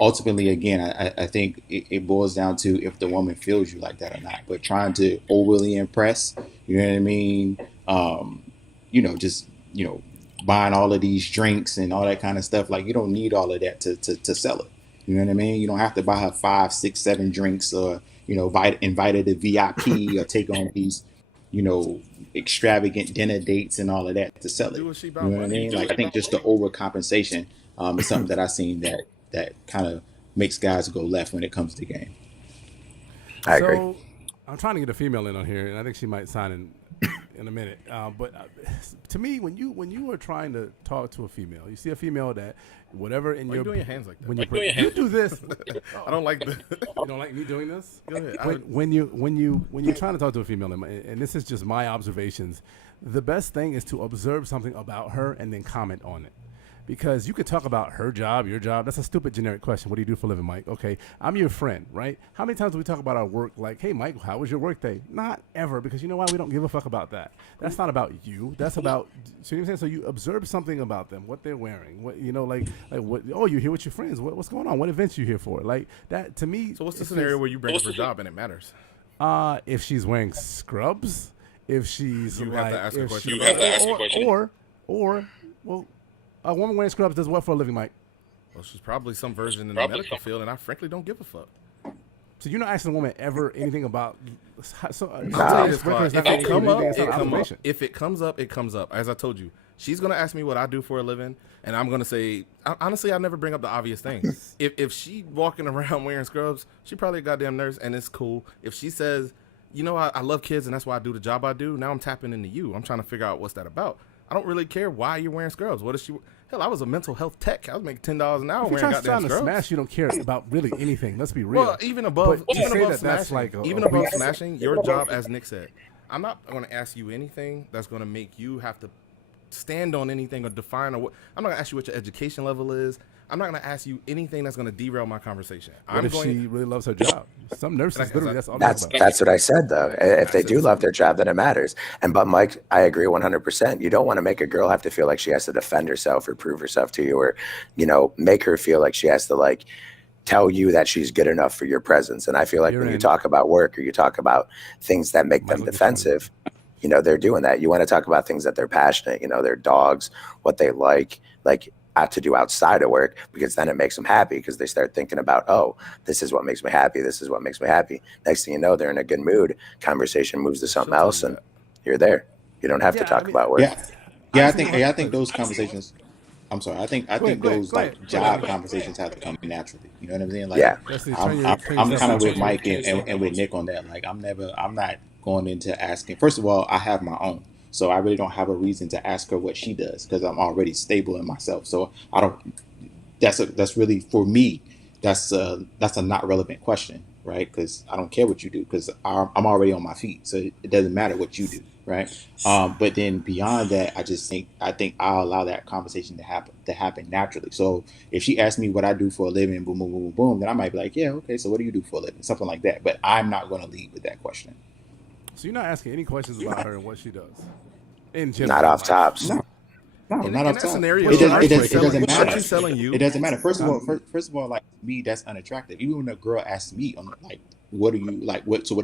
ultimately, again, I think it boils down to if the woman feels you like that or not, but trying to overly impress, you know what I mean? Just, buying all of these drinks and all that kind of stuff. Like, you don't need all of that to sell it. You know what I mean? You don't have to buy her 5, 6, 7 drinks or, invite her to VIP or take on these, extravagant dinner dates and all of that to sell it. You know what I mean? Like, I think just the overcompensation is something that I've seen that kind of makes guys go left when it comes to game. I agree. So I'm trying to get a female in on here, and I think she might sign in a minute. But to me, when you are trying to talk to a female, you see a female that whatever in your doing your hands like that. When you do this, I don't like this. You don't like me doing this? Go ahead. When you're trying to talk to a female, and this is just my observations, the best thing is to observe something about her and then comment on it. Because you could talk about her job, your job. That's a stupid generic question. What do you do for a living, Mike? Okay, I'm your friend, right? How many times do we talk about our work like, hey, Mike, how was your work day? Not ever, because you know why? We don't give a fuck about that. That's not about you. That's about, see what I'm saying? So you observe something about them, what they're wearing, what, like what, oh, you're here with your friends. What's going on? What events you here for? Like that, to me. So what's the scenario where you bring up her job and it matters? If she's wearing scrubs, if she's You like, have to ask a question. You have to ask a question. Or, well, a woman wearing scrubs does what for a living, Mike? Well, she's probably some version in the medical field, and I frankly don't give a fuck. So you're not asking a woman ever anything about. So if it comes up, it comes up. As I told you, she's gonna ask me what I do for a living, and I'm gonna say, honestly, I never bring up the obvious things. if she walking around wearing scrubs, she probably a goddamn nurse, and it's cool. If she says, I love kids, and that's why I do the job I do. Now I'm tapping into you. I'm trying to figure out what's that about. I don't really care why you're wearing scrubs. What is she? Hell, I was a mental health tech. I was making $10 an hour wearing goddamn scrubs. Smash, you don't care about really anything. Let's be real. Well, even above smashing, your job, as Nick said, I'm not going to ask you anything that's going to make you have to stand on anything or define or what. I'm not going to ask you what your education level is. I'm not going to ask you anything that's going to derail my conversation. What if she really loves her job? Some nurses, literally, that's all that's what I said, though. If they do love their job, then it matters. But Mike, I agree 100%. You don't want to make a girl have to feel like she has to defend herself or prove herself to you, or make her feel like she has to tell you that she's good enough for your presence. And I feel like when you talk about work or you talk about things that make them defensive, they're doing that. You want to talk about things that they're passionate, their dogs, what they like to do outside of work, because then it makes them happy, because they start thinking about, oh, this is what makes me happy. This is what makes me happy. Next thing you know, they're in a good mood. Conversation moves to something else, and you're there. You don't have to talk about work. I think those conversations. I'm sorry. I think those job conversations have to come naturally. You know what I'm saying? I'm kind of with Mike and with Nick on that. Like, I'm not going into asking. First of all, I have my own. So I really don't have a reason to ask her what she does, because I'm already stable in myself. So I don't. That's really, for me. That's a not relevant question, right? Because I don't care what you do, because I'm already on my feet. So it doesn't matter what you do, right? But then beyond that, I think I'll allow that conversation to happen naturally. So if she asks me what I do for a living, boom, boom, boom, boom, boom, then I might be like, yeah, okay. So what do you do for a living? Something like that. But I'm not going to lead with that question. So you're not asking any questions about her and what she does? In general, not off tops. No, not off tops. It doesn't matter. She's selling you. It doesn't matter. First of all, like, me, that's unattractive. Even when a girl asks me, I'm like, what do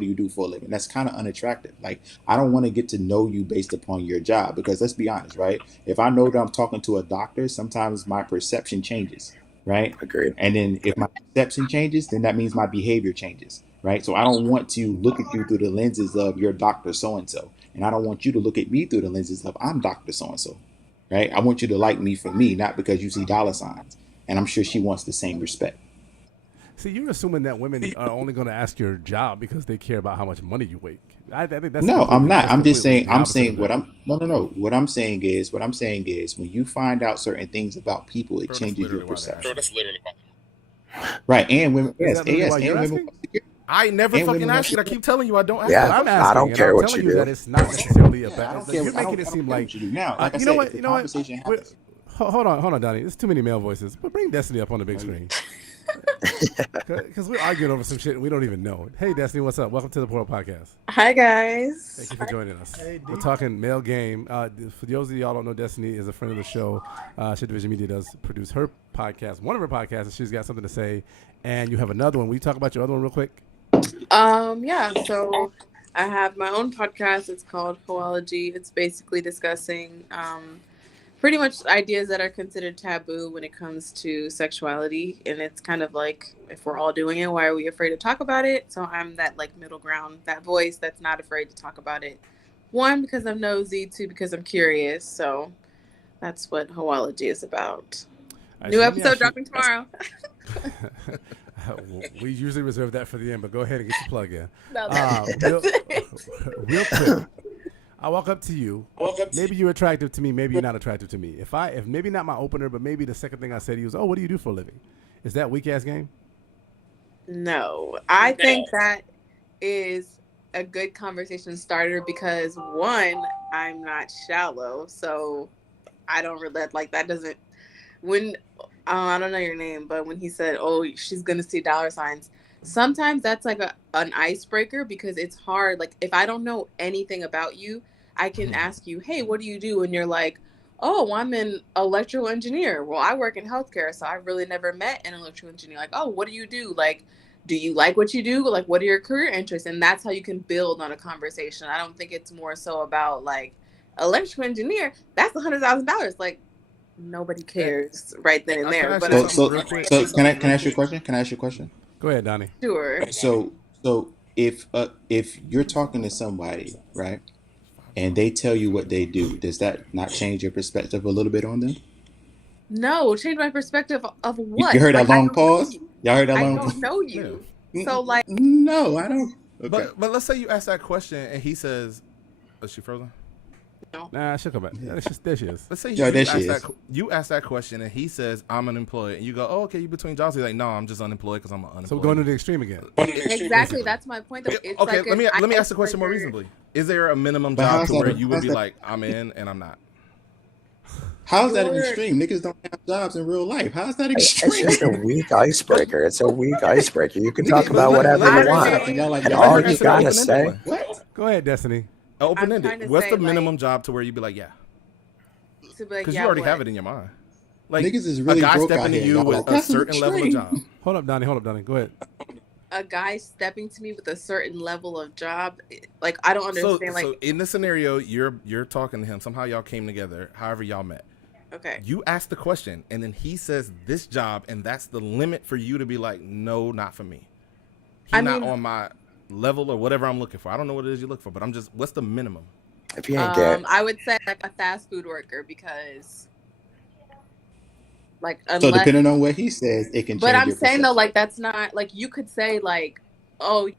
you do for a living? That's kind of unattractive. Like, I don't want to get to know you based upon your job, because let's be honest, right? If I know that I'm talking to a doctor, sometimes my perception changes, right? Agreed. And then if my perception changes, then that means my behavior changes. Right. So I don't want to look at you through the lenses of your doctor so-and-so. And I don't want you to look at me through the lenses of I'm Dr. So-and-so. Right. I want you to like me for me, not because you see dollar signs. And I'm sure she wants the same respect. See, you're assuming that women are only going to ask your job because they care about how much money you make. I think that's no, I'm not. I'm just saying. What I'm saying is when you find out certain things about people, it changes your perception. That's literally why. Right. And women, yes, and women. I never And fucking women asked you. I keep telling you I don't ask Yeah. that I'm question. asking, I don't and care I'm what telling you you do. that it's not necessarily a I bad. don't care. You're I making don't it seem care like what you do now. Like I you said, know what? if the You know what? conversation Wait, happens. hold on, Donnie. There's too many male voices. But bring Destiny up on the big screen. Because we're arguing over some shit and we don't even know it. Hey, Destiny, what's up? Welcome to the Portal Podcast. Hi guys. Thank you for joining us. Hey, We're D. talking male game. For those of y'all don't know, Destiny is a friend of the show. Shit Division Media does produce her podcast, one of her podcasts, and she's got something to say. And you have another one. Will you talk about your other one real quick? Yeah, so I have my own podcast. It's called Hoology. It's basically discussing pretty much ideas that are considered taboo when it comes to sexuality. And it's kind of like, if we're all doing it, why are we afraid to talk about it? So I'm that like middle ground, that voice that's not afraid to talk about it. One, because I'm nosy. Two, because I'm curious. So that's what Hoology is about. All right, New so let me episode ask you- dropping tomorrow. We usually reserve that for the end, but go ahead and get your plug in. No, Real quick, I walk up to you. Maybe you're attractive to me. Maybe you're not attractive to me. If maybe not my opener, but maybe the second thing I say to you is, "Oh, what do you do for a living?" Is that weak ass game? No, I think that is a good conversation starter because one, I'm not shallow, so I don't relate like that. Doesn't when I don't know your name, but when he said, "Oh, she's gonna see dollar signs," sometimes that's like an icebreaker because it's hard. Like if I don't know anything about you, I can ask you, "Hey, what do you do?" And you're like, "Oh, I'm an electrical engineer." Well, I work in healthcare, so I've really never met an electrical engineer. Like, "Oh, what do you do?" Like, do you like what you do? Like, what are your career interests? And that's how you can build on a conversation. I don't think it's more so about like electrical engineer. That's $100,000. Like, nobody cares right then and Can I there. ask But you I'm something real quick? Can I ask you a question? Can I ask you a question? Go ahead, Donnie. sure. So if you're talking to somebody, right, and they tell you what they do, does that not change your perspective a little bit on them? No, change my perspective of You, what? you heard Like, that I long don't know pause? you. Y'all heard that I long don't pause? know you. So like, No, I don't. Okay. But let's say you ask that question and he says, "Is she frozen?" Nah, she'll come back. There she is. Let's say Yeah, you, there ask she is. you ask that question and he says, "I'm unemployed," and you go, "Oh, okay, you between jobs?" He's like, "No, I'm just unemployed because I'm unemployed." So we're going to the extreme again. exactly. That's my point. Though. It's Okay, like let me an ask the question more icebreaker. reasonably. Is there a minimum But job how's to that where a- you would how's be that- like, "I'm in and I'm not"? How's that an You're- extreme? Niggas don't have jobs in real life. How's that It's extreme? just a weak icebreaker. It's a weak icebreaker. You can Nigga, talk about let- whatever let you her want. answer- Y'all like let All her you answer the gotta open-ended say. one. What? Go ahead, Destiny. Open trying ended. to What's say, the like- minimum job to where you'd be like, "Yeah"? to be like, Because yeah, you already what? have it in your mind. Like Niggas is really a guy broke stepping out to here. you Y'all with like, a that's an certain level of extreme. job. Hold up, Donnie. Go ahead. A guy stepping to me with a certain level of job. Like I don't So, understand. so in the scenario, you're talking to him. Somehow y'all came together. However y'all met. Okay. You ask the question, and then he says this job, and that's the limit for you to be like, "No, not for me." He's I not mean- on my level or whatever I'm looking for. I don't know what it is you look for, but I'm just, what's the minimum? If you ain't gay, I would say like a fast food worker because, like, So unless. depending on what he says, it can change But I'm your saying though, perception. like that's not like you could say like, oh,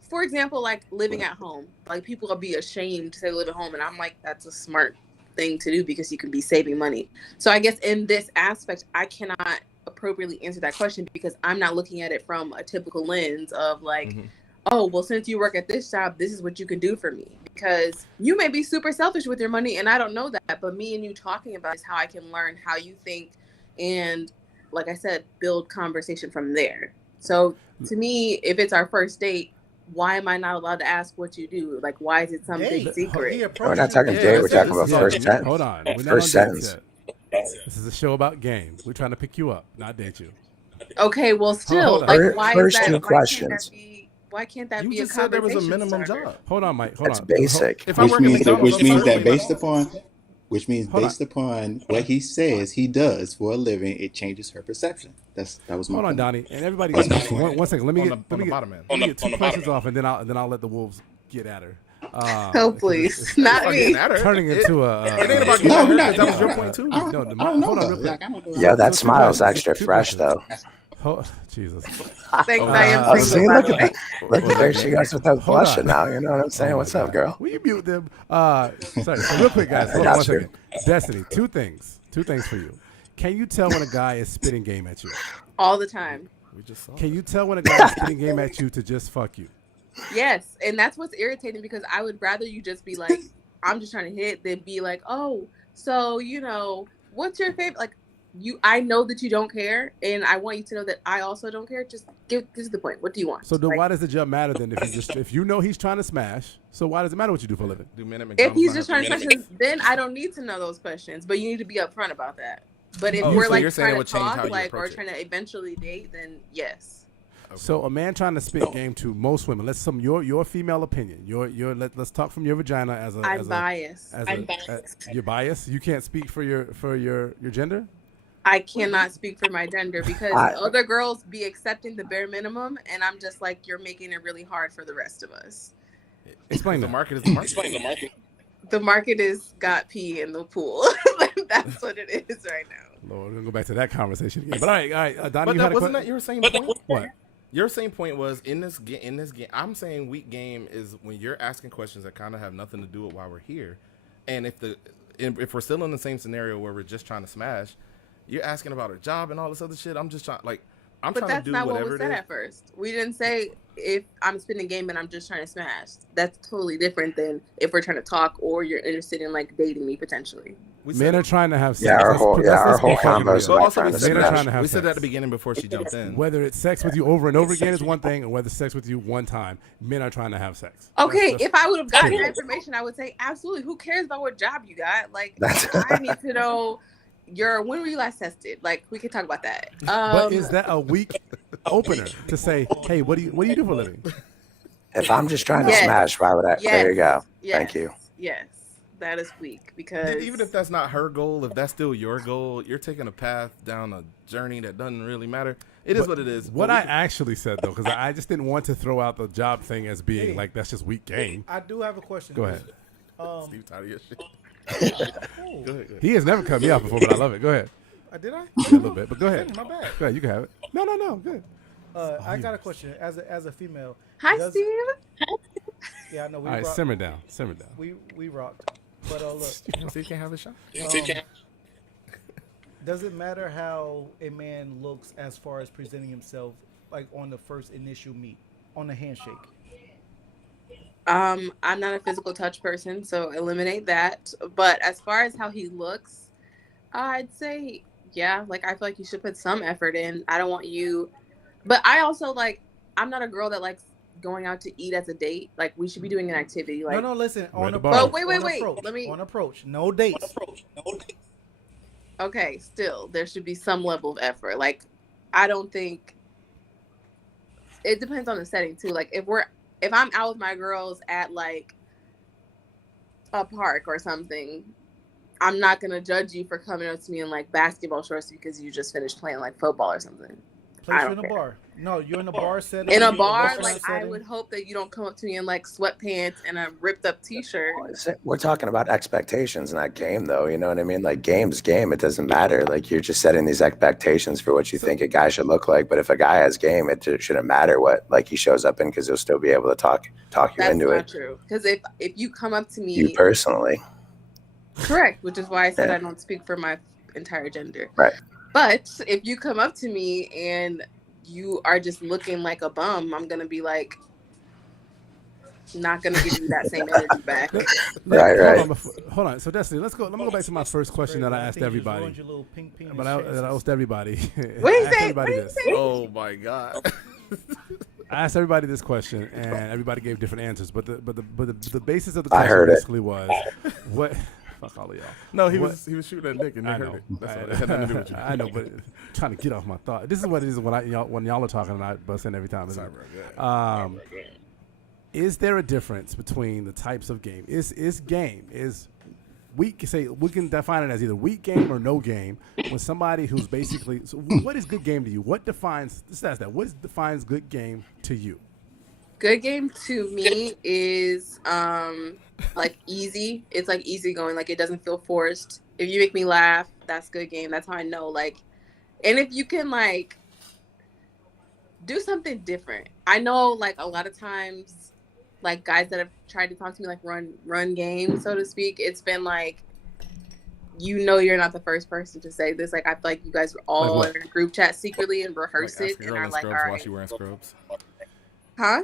for example, like living at home. Like people will be ashamed to say live at home, and I'm like, that's a smart thing to do because you can be saving money. So I guess in this aspect, I cannot appropriately answer that question because I'm not looking at it from a typical lens of like, oh, well, since you work at this job, this is what you can do for me. Because you may be super selfish with your money, and I don't know that. But me and you talking about is how I can learn how you think and, like I said, build conversation from there. So to me, if it's our first date, why am I not allowed to ask what you do? Like, why is it some big Date. secret? He we're approached not you- talking Yeah, date. We're this talking is about all first me. sentence. Hold on. We're not First on dates sentence. yet. This is a show about game. We're trying to pick you up, not date you. Okay, well, still, hold on. like, why First is that? two Why questions. can't that be? Why can't that You be just a said there was a conversation minimum starter? job. Hold on, Mike. Hold That's on. basic. If I work at McDonald's, Which I'm means that certainly not- Hold based upon what he says he does for a living, it changes her perception. That was my Hold on, point. Donnie, and everybody. That's my point. One second. Let me On get the bottom end. let me get two questions off, and then I'll let the wolves get at her. Oh, please, It's not Fucking me. at her. turning into a. It ain't about getting No, at her, we're 'cause not. that was your point too. I don't, No, I don't know hold on her. real quick. Like, I don't know her. Yeah, that two smile's questions. extra Two fresh questions. though. Jesus. Thanks, I am Oh, single, see, by look the at way. that. Look at there she goes with that Hold blushing on. now. You know what I'm saying? Oh my What's up, God. girl? Will you mute them? Sorry. So real quick, guys. Hold Got on one you. second. Destiny, two things for you. Can you tell when a guy is spitting game at you? All the time. We just saw. Can you tell when a guy's spitting game at you to just fuck you? Yes, and that's what's irritating because I would rather you just be like, I'm just trying to hit, than be like, oh, so what's your favorite? Like, I know that you don't care, and I want you to know that I also don't care. Just this is the point. What do you want? So then, why does the jump matter then? If you know he's trying to smash, so why does it matter what you do for a living? Do men at If McDonald's he's not just have trying to minimum- question, then I don't need to know those questions. But you need to be upfront about that. But if Oh, we're so like you're saying it trying to would change how talk, you like, or approach it. trying to eventually date, then yes. So a man trying to spit game to most women. Let's your female opinion. Let's talk from your vagina as a. I'm biased. You're biased. You can't speak for your gender. I cannot speak for my gender because other girls be accepting the bare minimum, and I'm just like, you're making it really hard for the rest of us. Explain The that. market is the market. The market is got pee in the pool. That's what it is right now. Lord, we're gonna go back to that conversation again. But all right, Donnie, But you had that a wasn't question. that your same point? What? Your same point was in this game. I'm saying weak game is when you're asking questions that kind of have nothing to do with why we're here, and if we're still in the same scenario where we're just trying to smash, you're asking about a job and all this other shit. I'm just trying But trying that's to do not what whatever was it said is. at first. We didn't say if I'm spinning game and I'm just trying to smash. That's totally different than if we're trying to talk or you're interested in like dating me potentially. Men are trying to have sex. Yeah, our Let's whole be fucking combo is real. about Also, trying we to said, Men are smash. trying to have we said sex. at the beginning before she jumped in. Whether it's sex with you over and over again is one thing, or whether sex with you one time, men are trying to have sex. Okay, That's- if I would have gotten that information, I would say absolutely. Who cares about what job you got? Like, I need to know when were you last tested? Like, we could talk about that. But is that a weak opener to say, hey, what do you do for a living? If I'm just trying to Yes. smash, why would I? Yes. There you go. Yes. Thank you. Yes, that is weak because Even if that's not her goal, if that's still your goal, you're taking a path down a journey that doesn't really matter. It is what it is. What But I actually said, though, because I just didn't want to throw out the job thing as being like, that's just weak game. I do have a question. Go ahead. Steve tired of your shit. Ooh, Go ahead. He has never cut me off before, but I love it. Go ahead. did I? A little bit, but go ahead. My bad. Go ahead, you can have it. No, good. I got a question. As a female. Hi, does- Steve. Yeah, I know we All right, rock. simmer down. We rocked. But look, Steve can't have a shot. does it matter how a man looks as far as presenting himself, like on the first initial meet, on the handshake? I'm not a physical touch person, so eliminate that. But as far as how he looks, I'd say, yeah, like I feel like you should put some effort in. I don't want you, but I also I'm not a girl that likes going out to eat as a date. Like we should be doing an activity. Like No, listen. On the approach. bar. Oh, wait, on wait. Approach, Let me- on approach. No dates. okay, still there should be some level of effort. Like I don't think it depends on the setting too. Like if I'm out with my girls at like a park or something, I'm not gonna judge you for coming up to me in like basketball shorts because you just finished playing like football or something. Place I you don't in a care. bar. No, you're in a bar setting. In a you're bar, restaurant like I setting. would hope that you don't come up to me in like sweatpants and a ripped up t-shirt. We're talking about expectations, not game, though. You know what I mean? Like game's game. It doesn't matter. Like you're just setting these expectations for what you think a guy should look like. But if a guy has game, it shouldn't matter what like he shows up in because he'll still be able to talk you That's into not it. true. Because if you come up to me, You personally, correct, which is why I said Yeah. I don't speak for my entire gender. Right. But if you come up to me and you are just looking like a bum, I'm gonna be like, not gonna give you that same energy back. Right. Hold on. So Destiny, let me go back to my first question that I asked think you just everybody. ruined your little pink penis But I chances. asked everybody. What do you I asked say? everybody What do you this. say? Oh my god. I asked everybody this question, and everybody gave different answers. But the basis of the I question heard it. basically was what. Fuck all of y'all. No, he What- was shooting at Nick and Nick I heard know. it. That's all. It had nothing to do with you. I know, but trying to get off my thought. This is what it is when y'all are talking and I bust in every time. Isn't Sorry, it? bro. Is there a difference between the types of game? Is game we can define it as either weak game or no game when somebody who's basically what is good game to you? What defines what defines good game to you? Good game to me is like easy. It's like easy going. Like it doesn't feel forced. If you make me laugh, that's good game. That's how I know. Like, and if you can like do something different. I know like a lot of times, like guys that have tried to talk to me like run game, so to speak. It's been like you know you're not the first person to say this. Like, I feel like you guys were all what? in a group chat secretly and Like rehearsed ask it a and girl are in like, all scrubs while right, she wearing scrubs. huh?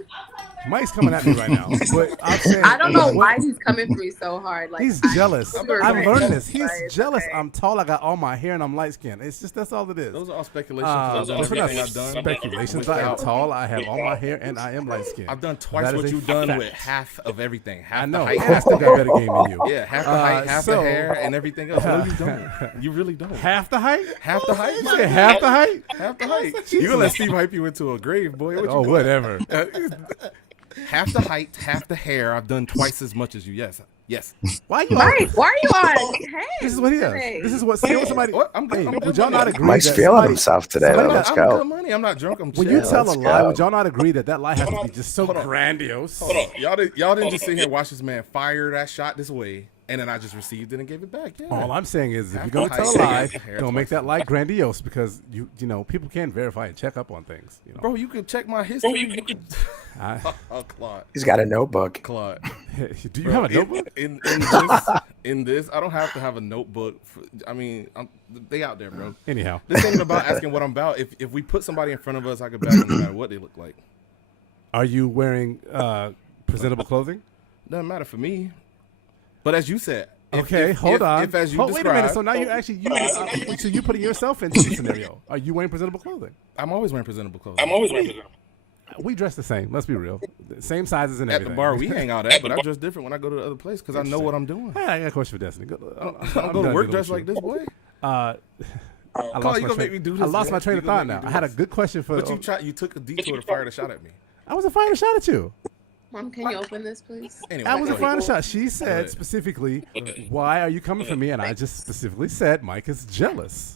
Mike's coming at me right now, but I'm saying I don't know why he's coming for me so hard. Like, he's jealous. you were I've right, learned this. but He's it's jealous. okay. I'm tall. I got all my hair, and I'm light skinned. It's just that's all it is. Those are all speculations. 'cause I've Those are done not everything I've done. speculations. I am tall. I have all my hair, and I am light skinned. I've done twice That is what a you've done fact. with half of everything. Half I know, the height, and I still got better game than you. yeah, half the height, half so- the hair, and everything else. No, you don't. You really don't. Half the height? Half the height. You said half the height? Half the height. You gonna let Steve hype you into a grave, boy? What you Oh, doing? whatever. Half the height, half the hair. I've done twice as much as you. Yes, yes. Why you? Mike, why are you on? Hey, This is what he does. today? This is what somebody. What? I'm good. Hey, I'm good would y'all money. not agree Mike's that feeling somebody- himself today. somebody- Though. Let's I'm go. good money. I'm not drunk. I'm When chill. you tell a let's lie, go. would y'all not agree that lie has to be just so Hold on. grandiose? Hold on. Y'all didn't just sit here and watch this man fire that shot this way, and then I just received it and gave it back. Yeah. All I'm saying is, if Half you're gonna the tell a height, lie, half the hair, don't make twice that lie grandiose because you know people can verify and check up on things. You know, Bro, you can check my history. You can... I- Oh, Claude. He's got a notebook. Claude. do you have a notebook? In this, I don't have to have a notebook. I mean, they out there, bro. Anyhow, This ain't about asking what I'm about. If we put somebody in front of us, I could back them no matter what they look like. are you wearing presentable clothing? Doesn't matter for me. But as you said, Okay, hold on. If as you Wait a minute. described, So now you actually so you're putting yourself into the scenario. Are you wearing presentable clothing? I'm always wearing presentable clothes. We dress the same. Let's be real. Same sizes and At everything. the bar we hang out at, but I dress different when I go to the other place because I know what I'm doing. Hey, I got a question for Destiny. I don't go to work dressed like this, boy. I Carl, lost you my gonna make me do this? I lost man. my train You of gonna thought make now. me I do had a this. good question for. But you took a detour to fire the shot at me. I wasn't firing a shot at you. Mom, can you open this, please? Anyway, I wasn't go ahead. firing a shot. She said ahead. specifically, "Why are you coming for me?" And I just specifically said, "Mike is jealous."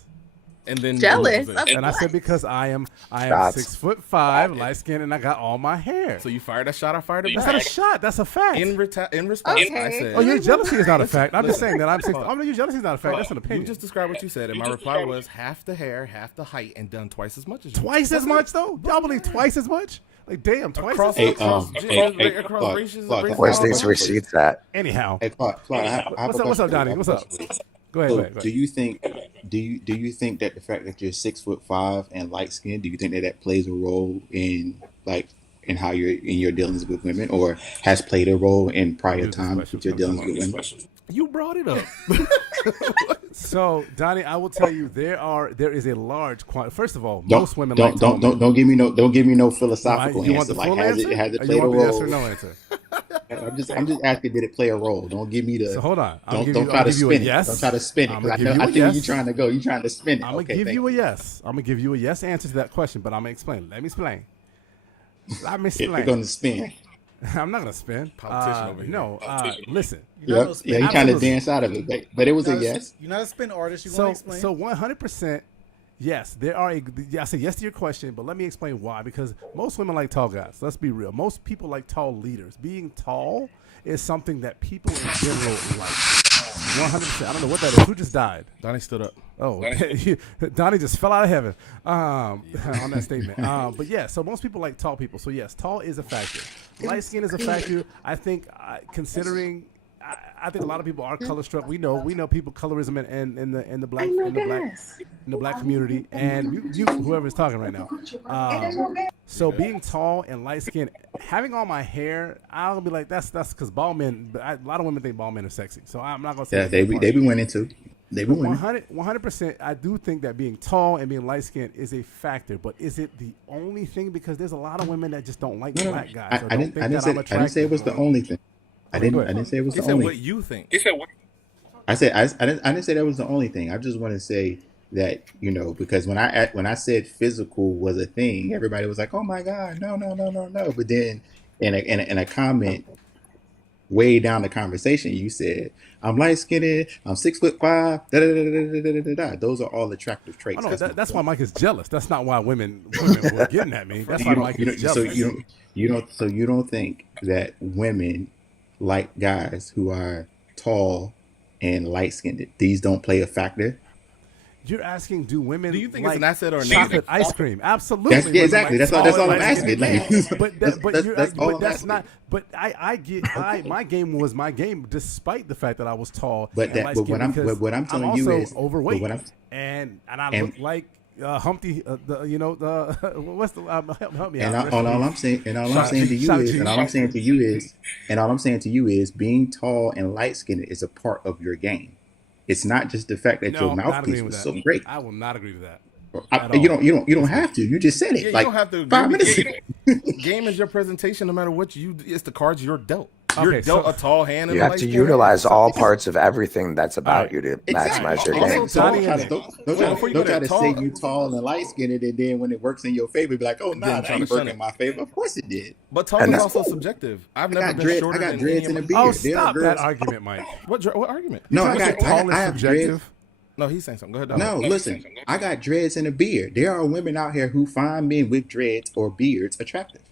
And then Jealous So of- And I said because I am Shots. 6'5", light skinned, and I got all my hair. you fired that shot. I fired it That's not a back. shot. That's a fact. In response, I Okay. said, Oh, your jealousy is not a fact. I'm just listen. saying that I'm 6. Oh no, your jealousy is not a fact. That's an You opinion. just described what you said, and my reply was half the hair, half the height, and done twice as much as you. Twice as much though. Y'all believe twice as much? Like damn, twice. Across, As across, Clark, across races. Clark, races, Where's all these over. receipts at? Anyhow, Hey, Clark, I have what's a up? What's up, question. Donnie? I have a What's up? question. Go ahead. So, Go ahead. do you think that the fact that you're 6'5" and light skinned, do you think that plays a role in how you're in your dealings with women, or has played a role in prior Use this times question. with your dealings with women? You brought it up. So, Donnie, I will tell you there is a large quantity. First of all, Don't most women don't like don't, tall don't give me no men. philosophical You want answer. the Like full has answer? it Or played you a want the yes role? or no answer? I'm just asking, did it play a role? Don't give me the. So hold on. I'm Don't gonna try to give you a spin it. yes. Don't try to spin it. I'm 'cause gonna give you I a think yes. you're trying to go. You're trying to spin it. I'm gonna Okay, give thank you a yes. I'm gonna give you a yes answer to that question, but I'm gonna explain. Let me explain. Let me If you're explain. going to spin, I'm not gonna spin. Politician over here. No. Listen. You're not yep. no spin. Yeah, you're trying to Absolutely. dance out of it, but it was a You're not yes. You're not a spin artist. You So want to explain? so 100%. Yes, there are. I say yes to your question, but let me explain why. Because most women like tall guys. Let's be real. Most people like tall leaders. Being tall is something that people in general like. 100%. I don't know what that is. Who just died? Donnie stood up. Oh, Donnie just fell out of heaven on that statement. But yeah, so most people like tall people. So yes, tall is a factor. Light skin is a factor. I think considering, I think a lot of people are color struck. We know people colorism in the black community, and you whoever's talking right now. So being tall and light skinned, having all my hair, I'll be like that's because bald men. A lot of women think bald men are sexy. So I'm not gonna say Yeah, they be winning too. They be winning. 100%. I do think that being tall and being light skinned is a factor, but is it the only thing? Because there's a lot of women that just don't like black guys. I didn't say it was the only thing. I didn't say it was He the said only. what you think. I didn't say that was the only thing. I just want to say that, because when I said physical was a thing, everybody was like, "Oh my God, no." But then in a comment way down the conversation, you said, "I'm light skinned, I'm 6'5". Da, da, da, da, da, da, da, da. Those are all attractive traits. Oh, no, that's why Mike is jealous. That's not why women were getting at me. That's why Mike is jealous. So you don't think that women like guys who are tall and light skinned? These don't play a factor. You're asking, do women? Do you think like it's an asset or a chocolate negative? ice cream? Absolutely. Exactly. That's all I'm light asking. skin. Like, That's not. But my game was my game, despite the fact that I was tall. But and light skinned, what I'm telling also you is overweight, but and I look like Humpty. What's the help me and out? all I'm saying to you is being tall and light skinned is a part of your game. It's not just the fact that your mouthpiece was so great. I will not agree with that. You don't have to. You just said it. Yeah, like you don't have to. 5 minutes ago. Game is your presentation, no matter what you. It's the cards you're dealt. Okay, You're dealt a tall hand. And You a have light to skin. utilize all parts of everything that's about Right. you to Exactly. maximize your Also, game. Johnny and Don't try to say you tall and light skinned, and then when it works in your favor, be like, oh no, Then that try ain't to shun working it. in my favor. Of course it did. But tall And is that's also cool. subjective. I've I never got been dreads. shorter I got than dreads any in a of beard. my. Oh, There are stop that girls- argument, Mike. What argument? No, Tall I is have dreads. subjective. No, he's saying something. Go ahead. No, listen. I got dreads and a beard. There are women out here who find men with dreads or beards attractive.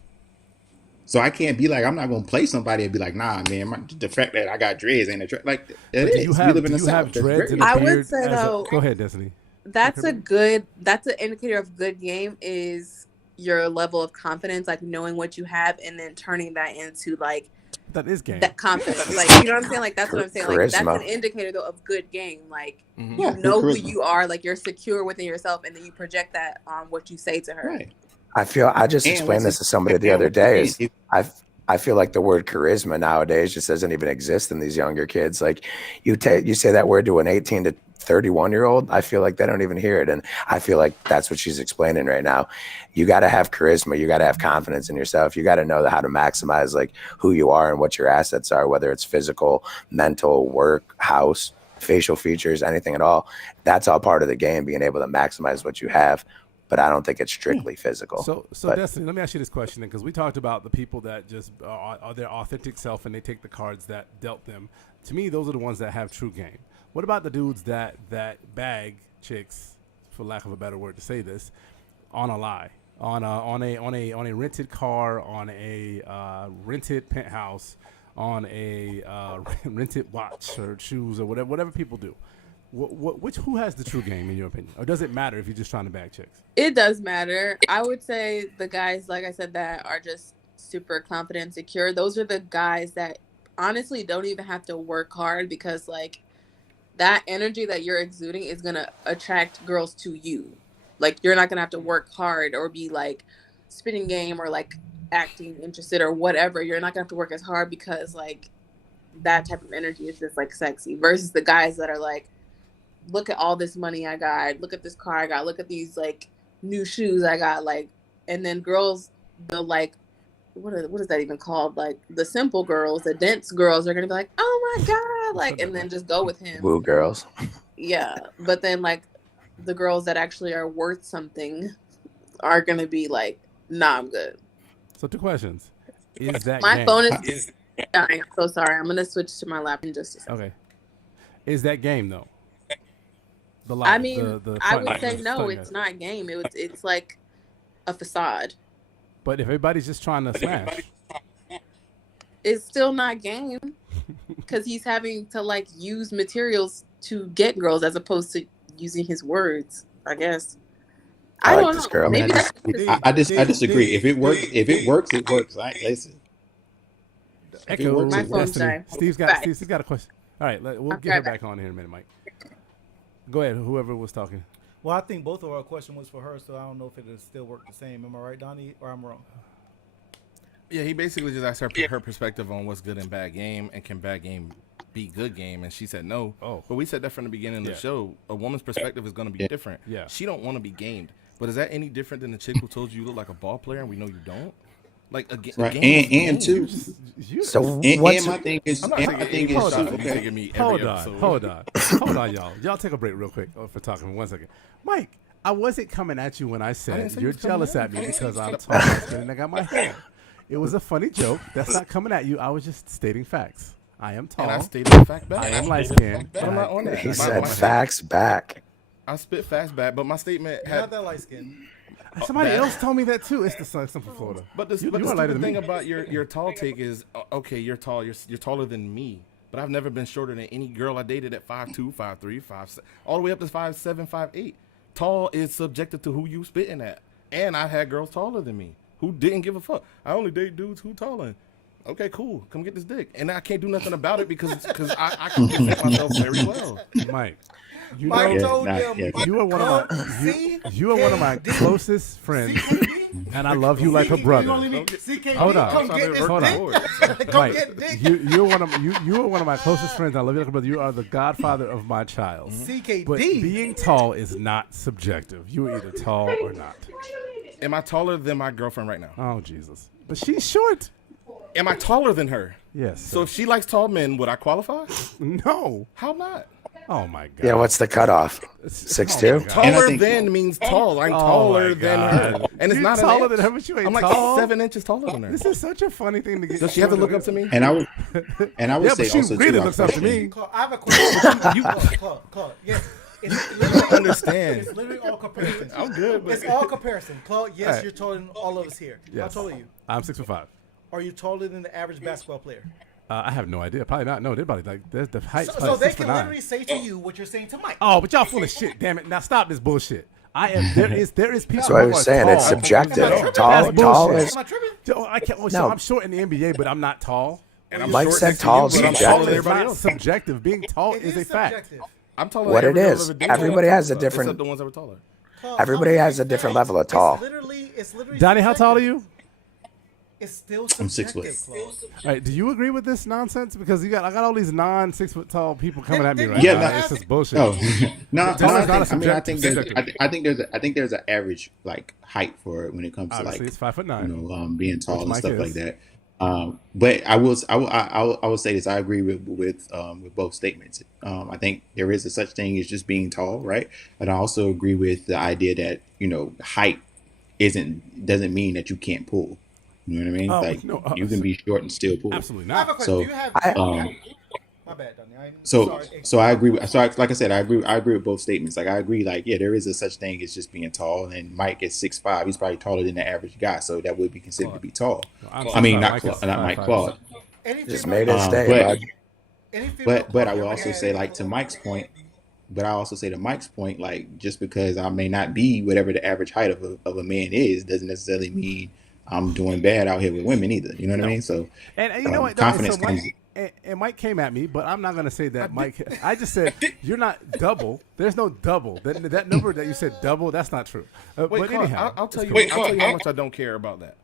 So I can't be like, I'm not gonna play somebody and be like, nah, man, the fact that I got dreads ain't attractive. Like it Do is. you We have live in the dreads South. That's and great. a I would beard? say, as a- though- Go ahead, Destiny. That's an indicator of good game is your level of confidence, like knowing what you have and then turning that into like That is game. that confidence. Like, you know what I'm saying? Like, that's what I'm saying. Like, that's Charisma. an indicator though of good game. Like, Mhm. Yeah, you know who charisma. you are, like you're secure within yourself, and then you project that on what you say to her. Right. I just And explained once this to somebody the other day. Is I feel like the word charisma nowadays just doesn't even exist in these younger kids. Like you say that word to an 18 to 31-year-old, I feel like they don't even hear it. And I feel like that's what she's explaining right now. You got to have charisma. You got to have confidence in yourself. You got to know how to maximize like who you are and what your assets are, whether it's physical, mental, work, house, facial features, anything at all. That's all part of the game, being able to maximize what you have. But I don't think it's strictly physical. So But- Destiny, let me ask you this question because we talked about the people that just are their authentic self and they take the cards that dealt them. To me, those are the ones that have true game. What about the dudes that bag chicks, for lack of a better word to say this, on a lie, on a rented car, on a rented penthouse, on a rented watch or shoes or whatever people do? Who has the true game in your opinion, or does it matter if you're just trying to bag chicks? It does matter. I would say the guys, like I said, that are just super confident and secure. Those are the guys that honestly don't even have to work hard because like that energy that you're exuding is going to attract girls to you. Like you're not going to have to work hard or be like spitting game or like acting interested or whatever. You're not going to have to work as hard because like that type of energy is just like sexy versus the guys that are like, look at all this money I got, look at this car I got, look at these like new shoes I got, like, and then girls, the like, what is that even called? Like the simple girls, the dense girls are gonna be like, oh my god, like, and then just go with him. Woo girls. Yeah, but then like the girls that actually are worth something are gonna be like, nah, I'm good. So 2 questions. Is that My game? phone is dying. I'm so sorry. I'm gonna switch to my lap in just a second. Okay. Is that game though? The lie, I mean, the I front- would say the no, front it's end. not game. It's like a facade. But if everybody's just trying to smash, It's still not game because he's having to like use materials to get girls as opposed to using his words, I guess. I I like don't this know. girl. Maybe Man, that's I disagree. If it works, it works. Right? Listen. If it Echo. works, My it phone's works. dying. Steve's Back. got a question. All right, we'll I'll get her try back on here in a minute, Mike. Go ahead, whoever was talking. Well, I think both of our question was for her, so I don't know if it would still work the same. Am I right, Donnie, or I'm wrong? Yeah, he basically just asked her perspective on what's good and bad game, and can bad game be good game, and she said no. Oh. But we said that from the beginning of Yeah. the show. A woman's perspective is going to be different. Yeah. She don't want to be gamed. But is that any different than the chick who told you look like a ball player and we know you don't? Like a Right. game is And game. two. So And what's my thing is, I'm not and taking my thing any is, more too, shots than you okay. taking me Hold every on, episode. hold on, y'all. Y'all take a break real quick for talking for 1 second. Mike, I wasn't coming at you when I I said didn't say you're you was coming jealous at at me. me because I'm tall and I got my hair. It was a funny joke. That's not coming at you. I was just stating facts. I am tall. And I stated the fact back. I am light skinned. But I'm not on that. he My- said my- facts back. I spit fast back, but my statement You're not had. that light skinned. Somebody that- else told me that too. It's the son from Florida. But the You are lighter stupid than thing me. about your tall take is okay. You're tall. You're taller than me. but I've never been shorter than any girl I dated at 5'2", 5'3", 5'7", all the way up to 5'7", 5'8". Tall is subjective to who you spitting at. And I had girls taller than me who didn't give a fuck. I only date dudes who taller. Okay, cool. Come get this dick. And I can't do nothing about it because I can defend myself very well. Mike, you Mike know, told them. you are one of my you are one of my closest friends, and I love you like a brother. Hold on. Come get this Hold on. dick. Come Mike, get dick. you are one of my closest friends. I love you like a brother. You are the godfather of my child. CKD. But being tall is not subjective. You are either tall or not. Am I taller than my girlfriend right now? Oh Jesus! But she's short. Am I taller than her? Yes. So if she likes tall men, would I qualify? No. How not? Oh my God. Yeah, what's the cutoff? 6'2"? Taller than means tall. I'm taller than her. And it's You're not taller an inch. than her, but you ain't I'm like tall. 7 inches taller than her. This is such a funny thing to get. Does she have to look up to me? And I would Yeah, say but she also really too, our looks up to question- me. Claude, I have a question. Claude, yes. It's literally, Understand. It's literally all comparison. I'm good, but It's all comparison. Claude, yes, Alright. you're taller than all of us here. Yes. How tall are you? I'm 6'5". Are you taller than the average basketball player? I have no idea. Probably not. No, they're probably like the height's So probably they 6'9". can literally say to you what you're saying to Mike. Oh, but y'all full of shit. Damn it! Now stop this bullshit. I am. There is people. So I who was are saying tall. it's subjective. Am I tripping? Tall, That's tall bullshit. is. Am I tripping? Oh, I can't. So No. I'm short in the NBA, but I'm not tall. And I'm Mike short said next to tall you, is but I'm taller subjective. than It's everybody not else. subjective. Being tall It is a fact. subjective. I'm taller What than it every girl is, I've ever dated. everybody has a Except different- the ones that were taller. Claude, Everybody how has a is it different fact? level of tall. It's literally Donnie, how tall are subjective. you? It's still I'm 6 subjective, foot. Claude. All right, do you agree with this nonsense? Because I got all these non-6 foot tall people coming at me Then- right Yeah, now. no. It's just bullshit. Oh, no, Tall is not a I mean, I think subjective. I think there's an average like height for it when it comes to Obviously, like it's 5'9". being tall Which and Mike stuff is. like that. But I will say this. I agree with both statements. I think there is a such thing as just being tall, right? And I also agree with the idea that height doesn't mean that you can't pull. You know what I mean? Oh, like no, you can be short and still pull. Absolutely I have a not. question. So, Do you have? My bad, Donnie. So I agree with. So like I said, I agree with both statements. Like I agree. Like there is a such thing as just being tall. And Mike is 6'5". He's probably taller than the average guy, so that would be considered to be tall. I mean, not Mike Claude. Just made his day, bud. But I will also say, like to Mike's point. But I also say to Mike's point, like just because I may not be whatever the average height of a man is, doesn't necessarily mean I'm doing bad out here with women either. You know what I mean? So And you know what? confidence So Mike, comes. and Mike came at me, but I'm not going to say that Mike. I just said you're not double. There's no double. That number that you said double, that's not true. Wait, But Claude, anyhow, I'll tell it's you. cool. I'll tell you how much I don't care about that.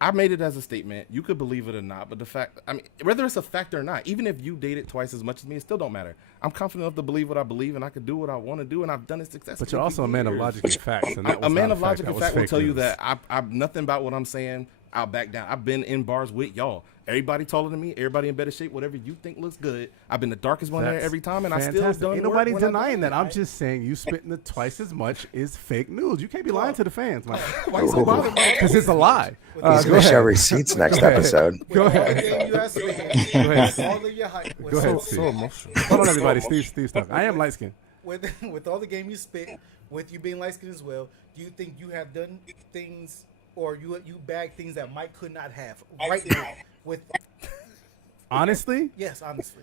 I made it as a statement. You could believe it or not, but the fact, I mean, whether it's a fact or not, even if you dated twice as much as me, it still don't matter. I'm confident enough to believe what I believe, and I can do what I want to do, and I've done it successfully. But you're also a man of logic and facts. And that A was man not of fact. logic That and was fact will fake tell you news. that I'm nothing about what I'm saying. I'll back down. I've been in bars with y'all. Everybody taller than me. Everybody in better shape. Whatever you think looks good. I've been the darkest one there That's every time, and I still fantastic. done Ain't work nobody when I denying did that. it. I'm just saying you spitting the twice as much is fake news. You can't be lying to the fans, Mike. Why you so bothered? Because it's a lie. He's Go gonna show ahead. receipts next episode. Go ahead. Game you have spent, Go ahead. all of your height. Go ahead, Steve. Hold on, everybody. Steve's talking. I am light skinned. With all the game you spit, with you being light skinned as well, do you think you have done things or you bagged things that Mike could not have right now? With Honestly, yes, honestly.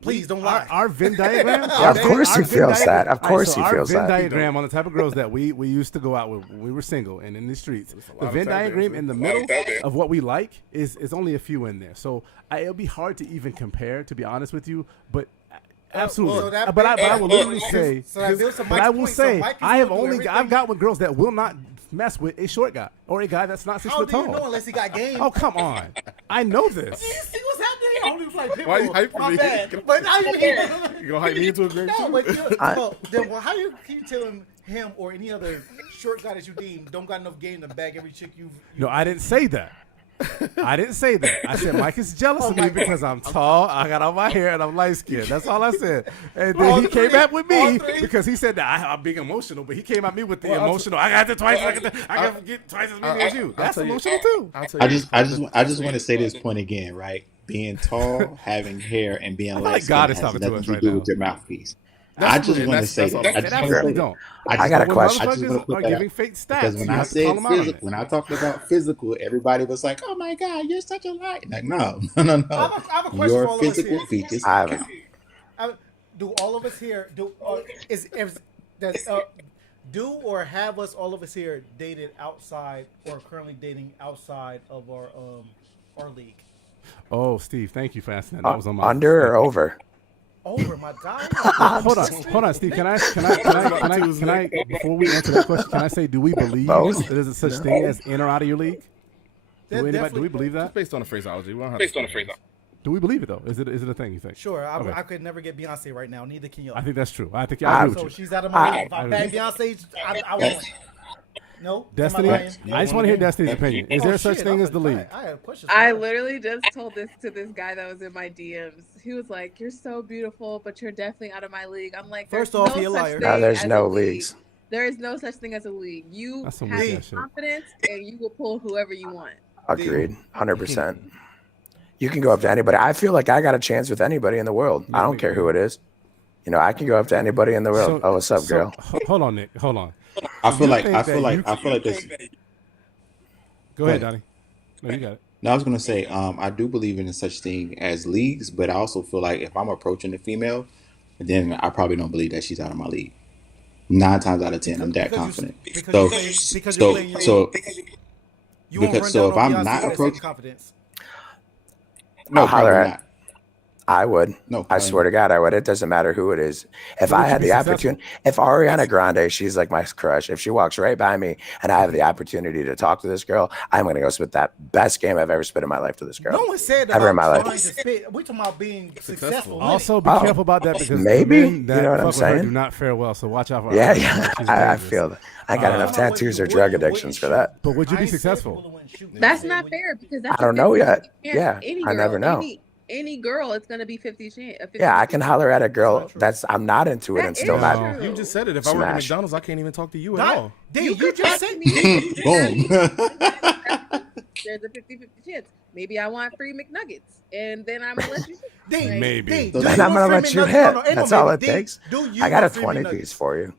Please don't lie. Our Venn diagram. Yeah, of course he feels that. Of course he feels Our Venn that. diagram on the type of girls that we used to go out with when we were single and in the streets. The Venn diagram in the middle of what we like is only a few in there. So it'll be hard to even compare, to be honest with you. But absolutely. so that But I will literally so say. that builds to But Mike's I will point. So say Mike is I have gonna do only I've everything- got with girls that will not mess with a short guy or a guy that's not 6 How foot do you tall. know unless he got game? Oh come on! I know this. See what's happening here? I only was like, Why you hyping my me? bad. But now you You gonna hype me into a grave no, too? but then how you keep telling him or any other short guy that you deem don't got enough game to bag every chick you've No, I didn't say that. I didn't say that. I said Mike is jealous of me because I'm tall, I got all my hair, and I'm light skinned. That's all I said. And then All he came three. at with All me three. because he said that I'm being emotional, but he came at me with the Well, I'll emotional. I got the twice. I got to get twice as many as you. That's tell you- emotional too. I'll tell you. I just want to say this point again, right? Being tall, having hair, and being feel light like God skinned is has talking to nothing us to right do now. with your mouthpiece. I just want to that's say, all. It absolutely don't. I got a When question. I just want to motherfuckers put are that giving out fake because stats, when you I have to call said them out on physical, it. when I talked about physical, everybody was like, "Oh my God, you're such a liar!" Like, no, no, no, no. I have a question Your for all of us physical here. features I have a, count. Do all of us here is does do or have us all of us here dated outside or currently dating outside of our league? Oh, Steve, thank you for asking that. That was on my list. under Thank or you. over? Over my guy. Hold on, Steve. Can I? Before we answer that question, can I say, do we believe Both. that there's a such thing as in or out of your league? That Do definitely- we believe Just that? based on the phraseology. We don't have to Do we believe it though? Is it a thing you think? Sure, Okay. I could never get Beyonce right now. Neither can you. I think that's true. I think I agree with So you. she's out of my league. If I I agree. bag Beyonce, I won't. No, Destiny. Am I lying? I just want to hear Destiny's opinion. Is there such shit, thing I as the league? I have questions. I literally just told this to this guy that was in my DMs. He was like, "You're so beautiful, but you're definitely out of my league." I'm like, First "There's off, no he a such liar. thing No, there's as no a league. leagues. There is no such thing as a league. You That's some have weird shit. confidence, and you will pull whoever you want." Agreed. 100%. You can go up to anybody. I feel like I got a chance with anybody in the world. I don't care who it is. You know, I can go up to anybody in the world. Oh, what's up, girl? Hold on, Nick. Hold on. I feel like think I that feel like you- I feel like this. Go ahead, Donnie. No, you got it. No, I was gonna say, I do believe in such thing as leagues, but I also feel like if I'm approaching a female, then I probably don't believe that she's out of my league. 9 times out of 10, I'm that confident. So, because so, you're playing your so, you won't because run so down if on I'm Beyonce not with that same approaching, confidence. no, I'll holler probably at. not. I would. No, I swear to God, I would. It doesn't matter who it is. If But would I you had be the successful? opportunity, if Ariana Grande, she's like my crush. If she walks right by me and I have the opportunity to talk to this girl, I'm going to go spit that best game I've ever spit in my life to this girl. No one said Ever in my about life. trying to spit. We're talking about being successful. winning. Also, be Oh, careful about that because maybe. the men that You know what I'm fuck with her saying? do not fare well. So watch out for her. Yeah, She's yeah. I dangerous. feel that. I got enough Talking about tattoos what or you drug would and addictions for wouldn't that. shoot. But would you I be ain't said successful? people wouldn't shoot. That's I not said fair because I that's don't the know thing. yet. You can't- Yeah, any I girl, never know. any girl, it's gonna be 50 chance. Yeah, I can holler at a girl not true. that's I'm not into it and That still is not. No. true. You just said it. If I work at Smash. McDonald's, I can't even talk to you at That, all. Dave, You you could just talk said to me. Boom. There's a 50-50 chance. Maybe I want free McNuggets, and then I'm gonna let you. Dave, Maybe. Dave, So do And you I'm want gonna free let you McNuggets? hit. No, ain't That's no all maybe. it takes. Do you I got a want free 20 McNuggets? piece for you.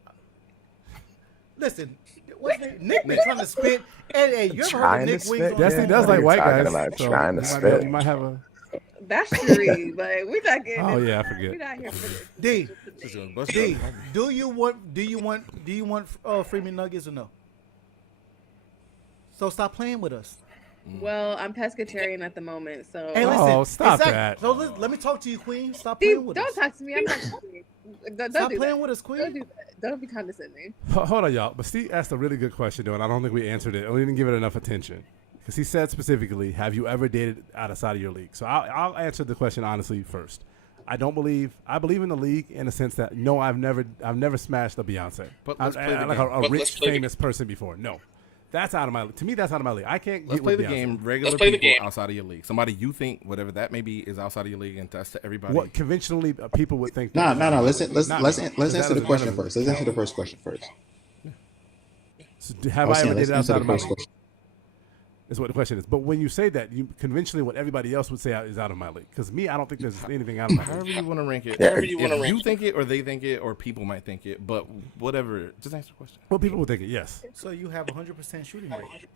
Listen, what's Nick been trying to spit. Hey, you ever heard Trying of to Nick spit? Wings on Destiny Yeah, does what are like you white talking guys. about? So Trying to spit. you might have a. That's true, but we're not getting. Oh this. yeah, I forget. We're not here for this. D, Just gonna bust D, it up. do you want free McNuggets or no? So stop playing with us. Well, I'm pescatarian at the moment, so. Hey, listen. Oh, stop exactly. that. So let me talk to you, Queen. Stop Steve, playing with don't us. talk to me. I'm not. Don't Stop do playing that. with us, Don't Queen. do that. Don't be condescending. Hold on, y'all. But Steve asked a really good question, though, and I don't think we answered it. We didn't give it enough attention. Because he said specifically, have you ever dated outside of your league? So I'll answer the question honestly first. I believe in the league in the sense that, no, I've never smashed a Beyonce. But let's play the like game. a rich, famous person before. No. That's out of my league. To me, that's out of my league. I can't Let's get play with the Beyonce. game. Regular people outside of your league. Somebody you think, whatever that may be, is outside of your league, and that's to everybody. What conventionally people would think. No. Let's Not me. answer the That question doesn't- first. Let's answer the first question first. So have was I ever saying, let's dated answer outside the of my first league? question. Is what the question is. But when you say that, you conventionally what everybody else would say is out of my league. Because me, I don't think there's anything out of my league. However you want to rank it. Yeah. If you think it, or they think it, or people might think it, but whatever. Just answer the question. Well, people would think it, yes. So you have 100% shooting rate.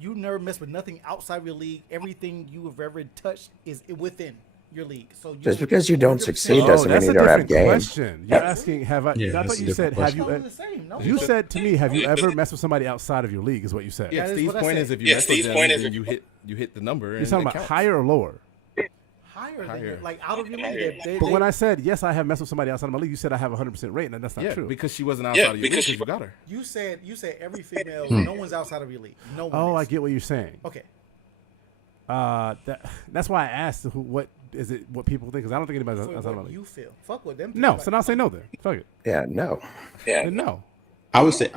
You never mess with nothing outside your league. Everything you have ever touched is within your league. So Just because you don't 100% succeed Oh, doesn't mean that's you a don't have different game. question. You're asking, have I? Yeah, I that's thought a you said, different have you? It's all the same. No, You said to me, have you ever messed with somebody outside of your league? Is what you said. Yeah, That is Steve's what I point said. is if you mess with them, then you hit the number. You're and talking it about counts. higher or lower? higher than Higher. like out of your league. But when I said yes, I have messed with somebody outside of my league, you said I have 100% rate, and that's not Yeah, true. because she wasn't outside of your league, because you got her. you said every female, no one's outside of your league. No one. Oh, I is. get what you're saying. Okay. That's why I asked what is it? What people think? Because I don't think anybody's For outside of my what league. you feel. Fuck with them. No, people, so now say no then. Fuck it. Yeah, no. Then no. I would say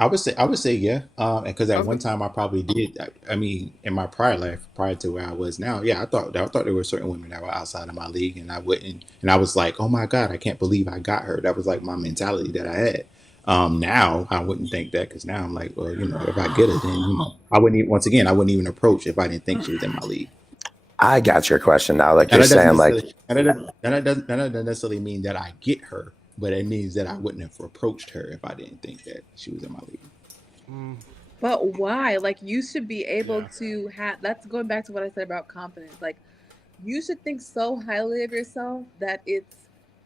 yeah. Because at one time I probably did. I mean, in my prior life, prior to where I was now, yeah, I thought there were certain women that were outside of my league, and I wouldn't. And I was like, oh my God, I can't believe I got her. That was like my mentality that I had. Now I wouldn't think that, because now I'm like, well, if I get it, then I wouldn't even, once again, I wouldn't even approach if I didn't think she was in my league. I got your question now. Like And you're that doesn't saying, like necessarily- and that doesn't necessarily mean that I get her, but it means that I wouldn't have approached her if I didn't think that she was in my league. But why? Like, you should be able Yeah. to have. That's going back to what I said about confidence. Like, you should think so highly of yourself that it's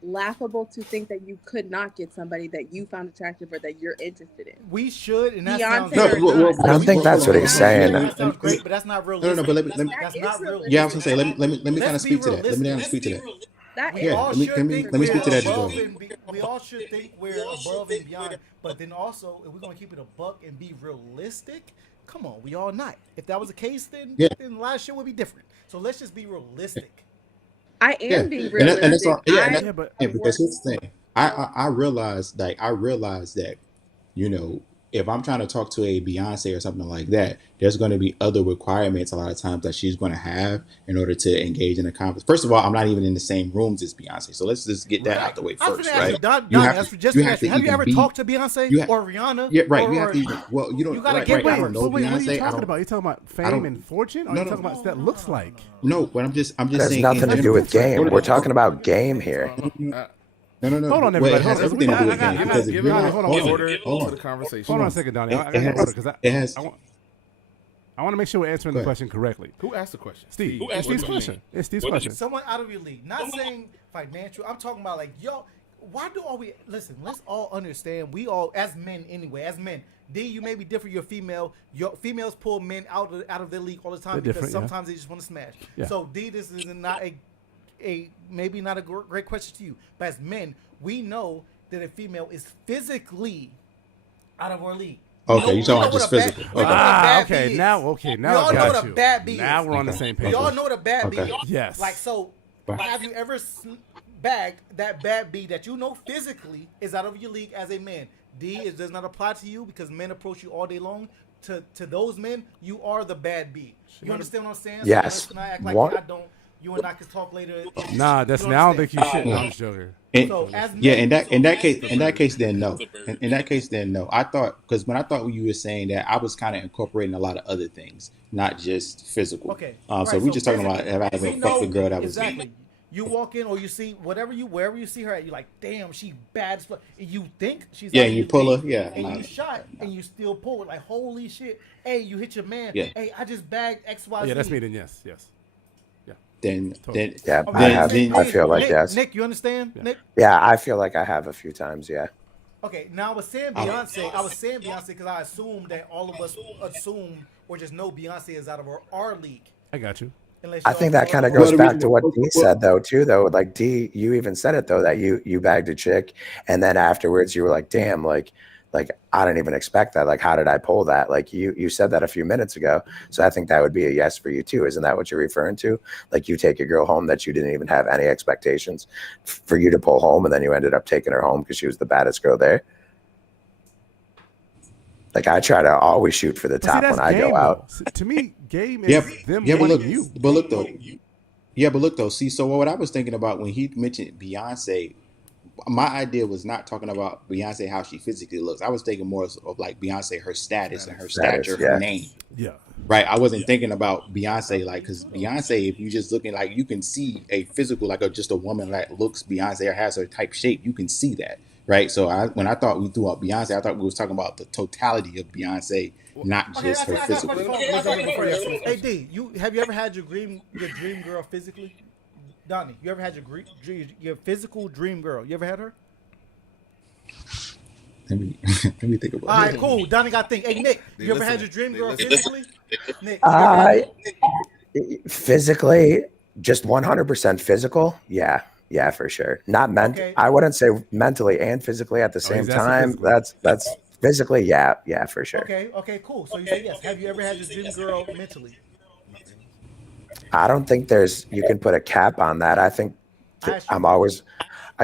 laughable to think that you could not get somebody that you found attractive or that you're interested in. We should, and that Beyonce sounds No, or well, not. I don't think that's what he's saying. That sounds great, but that's not realistic. No, but let me That's is not realistic. yeah, I realistic. was gonna say let me kind Let's of speak be to that. Let me realistic. speak to that. That We is all let me- should let me- think let me we're speak to that as above well. we all should think we're above and beyond. But then also, if we're gonna keep it a buck and be realistic, come on, we all not. If that was the case, then Yeah. then a lot of shit would be different. So let's just be realistic. I Yeah, am being and realistic. that's all. Yeah, and Yeah, but because here's the thing. I realized that if I'm trying to talk to a Beyonce or something like that, there's going to be other requirements a lot of times that she's going to have in order to engage in a conversation. First of all, I'm not even in the same rooms as Beyonce, so let's just get that out the way I was first, gonna ask you, right? Donnie, You have that's to- just you to have ask you. to Have you even ever be- talked to Beyonce you ha- or Rihanna? Yeah, right. Or, You have to even. Well, you don't. You gotta right, get right. I papers. don't know but wait, Beyonce. what are you I talking don't. about? You talking about I don't- fame and fortune, or No, you no. talking about what that looks like? No, but I'm just It saying. has in nothing to do general. with game. We're talking about game here. No. Hold on, Well, everybody. it has Hold on. everything to do I with got- game I because got- if Give you're me not hold on. order hold to on. the conversation. Hold on a second, Donnie. I got It an has- order because it has- I want to make sure we're answering Go the ahead. question correctly. Who asked the question? Steve, Who it's asked Steve's what do you question. mean? It's Steve's question. someone out of your league. Not saying financial. I'm talking about like, yo, why do all we listen? Let's all understand. We all, as men anyway, as men. D, you may be different. You're female. Your females pull men out of their league all the time They're because different, yeah. sometimes they just want to smash. Yeah. So D, this is not a maybe not a great question to you, but as men, we know that a female is physically out of our league. Okay, you We talking know about what just a bad- physical. we know Okay. what a bad Okay. bee is. Now We I all know got what a you. bad bee Now is. we're on the Okay. same We page. all know what a bad bee Okay. is. Yes. Like, so, have you ever bagged that bad bee that you know physically is out of your league as a man? D, it does not apply to you because men approach you all day long. To those men, you are the bad bee. You understand what I'm saying? So Yes. let's not act like What? I don't. You and I can talk later. Nah, that's You now I don't think understand? you should. No, I'm just joking. And- So, as men, yeah, in that case, then no. In that case, then no. I thought because when I thought you were saying that, I was kind of incorporating a lot of other things, not just physical. Okay. So Right, we just talking about basically, having we a fuck the know girl that was. exactly. You walk in or you see wherever you see her at, you're like, damn, she bad as fuck. And you think she's Yeah, out of and you your pull league, her, yeah. and you shot and you still pull it like, holy shit. Hey, you hit your man. Yeah. Hey, I just bagged XYZ. Yeah, that's me. Then yes. Then Yeah, Okay, I have. Nick, I feel like Nick, yes. Nick, you understand? Yeah. Nick? Yeah, I feel like I have a few times. Yeah. Okay, now I was saying Beyonce because I assumed that all of us assume or just know Beyonce is out of our league. I got you. Unless I y'all think that know- kind of Well, goes the back reason- to what D well- said though too though. Like D, you even said it though that you bagged a chick and then afterwards you were like, damn, like I didn't even expect that. Like, how did I pull that? Like you said that a few minutes ago. So I think that would be a yes for you too. Isn't that what you're referring to? Like you take a girl home that you didn't even have any expectations for you to pull home and then you ended up taking her home because she was the baddest girl there. Like I try to always shoot for the But see, top that's when I game, go out. though. To me, game is yeah, them but wanting look, you. but look though. See, so what I was thinking about when he mentioned Beyonce, my idea was not talking about Beyonce how she physically looks. I was thinking more of like Beyonce, her status and her Status, stature, yeah. her name. Yeah. Right, I wasn't thinking about Beyonce like because Beyonce, if you just looking like you can see a physical like just a woman that looks Beyonce or has her type shape, you can see that, right? So when I thought we threw out Beyonce, I thought we was talking about the totality of Beyonce, not Okay, just her I got a physical. question for you. Hey D, have you ever had your dream girl physically? Donnie, you ever had your physical dream girl? You ever had her? Let me think about All it. right, cool. Donnie got to think. Hey Nick, They you ever had your listening. dream They girl listening. physically? Nick, you ever had- Physically, just 100% physical. Yeah, for sure. Not mental. Okay. I wouldn't say mentally and physically at the same he's asking time. physically. That's physically. Yeah, for sure. Okay, cool. So you say yes. Have you ever had your dream girl mentally? I don't think you can put a cap on that. I think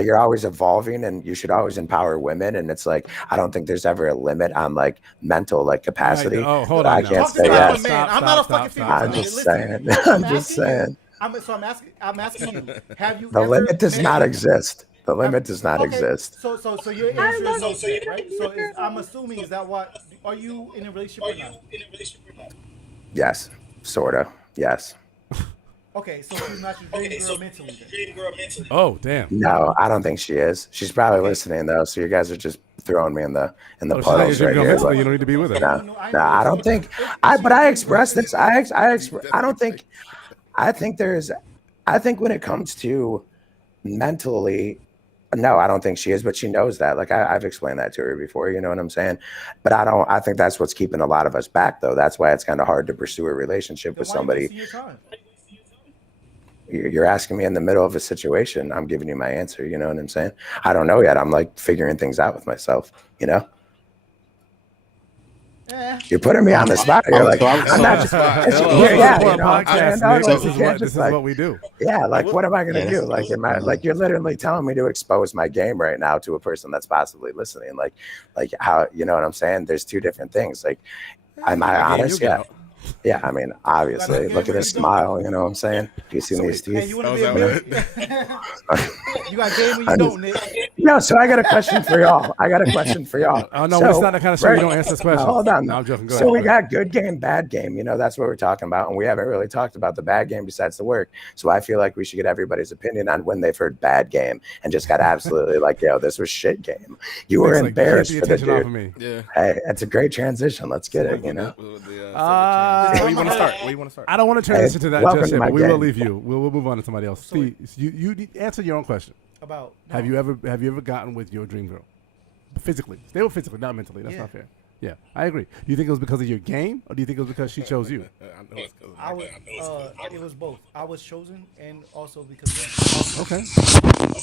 you're always evolving and you should always empower women. And it's like, I don't think there's ever a limit on like mental like capacity. Oh, hold I on. now. can't Talk to say me like yes. I'm a man. I'm not a fucking female. I'm just saying. I'm just saying. I'm asking you. Have you? The ever limit does been- not exist. The limit does not Okay, exist. So your answer is no. Right? So I'm assuming is that what? Are you in a relationship or not? Yes, sorta. Yes. Okay, so she's not your dream girl mentally then. Oh, damn. No, I don't think she is. She's probably Okay. listening though. So you guys are just throwing me in the Oh, she's not your puddles dream right girl here. mentally. Like, You don't need to be with her. So I no, didn't know. I no, didn't know. I So don't think. is she But your I dream girl expressed this. physically? I don't think. I think there's. I think when it comes to mentally, no, I don't think she is. But she knows that. Like I've explained that to her before. You know what I'm saying? But I don't. I think that's what's keeping a lot of us back, though. That's why it's kind of hard to pursue a relationship Then with why are you somebody. wasting your time? You're asking me in the middle of a situation. I'm giving you my answer. You know what I'm saying? I don't know yet. I'm like figuring things out with myself. You know? You're putting me on the spot. You're like, so I'm not. spot. It's, Hello. yeah, yeah, For you a know what I'm saying, podcast, dog? Nick, Like, so- you can't this just is what we do. yeah, like, what am I gonna Yeah, do? Like, like, you're literally telling me to expose my game right now to a person that's possibly listening. Like how, you know what I'm saying? There's two different things. Like, am I Again, honest? you'll get Yeah. out. Yeah, I mean, obviously, game look at or this you don't? smile. You know what I'm saying? Do you see these Sweet. Hey, teeth? you want to That be was a that man? You got game or you I'm don't, Nick? No, so I got a question for y'all. Oh, no, So, it's not the kind of show right- you don't answer this question. Hold on. No, I'm joking. Go So we ahead. got good game, bad game. You know, that's what we're talking about. And we haven't really talked about the bad game besides the work. So I feel like we should get everybody's opinion on when they've heard bad game and just got absolutely like, yo, this was shit game. You were Nick's like, embarrassed keep for the the attention off dude. of me. Yeah. Hey, that's a great transition. Let's get it, you know? Where you want to start? Where you want to start? I don't want to transition to that welcome just to yet, my but we will game. leave you. We'll move on to somebody else. Steve, you answer your own question. About Have you ever gotten with your dream girl? Physically. Stay with physically, not mentally. That's Yeah. not fair. Yeah, I agree. Do you think it was because of your game, or do you think it was because she chose you? I know it's 'cause of I my was. game. It was both. I was chosen, and also because Okay.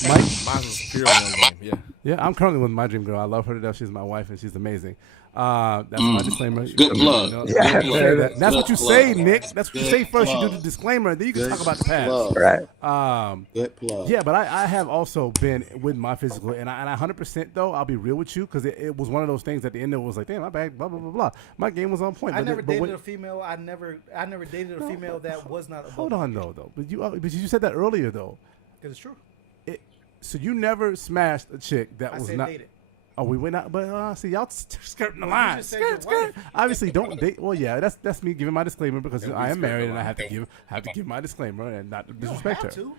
Mike? Mine was purely on game. Yeah. Yeah, I'm currently with my dream girl. I love her to death. She's my wife, and she's amazing. That's my disclaimer. Good plug. No, Yeah, you say there it that. is. That's what you Good say, plug. Nick. That's what you Good say first. You do plug. the disclaimer, then you can Good talk about the past. plug. Right. Good plug. Yeah, but I have also been with my physical, and I 100% though, I'll be real with you, because it was one of those things at the end that was like, damn, my bag, blah, blah, blah, blah. My game was on point. I but never it- but dated when- a female. I never dated a female that was not. Hold on, though. But you said that earlier, though. Because it's true. So you never smashed a chick that I was said not. dated. Oh, we went out, but see, y'all skirting the You line. just said your wife. Obviously, don't date. Well, yeah, that's me giving my disclaimer because Don't be I am skirting married the and I line. have to give my disclaimer and not You don't disrespect have her. to.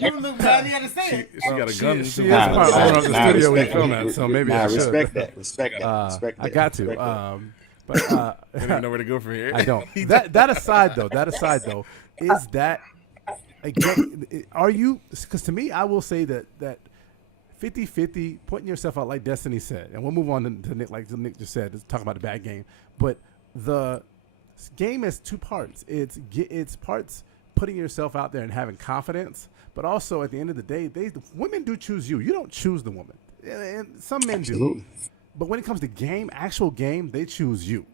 You look bad. You gotta say it. She got a gun. She too. is part owner of the Nah, studio we respect film that. at, so maybe Nah, I should. respect that. Respect that. Respect that. I got to. Respect that. But I don't even know where to go from here. I don't. That aside though, is that again? Are you? Because to me, I will say that 50-50, putting yourself out like Destiny said, and we'll move on to Nick, like Nick just said, to talk about the bad game. But the game has two parts. It's parts putting yourself out there and having confidence, but also at the end of the day, women do choose you. You don't choose the woman, and some men do. Absolutely. But when it comes to actual game, they choose you.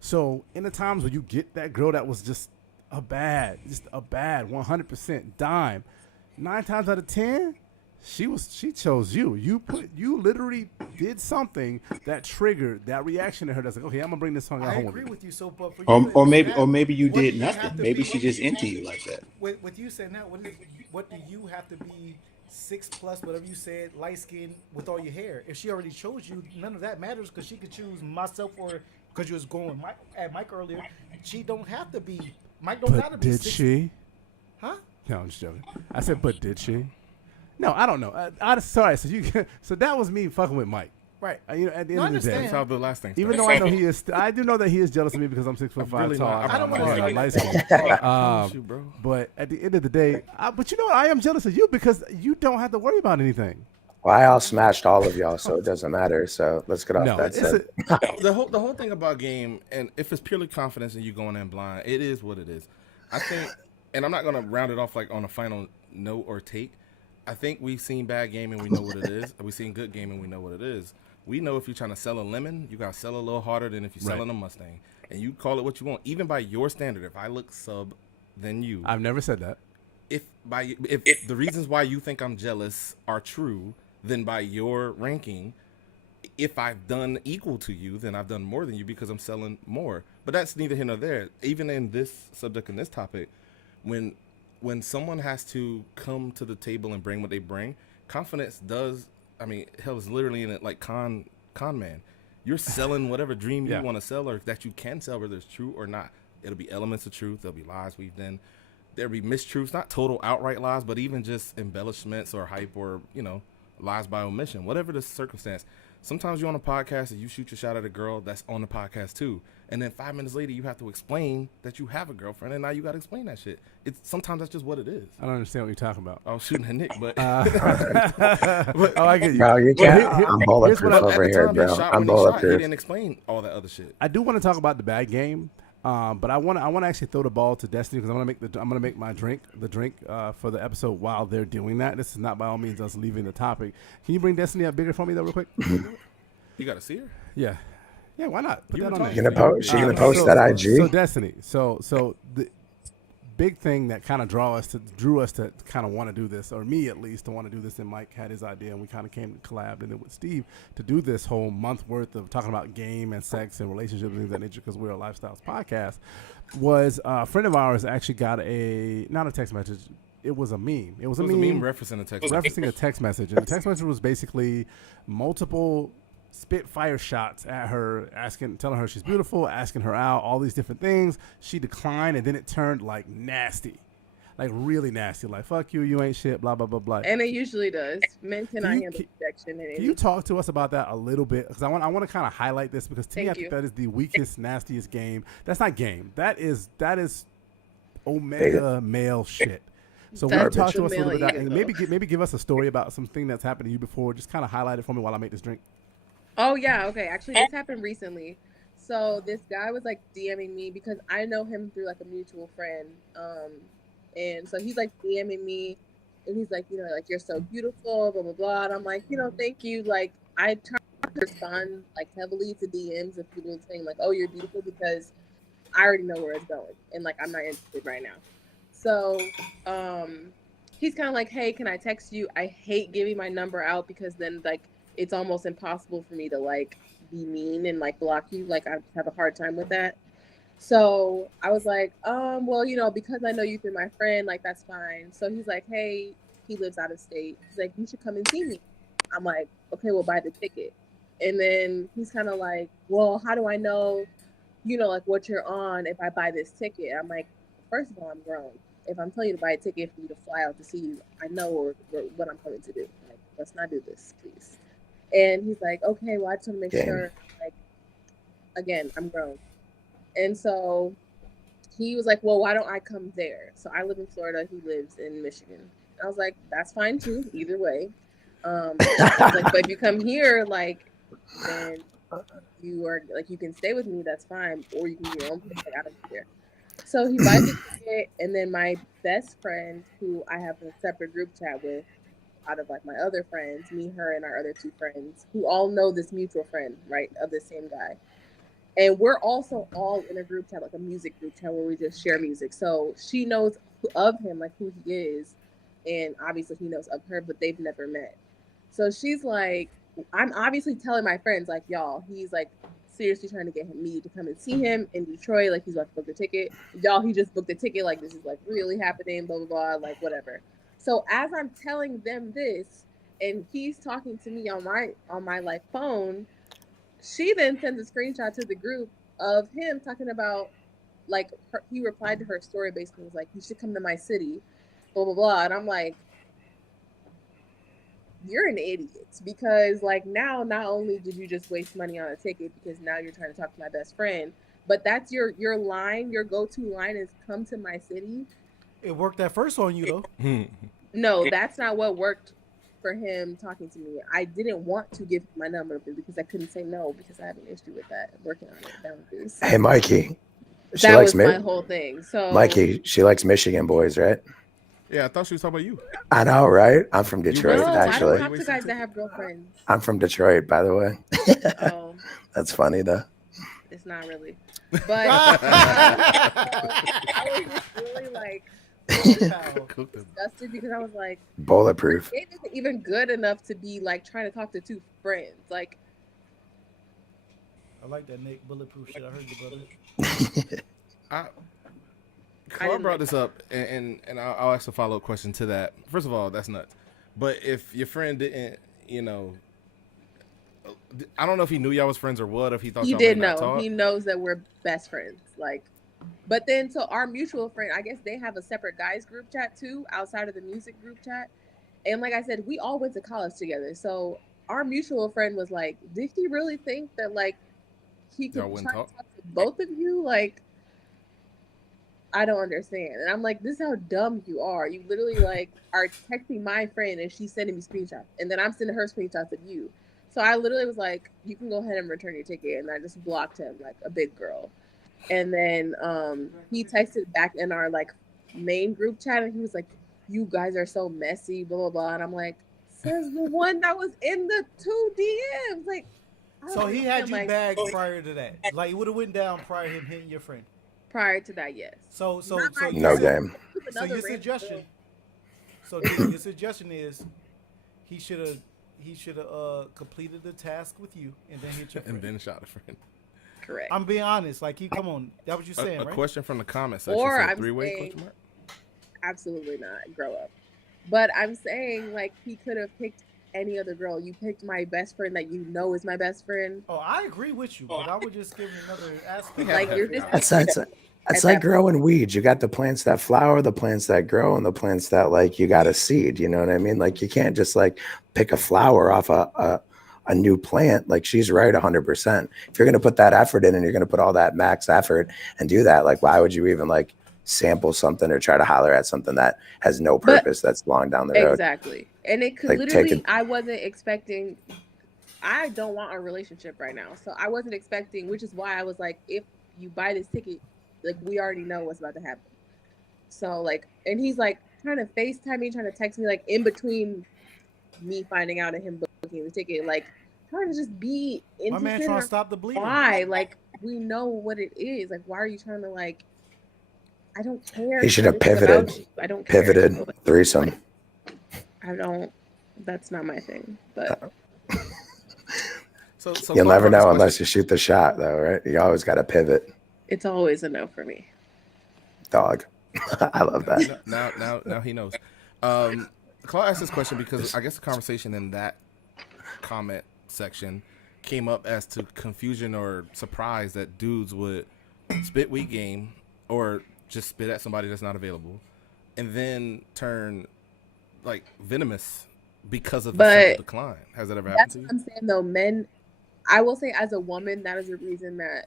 So in the times where you get that girl that was just a bad 100% dime, 9 times out of 10, she chose you. You literally did something that triggered that reaction in her. That's like, okay, I'm gonna bring this song I home agree with me. with you. So, but for you, Or to- maybe you what do did have nothing. to Maybe be- she just into you like that. With you saying that, what do you have to be 6+, whatever you said, light skin with all your hair? If she already chose you, none of that matters because she could choose myself or because you was going with Mike earlier. She don't have to be. Mike don't have to But be. did she? Huh? No, I'm just joking. I said, but did she? No, I don't know. Sorry. So that was me fucking with Mike. Right. You know, at the end No, I of the day, understand. That's how the last thing. even started. though I know he is, I do know that he is jealous of me because I'm 6'5" really tall. not. I don't wanna I'm argue light that. skinned. I promise you, bro. But at the end of the day, but you know what? I am jealous of you because you don't have to worry about anything. Well, I smashed all of y'all, so it doesn't matter. So let's get off No, that. it's set. The whole thing about game, and if it's purely confidence and you going in blind, it is what it is. I think, and I'm not gonna round it off like on a final note or take. I think we've seen bad game and we know what it is. We've seen good game and we know what it is. We know if you're trying to sell a lemon, you gotta sell a little harder than if you're selling a Mustang. And you call it what you want, even by your standard. If I look sub than you, I've never said that. if the reasons why you think I'm jealous are true, then by your ranking, if I've done equal to you, then I've done more than you because I'm selling more. But that's neither here nor there. Even in this subject and this topic, when someone has to come to the table and bring what they bring, confidence does. I mean, hell is literally in it like con man. You're selling whatever dream you Yeah. want to sell or that you can sell, whether it's true or not. It'll be elements of truth. There'll be lies weaved in. There'll be mistruths, not total outright lies, but even just embellishments or hype or, lies by omission, whatever the circumstance. Sometimes you're on a podcast and you shoot your shot at a girl that's on the podcast too. And then 5 minutes later, you have to explain that you have a girlfriend, and now you got to explain that shit. Sometimes that's just what it is. I don't understand what you're talking about. I was shooting at Nick, but... oh, I get you. Bro, you can't. I'm here's bulletproof what over here, bro. I'm He bulletproof. didn't explain all that other shit. I do want to talk about the bad game, but I want to actually throw the ball to Destiny because I'm gonna make my drink for the episode while they're doing that. This is not by all means us leaving the topic. Can you bring Destiny up bigger for me though, real quick? You got to see her? Yeah. Yeah, why not? Put You that were on talking- there. She gonna post that IG? So Destiny. So the big thing that kind of drew us to kind of want to do this, or me at least to want to do this, and Mike had his idea, and we kind of came to collab and then with Steve to do this whole month worth of talking about game and sex and relationships and things of that nature because we're a lifestyles podcast. Was a friend of ours actually got not a text message. It was a meme. It was a meme referencing a text. referencing a text message, and the text message was basically multiple spitfire shots at her, telling her she's beautiful, asking her out, all these different things. She declined, and then it turned like nasty, like really nasty, like "fuck you, you ain't shit," blah blah blah blah. And it usually does. Men cannot handle rejection. Can you talk to us about that a little bit? Because I want to kind of highlight this because to me, I think you. that is the weakest, nastiest game. That's not game. That is omega male shit. So will you That's talk to the us a little bit male about, and ego. maybe give us a story about something that's happened to you before. Just kind of highlight it for me while I make this drink. Oh yeah, okay. Actually, this happened recently. So this guy was like DMing me because I know him through like a mutual friend. And so he's like DMing me, and he's like, like you're so beautiful, blah blah blah. And I'm like, thank you. Like I try to respond like heavily to DMs of people saying like, oh, you're beautiful because I already know where it's going, and like I'm not interested right now. So he's kind of like, hey, can I text you? I hate giving my number out because then like it's almost impossible for me to like be mean and like block you. Like I have a hard time with that. So I was like, well, because I know you through my friend, like that's fine. So he's like, hey, he lives out of state. He's like, you should come and see me. I'm like, okay, we'll buy the ticket. And then he's kind of like, well, how do I know, like what you're on if I buy this ticket? I'm like, first of all, I'm grown. If I'm telling you to buy a ticket for you to fly out to see you, I know what I'm coming to do. Like, let's not do this, please. And he's like, okay, well, I just want to make sure, like, again, I'm grown. And so he was like, well, why don't I come there? So I live in Florida. He lives in Michigan. I was like, that's fine too, either way. I was like, but if you come here, like, then you are, like, you can stay with me, that's fine. Or you can do your own place, like, I don't care. So he buys the ticket, and then my best friend, who I have a separate group chat with, out of like my other friends, me, her, and our other two friends, who all know this mutual friend, right, of the same guy. And we're also all in a group chat, like a music group chat where we just share music. So she knows of him, like who he is, and obviously he knows of her, but they've never met. So she's like, I'm obviously telling my friends, like, y'all, he's like seriously trying to get me to come and see him in Detroit. Like he's about to book the ticket. Y'all, he just booked the ticket. Like this is like really happening, blah, blah, blah, like whatever. So as I'm telling them this, and he's talking to me on my like phone, she then sends a screenshot to the group of him talking about like he replied to her story basically was like, you should come to my city, blah blah blah. And I'm like, you're an idiot, because like now not only did you just waste money on a ticket because now you're trying to talk to my best friend, but that's your line, your go-to line is come to my city. It worked at first on you though. No, that's not what worked for him talking to me. I didn't want to give him my number because I couldn't say no because I have an issue with that. I'm working on it. Boundaries. Hey, Mikey. That was my whole thing. So Mikey, she likes Michigan boys, right? Yeah, I thought she was talking about you. I know, right? I'm from Detroit, no, actually. I don't talk to guys that have girlfriends. I'm from Detroit, by the way. Oh, That's funny, though. it's not really. But I was just really like disgusted because I was like, Bulletproof. it isn't even good enough to be like trying to talk to two friends. Like, I like that Nick bulletproof shit. I heard you, brother. Carl brought this up, and I'll ask a follow-up question to that. First of all, that's nuts. But if your friend didn't, I don't know if he knew y'all was friends or what, if he thought he y'all did might not know. talk. He knows that we're best friends. Like, But then, so our mutual friend, I guess they have a separate guys group chat too, outside of the music group chat. And like I said, we all went to college together. So our mutual friend was like, did he really think that like he could Y'all wouldn't try to talk? talk to both of you? Like, I don't understand. And I'm like, this is how dumb you are. You literally like are texting my friend and she's sending me screenshots. And then I'm sending her screenshots of you. So I literally was like, you can go ahead and return your ticket. And I just blocked him like a big girl. And then he texted back in our like main group chat and he was like, you guys are so messy, blah blah blah. And I'm like, says the one that was in the 2 DMs. Like, So he had you like, bagged prior to that. Like it would have went down prior to him hitting your friend. prior to that, yes. So Not my No friend. game. With So another your random suggestion. girl. So your suggestion is he should have completed the task with you and then hit your friend. And then shot a friend. Correct. I'm being honest. Like come on, that what you're saying, A right? question from the comment section Or said I'm three-way saying- question mark? Absolutely not. Grow up. But I'm saying like he could have picked any other girl. You picked my best friend that you know is my best friend. Oh, I agree with you, but I would just give him another aspect. Like you're just It's At like that growing weeds. You got the plants that flower, the plants that grow, and the plants that like you got a seed. You know what I mean? Like you can't just like pick a flower off a new plant. Like she's right 100%. If you're gonna put that effort in and you're gonna put all that max effort and do that, like why would you even like sample something or try to holler at something that has no purpose that's long down the road? exactly. And it could Like, literally I wasn't expecting I don't want a relationship right now. So I wasn't expecting, which is why I was like, if you buy this ticket, like we already know what's about to happen. So like, and he's like trying to FaceTime me, trying to text me like in between me finding out and him booking the ticket, like trying to just be My interested. man trying or to stop the bleeding. why? Like we know what it is. Like why are you trying to like? I don't care. He should have anything about pivoted. you. I don't care. Pivoted threesome. I don't. That's not my thing. But So You'll never know Clark, unless you shoot the shot, though, right? You always got to pivot, it's always a no for me. dog. I love that. Now he knows. Claude asked this question because I guess the conversation in that comment section came up as to confusion or surprise that dudes would spit weak game or just spit at somebody that's not available and then turn like venomous because of the simple decline. Has that ever happened That's to you? what I'm saying though. Men, I will say as a woman, that is the reason that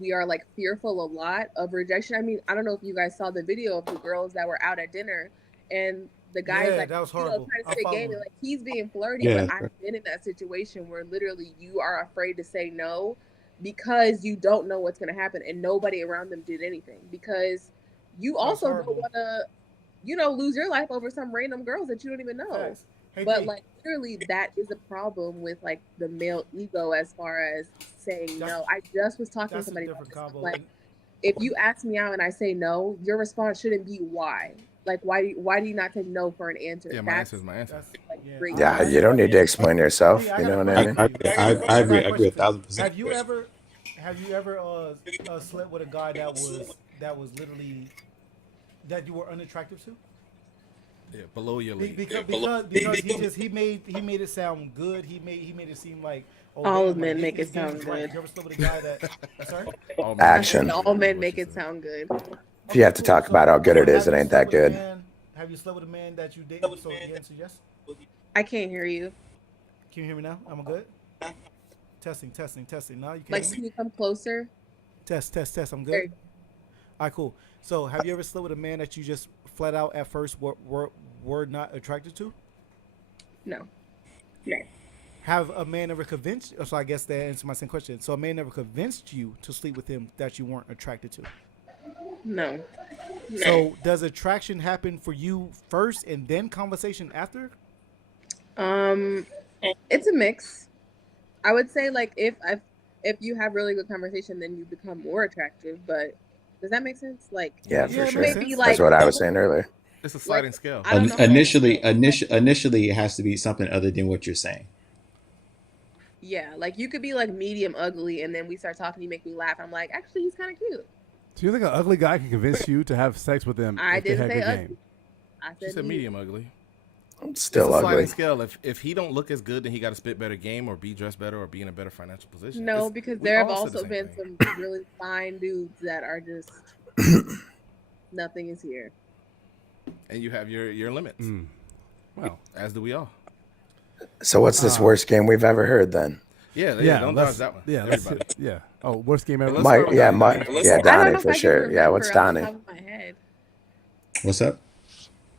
we are like fearful a lot of rejection. I mean, I don't know if you guys saw the video of the girls that were out at dinner and the guy's Yeah, like, that was you know, horrible. trying to I spit followed game him. and like he's being flirty, Yeah. but I've been in that situation where literally you are afraid to say no because you don't know what's going to happen and nobody around them did anything because you also don't horrible. want to, you know, lose your life over some random girls that you don't even know. Facts. Hey, But D, like literally that is a problem with like the male ego as far as saying That's- no. I just was talking to that's a somebody about different this. combo. Like if you ask me out and I say no, your response shouldn't be why. Like why do you not take no for an answer? Yeah, my That's answer is my answer. That's, like yeah. great. Yeah, you don't need to explain yourself. D, I You got know a what I question mean? for you. I got agree. a I agree question for you. 1,000%. Have you ever slept with a guy that was literally that you were unattractive to? Yeah, below your league. Because he made it sound good. He made it seem like All damn, men like, make his it game sound is right. good. You ever slept with a guy that? Sorry. All men- Action. All men What make she it said. sound good. If you have to talk about how good it is, have it you ain't that slept with a good. man- Have you slept with a man that you dated? So the answer yes. I can't hear you. Can you hear me now? I'm good. Testing. Now you can Like hear me. can you come closer? Test. I'm There good. All right, cool. So, have you ever slept with a man that you just flat out at first were not attracted to? No. Have a man ever convinced? So, I guess that answers my same question. So, a man never convinced you to sleep with him that you weren't attracted to. No. So, does attraction happen for you first and then conversation after? It's a mix. I would say like if you have really good conversation, then you become more attractive. But does that make sense? Like Yeah, Yeah, for it sure. makes maybe sense. like That's what I was saying earlier. It's a sliding scale. I don't know. Initially, it has to be something other than what you're saying. Yeah, like you could be like medium ugly, and then we start talking. You make me laugh. I'm like, actually, he's kind of cute. So you think an ugly guy can convince you to have sex with them I if they didn't had say good ugly. game? I She said said medium ugly. It's Still a sliding ugly. scale. If he don't look as good, then he got to spit better game or be dressed better or be in a better financial position. No, because We there have all said the also same been thing. some really fine dudes that are just nothing is here. And you have your limits, Well, as do we all. So what's this worst game we've ever heard then? Yeah, don't dodge that one. Yeah, Everybody. Yeah. Oh, worst game ever. Let's Mike, start with yeah, Donnie. Mike, Donnie. yeah, I don't Donnie know if for I can sure. Yeah, remember what's off the Donnie? top of my head. What's up?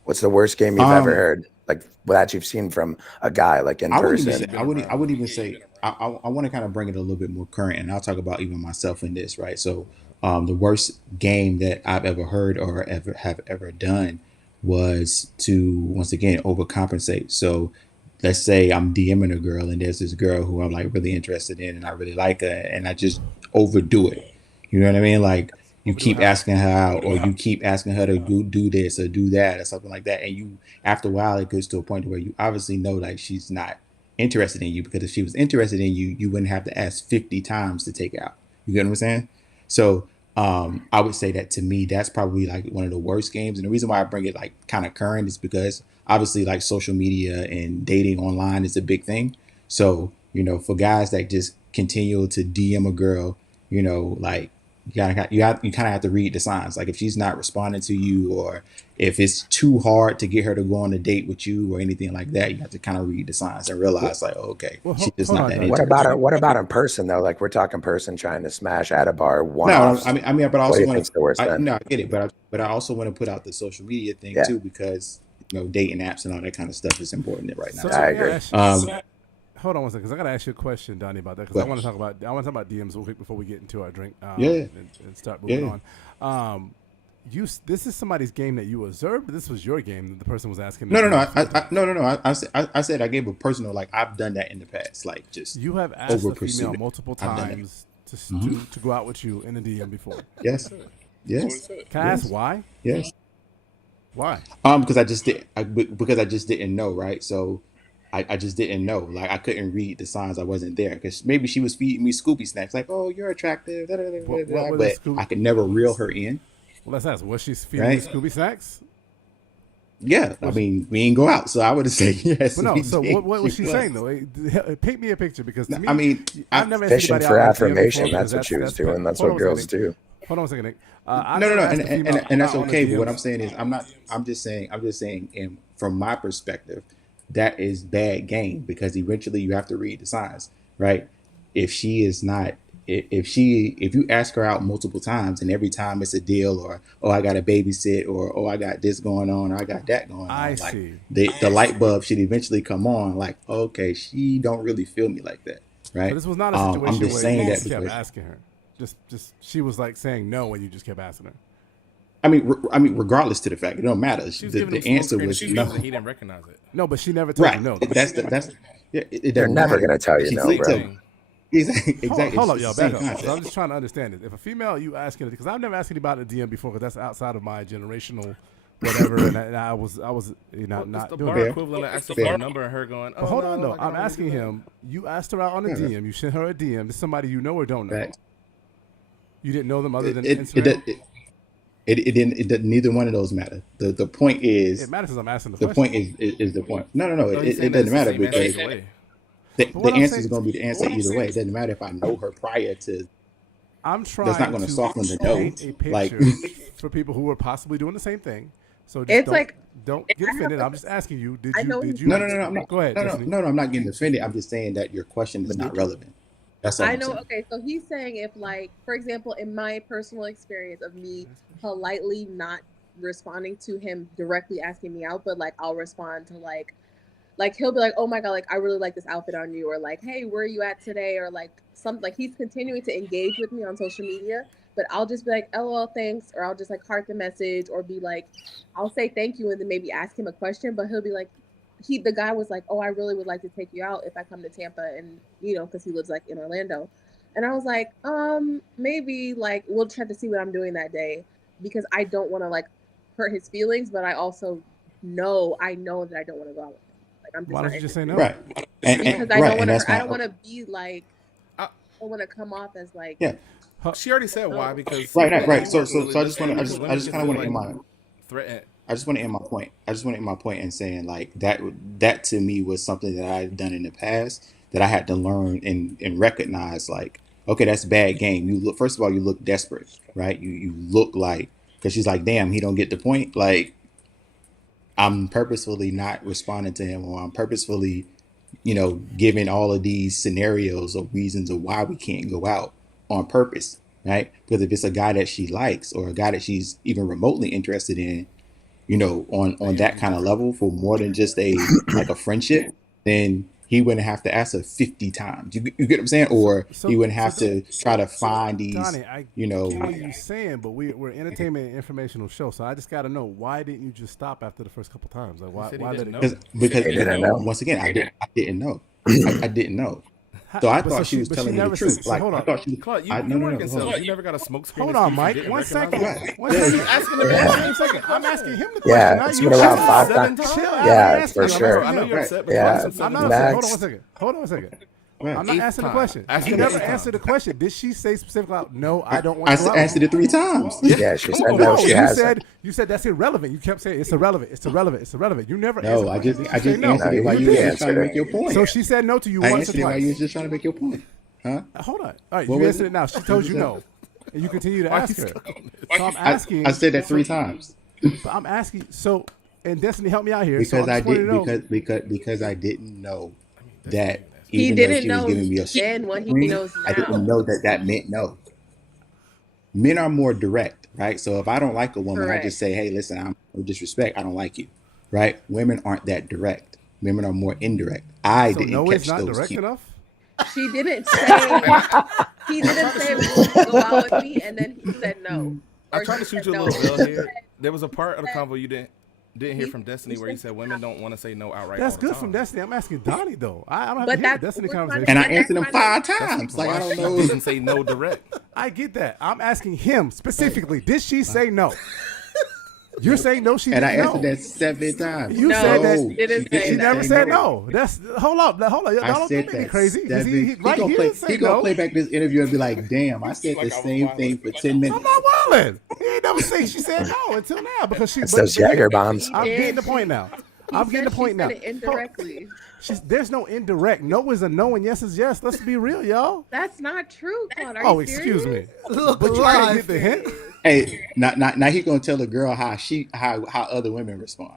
What's the worst game you've ever heard? Like that you've seen from a guy, like in I wouldn't even person. say. I wouldn't even say. I want to kind of bring it a little bit more current, and I'll talk about even myself in this, right? So, the worst game that I've ever heard or ever done was to once again overcompensate. So, let's say I'm DMing a girl, and there's this girl who I'm like really interested in, and I really like her, and I just overdo it. You know what I mean? Like you Overdo keep how? asking her out, or you keep asking her to do this or do that or something like that, and you after a while it gets to a point where you obviously know like she's not interested in you, because if she was interested in you, you wouldn't have to ask 50 times to take out. You get what I'm saying? So I would say that to me, that's probably like one of the worst games. And the reason why I bring it like kind of current is because obviously like social media and dating online is a big thing. So, for guys that just continue to DM a girl, like you kind of have to read the signs. Like if she's not responding to you, or if it's too hard to get her to go on a date with you or anything like that, you have to kind of read the signs and realize like, oh, okay, Well, she's just hold not on, that Donnie. What interested. about what about in person though? Like we're talking person trying to smash at a bar, one No, offs. but I What do also you want think's the worst to. then? No, I get it, but I also want to put out the social media thing Yeah, too, because dating apps and all that kind of stuff is important right now So too. I I gotta agree. ask you, hold on one second, because I gotta ask you a question, Donnie, about that. Because But I want to talk about DMs real quick before we get into our drink yeah, and start moving yeah. on. This is somebody's game that you observed. Or this was your game that the person was asking to No, no, no. DM a few times. No. I said I gave a personal, like I've done that in the past, like just You have asked over a female pursued it. multiple I've done it. times to go out with you in a DM before. Yes, yes, Can I ask yes, why? yes. Why? Because because I just didn't know, right? So I just didn't know. Like I couldn't read the signs. I wasn't there because maybe she was feeding me Scooby snacks, like, "Oh, you're attractive," da, da, da, da, What da, were the but I could never reel her in, Well, let's ask. Was she feeding you right? Scooby snacks? Yeah, I Was mean, we ain't go out, so I would have said yes. But no. We So did. what was she saying though? Paint me a picture, because to I me, mean, I've never asked fishing anybody out for on a DM before affirmation. because That's what she was that's doing. That's hold what on a second, girls Nick. do. Hold on a second, Nick. I've no, no, never no, asked a female and that's out on a okay. But what I'm DMs. saying is, I'm not. I'm just saying, and from my perspective, that is bad game, because eventually you have to read the signs, right? If she is not, if you ask her out multiple times and every time it's a deal, or oh I got to babysit, or oh I got this going on, or I got that going I on, like see. the light bulb should eventually come on. Like okay, she don't really feel me like that, So right? this was not a I'm situation just where you saying that just kept because asking her. Just she was like saying no, and you just kept asking her. I mean, regardless to the fact, it don't matter. She was The, giving him the smoke answer screen was excuses no. and he didn't recognize it. No, but she never told you Right. no. That's yeah. It They're doesn't never matter. gonna tell you She's no, Same bro. still thing. exactly. Hold up, It's y'all, the same back up. So I'm concept. just trying to understand it. If a female you asking it, because I've never asked anybody to DM before, because that's outside of my generational whatever, and I was Well, it's not the doing bar it. Fair. equivalent of asking for Fair. a number and her going, But "Oh hold on no, though, like, I I'm don't wanna do asking that." him. You asked her out on a Yeah. DM. You sent her a DM. This is somebody you know or don't know. Facts. You didn't know them other It than it it, Instagram. it didn't. It didn't. Neither one of those matter. The point It is matters because I'm asking the the question. point is the point. No, no, no. No, he's It saying that doesn't it's the matter same answer because either way. But the what I'm answer is saying, going to be the answer either way. It doesn't matter if I know her prior to. I'm That's not trying going to to soften the no. paint a Like picture for people who are possibly doing the same thing. So just It's like don't get I have offended. like I'm just asking you. I know what he's no, trying no, to no, no. say. I'm not. Go ahead, No, no, Destiny. no, no. I'm not getting offended. I'm just saying that your question is not relevant. That's all I I'm know. saying. Okay, so he's saying if, like, for example, in my personal experience of me politely not responding to him directly asking me out, but like I'll respond to like he'll be like, "Oh my god, like I really like this outfit on you," or like, "Hey, where are you at today?" or like something. Like he's continuing to engage with me on social media, but I'll just be like, "LOL, thanks," or I'll just like heart the message, or be like, I'll say thank you and then maybe ask him a question, but he'll be like, the guy was like, "Oh, I really would like to take you out if I come to Tampa," and because he lives like in Orlando, and I was like, maybe like we'll try to see what I'm doing that day because I don't want to like hurt his feelings, but I also I know that I don't want to go out with him. Like I'm just Why not don't you just say interested no? Right. because I Right, don't want and to that's hurt. I my don't want to be like I, I don't want to come off as like yeah. she already said why because Right. women So really I just want to. because I women just can kind of feel want to like in mind. threatened. I just want to end my point. I just want to end my point in saying like that to me was something that I've done in the past that I had to learn and recognize like, okay, that's bad game. You look, first of all, you look desperate, right? You look like, because she's like, damn, he don't get the point. Like, I'm purposefully not responding to him, or I'm purposefully, giving all of these scenarios or reasons of why we can't go out on purpose, right? Because if it's a guy that she likes or a guy that she's even remotely interested in, on that kind of level for more than just a friendship, then he wouldn't have to ask her 50 times. You get what I'm saying? Or he wouldn't have to try to find these, Donnie, I get what you're saying, but we're an entertainment and informational show, so I just got to know, why didn't you just stop after the first couple times? Like, why let it go? Because He didn't know. once again, I didn't know. I didn't know. So I thought she was telling me the truth. Like, I thought she was. Claude, you no, work in hold sales. on. You never got a smoke screen. Hold excuse on, you Mike. didn't One recognize second. it? One second. Asking the One second. I'm asking him the question. Yeah, not it's you. been around Chill, 5 times. chill. Yeah, for sure. I know you're upset, but Yeah. some I'm not Next. upset. Hold on one second. I'm not Eighth answering the time. question. Ask You it never eighth time. answered the question. Did she say specifically, no, I don't want I to go out? answered it 3 times. Yeah, she Come said on. no, No, she you hasn't. said that's irrelevant. You kept saying it's irrelevant. It's irrelevant. It's irrelevant. You never No, I answered just the question. Did she say no? answered it No, while you you were did just trying to answer make your point. So she said no to you I once or answered it while you were twice. just trying to make your point. Huh? Hold on. All right, What you was answered it? it now. She told you no, and you continue to ask her. So I'm asking. I said that 3 times. But I'm asking. So, and Destiny, help me out here. Because so I just wanted did to know. because I didn't know that He even though didn't she was know giving me a then what he screen, knows I didn't now. know that meant no. Men are more direct, right? So if I don't like a woman, I just Correct. say, hey, listen, I'm no disrespect, I don't like you, right? Women aren't that direct. Women are more indirect. I So didn't no is catch not those direct cues. enough. She didn't say will you go out with me, and then he said no. I'm Or trying she to shoot said you a no. little He veil here. said- There was a part of the he said- convo you didn't hear from Destiny where he said women don't want to say no outright. That's all the good time. from Destiny. I'm asking Donnie though. I don't have But to hear the that's Destiny we're trying to- conversation. And I answered them That's kind 5 of- times. Like, I don't She know. didn't say no direct. I get that. I'm asking him specifically. Did she say no? You're saying no. She And didn't I answered know. that 7 times. You said that- she didn't say She that. never said no. That's hold up. Y'all I don't said make me that crazy. 'Cause 7. he right gonna here play, didn't say he gonna no. play back this interview and be like, damn, I said the same thing for 10 minutes. I'm not wilding. He ain't never say she said no until now because she. It's those Jagger bombs. I'm He getting the did. point now. He I'm getting the said point she now. said it indirectly. There's no indirect. No is a no and yes is yes. Let's be real, y'all. That's not true, Claude. Are Oh, you excuse serious? me. Look But you alive. can't get the hint. Hey, now he gonna tell a girl how other women respond.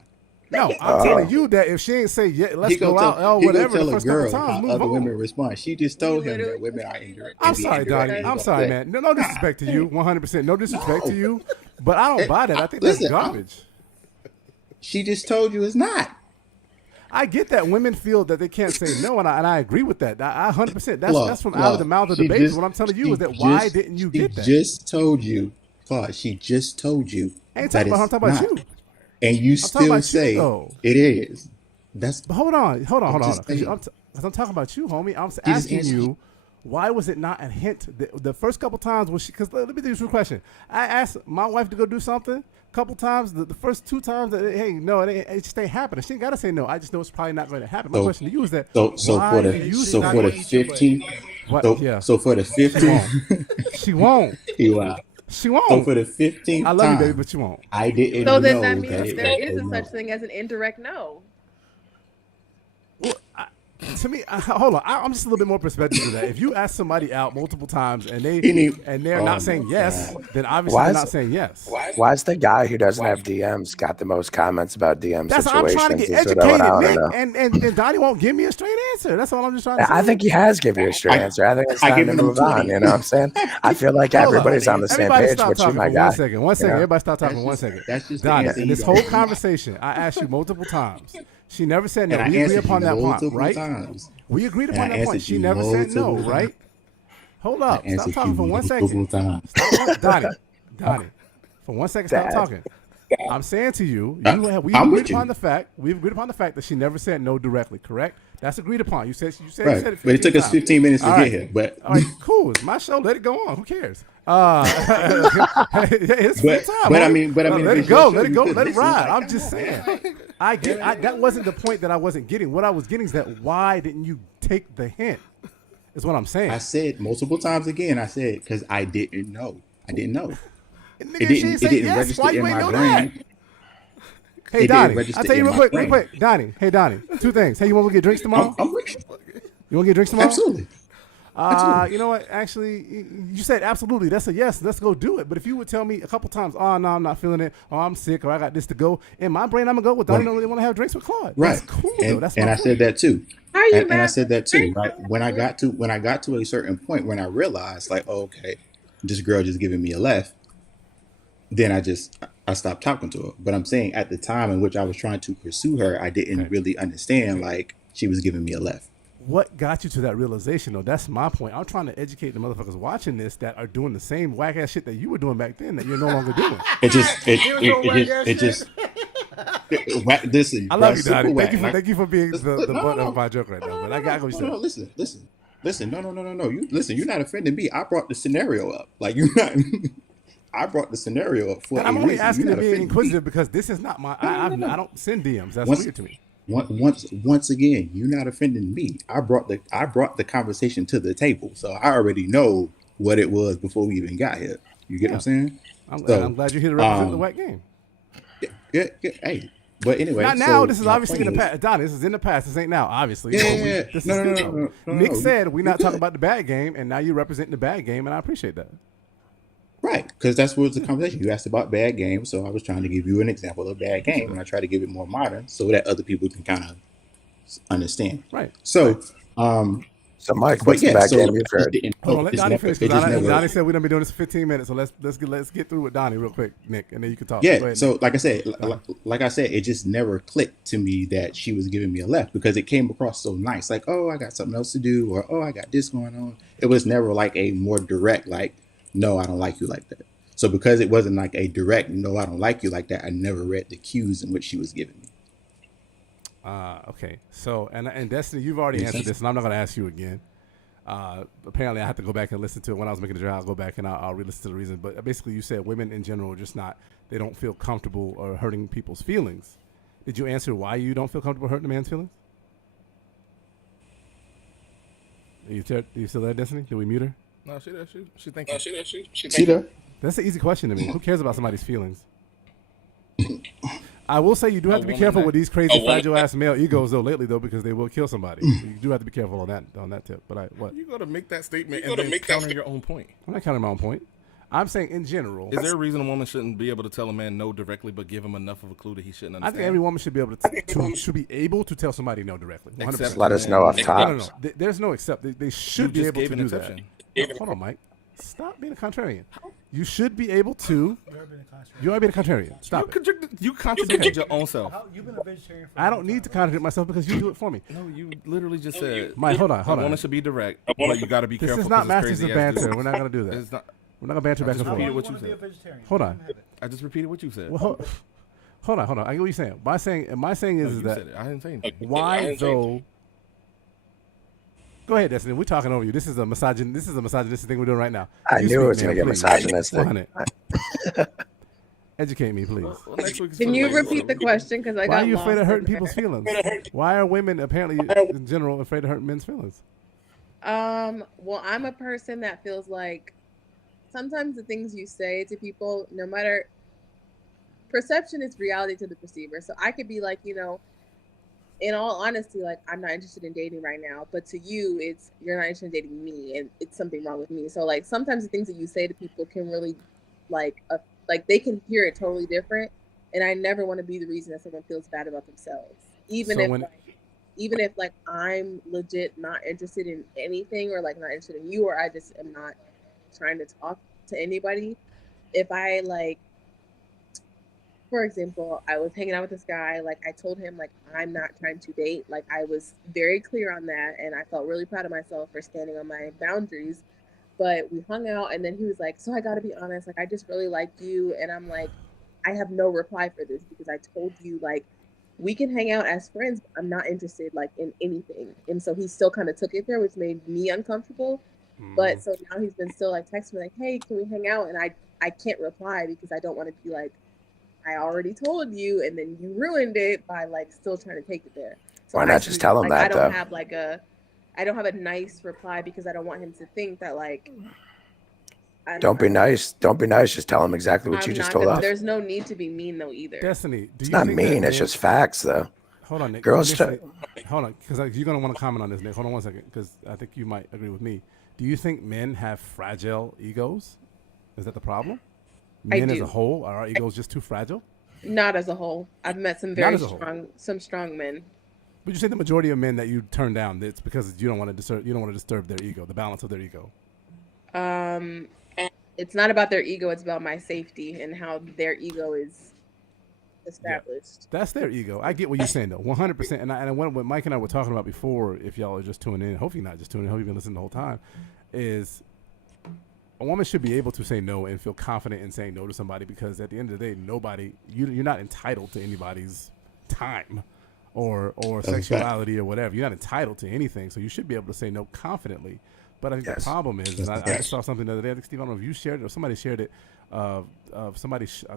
No, I'm telling you that if she ain't say yeah, let's He gonna go out, tell, oh he gonna whatever, tell the a first couple girl times, how move other on. women respond. She just told him that literally- women are indirect. I'm can be sorry, indirect, Donnie. and he I'm gonna sorry, say, man. No disrespect to you. 100%. No disrespect to you. But I don't buy that. I think that's Listen, garbage. She just told you it's not. I get that women feel that they can't say no, and I agree with that. I 100%. Claude, That's from out of the mouth of the she baby. just- What I'm telling you she is that why just- didn't you she get that? just told you, Claude. She just told you. I ain't that talking about her. I'm it's talking about not. you. And you talking still about you, say though. it is. That's But hold on. just saying. Because I'm talking about you, homie. I'm just asking answered you, why was it not a hint? The first couple times was she? Because let me do this question. I asked my wife to go do something. Couple times, the first 2 times, hey, no, it just ain't happening. She ain't gotta say no. I just know it's probably not going to happen. My So- question to you is that so why for do the you so not for the go eat your butt? 15. What? So, Yeah. so for the 15. She won't. You are. She So won't. for the 15th I love you, time, baby, but you won't. I didn't So know then that means it there was is a no. such thing as an indirect no. To me, hold on. I'm just a little bit more perspective to that. If you ask somebody out multiple times and they're Oh not my saying yes, God. then obviously Why they're is- not saying yes. Why is the guy who doesn't have DMs got the most comments about DM That's I'm situations? trying to get Is what I educated, wanna Nick, know. and Donnie won't give me a straight answer. That's all I'm just trying to say. I think he has given you a straight answer. I think it's I time to given him move on. 20. You know what I'm saying? I feel like Hold up. everybody's on the same Everybody page stop with you, talking my for guy. 1 second. 1 second. You know? Everybody stop talking for 1 That's second. that's just the Donnie, answer in you this don't whole give. conversation, I asked you multiple times. She never said no. And I We agree answered upon you that point, multiple right? times. We agreed And upon I that point. answered She you never said no, multiple right? Hold up. I Stop answered talking you for 1 multiple second. times. Donnie, for 1 second, stop Dad. talking. I'm saying to you, we I'm agreed with you. upon the fact. We've agreed upon the fact that she never said no directly. Correct? That's agreed upon. You said Right. you said it. But it took us 15 15 minutes to All get right. here. But All right, cool. It's my show. Let it go on. Who cares? It's free But- time. but I homie. mean, let if it it's go. your show, Let it you go. could Let it listen. ride. I'm just saying. That wasn't the point that I wasn't getting. What I was getting is that why didn't you take the hint? Is what I'm saying. I said multiple times again. I said because I didn't know. I didn't know. And It nigga, she didn't. say It didn't yes. register Why you in ain't my know brain. that? Hey It didn't Donnie, register I'll tell you in real my quick, brain. Donnie. Hey Donnie, two things. Hey, you want to get drinks tomorrow? I'm with you. You want to get drinks tomorrow? Absolutely. Absolutely. You know what? Actually, you said absolutely. That's a yes. Let's go do it. But if you would tell me a couple times, oh no, I'm not feeling it, or I'm sick, or I got this to go, in my brain, I'm gonna go with. I don't really want to have drinks with Claude. Right. That's cool though. That's my And I point. said that too. How are you And I mad? said that too. Right. When I got to a certain point when I realized like, oh, okay, this girl just giving me a left, then I stopped talking to her. But I'm saying at the time in which I was trying to pursue her, I didn't Okay. really understand like she was giving me a left. What got you to that realization though? That's my point. I'm trying to educate the motherfuckers watching this that are doing the same whack ass shit that you were doing back then that you're no longer doing. Listen, I love bruh, you, super Donnie. whack. Thank you for being the No, butt no, of my joke right now. But I got what you no, no, said. listen. No. You listen. You're not offending me. I brought the scenario up. Like you're not. I brought the scenario up for And a I'm only reason. asking You're and not being offending inquisitive me. because this is not my. I don't send DMs. That's Once, weird to me. once again, you're not offending me. I brought the conversation to the table, so I already know what it was before we even got here. You get what Yeah. I'm saying? I'm glad you're here to represent the whack game. Yeah. Hey, but anyway, Not now. so This is my obviously in point the is, past. Donnie, this is in the past. This ain't now, obviously. Yeah, So yeah, yeah. This No, is no, no, no, Nick no. said we're You're not talking good. about the bad game, and now you're representing the bad game, and I appreciate that. Right, because that's what the conversation. You asked about bad games, so I was trying to give you an example of bad game, and I try to give it more modern so that other people can kind of understand. Right. So, So, Mike, but what's the yeah, bad so game you've heard? Hold on, let Donnie finish it just because never. Donnie said we're gonna be doing this for 15 minutes. So let's get through with Donnie real quick, Nick, and then you can talk. Go Yeah, ahead, so Nick. like I said, it just never clicked to me that she was giving me a left because it came across so nice, like, oh, I got something else to do, or oh, I got this going on. It was never like a more direct, like, no, I don't like you like that. So because it wasn't like a direct, no, I don't like you like that, I never read the cues in which she was giving me. Okay. So and Destiny, you've already Makes answered sense? this, and I'm not gonna ask you again. Apparently, I have to go back and listen to it when I was making the drive. I'll go back and I'll re-listen to the reason. But basically, you said women in general are just not. They don't feel comfortable or hurting people's feelings. Did you answer why you don't feel comfortable hurting a man's feelings? Are you still there, Destiny? Did we mute her? No, she thinking. See there? That's an easy question to me. Who cares about somebody's feelings? I will say you do have to be woman careful that- with these crazy fragile ass male egos though lately though because they will kill somebody. You do have to be careful on that tip. But what? You got to make that statement and then counter your own point. I'm not counting my own point. I'm saying in general. Is there a reason a woman shouldn't be able to tell a man no directly, but give him enough of a clue that he shouldn't I understand? think every woman should be able to be able to tell somebody no directly. 100%. Except Let us know off No, top. no. There's no except. They should You be just able gave to an do exception. that. Hold on, Mike. Stop being a contrarian. You should be able to. You are being a contrarian. Stop it. You contradicted your own self. You've been a vegetarian for I don't need to contradict myself because you do it for me. No, you literally just said. Mike, hold on. A woman should be direct, but you got to be This careful. is not 'cause it's Masters of crazy ass Banter. dudes. We're not gonna do that. It's not. We're not gonna banter back and just forth. repeated what you be a said. vegetarian. Hold You on. can have it. I just repeated what you said. Well, hold on. I get what you're saying. My saying No, is you that said it. I didn't say anything. why though? Go ahead, Destiny. We're talking over you. This is a misogynistic thing we're doing right now. I You knew it speak, was going to ma'am, get please. misogynistic. 100. Educate me, please. Well, next week's Can for you ladies, repeat so- the question? Because I got Why are you lost afraid of hurting in people's there. feelings? Why are women apparently in general afraid of hurting men's feelings? Well, I'm a person that feels like sometimes the things you say to people, no matter perception is reality to the perceiver. So I could be like, in all honesty, like I'm not interested in dating right now, but to you, it's you're not interested in dating me, and it's something wrong with me. So like sometimes the things that you say to people can really, like they can hear it totally different, and I never want to be the reason that someone feels bad about themselves, even So if like I'm legit not interested in anything or like not interested in you, or I just am not trying to talk to anybody. If I like, for example, I was hanging out with this guy, like I told him like I'm not trying to date. Like I was very clear on that, and I felt really proud of myself for standing on my boundaries. But we hung out, and then he was like, so I gotta be honest, like I just really like you. And I'm like, I have no reply for this because I told you like we can hang out as friends, but I'm not interested like in anything. And so he still kind of took it there, which made me uncomfortable. But so now he's been still like texting me like, hey, can we hang out? And I can't reply because I don't want to be like, I already told you, and then you ruined it by like still trying to take it there. So Why not just tell him that, I don't though? have I don't have a nice reply because I don't want him to think that like Don't be nice. Don't be nice. Just tell him exactly what you I'm just not told gonna. us. There's no need to be mean though either. Destiny, do It's you not think that mean. It's men, just facts, though. hold on, Nick. Girls, Initially, hold on, because you're gonna want to comment on this, Nick. Hold on one second, because I think you might agree with me. Do you think men have fragile egos? Is that the problem? I Men as do. a whole, are our egos just too fragile? Not as a whole. I've met some Not very as a whole. strong men. Would you say the majority of men that you turn down, it's because you don't want to disturb their ego, the balance of their ego? It's not about their ego. It's about my safety and how their ego is established. That's their ego. I get what you're saying though, 100%. And what Mike and I were talking about before, if y'all are just tuning in, hopefully not just tuning in, hope you've been listening the whole time, is a woman should be able to say no and feel confident in saying no to somebody, because at the end of the day, you're not entitled to anybody's time or sexuality or whatever. You're not entitled to anything, so you should be able to say no confidently. But I think the problem is, and I saw something the other day. I think Steve, I don't know if you shared it or somebody shared it. A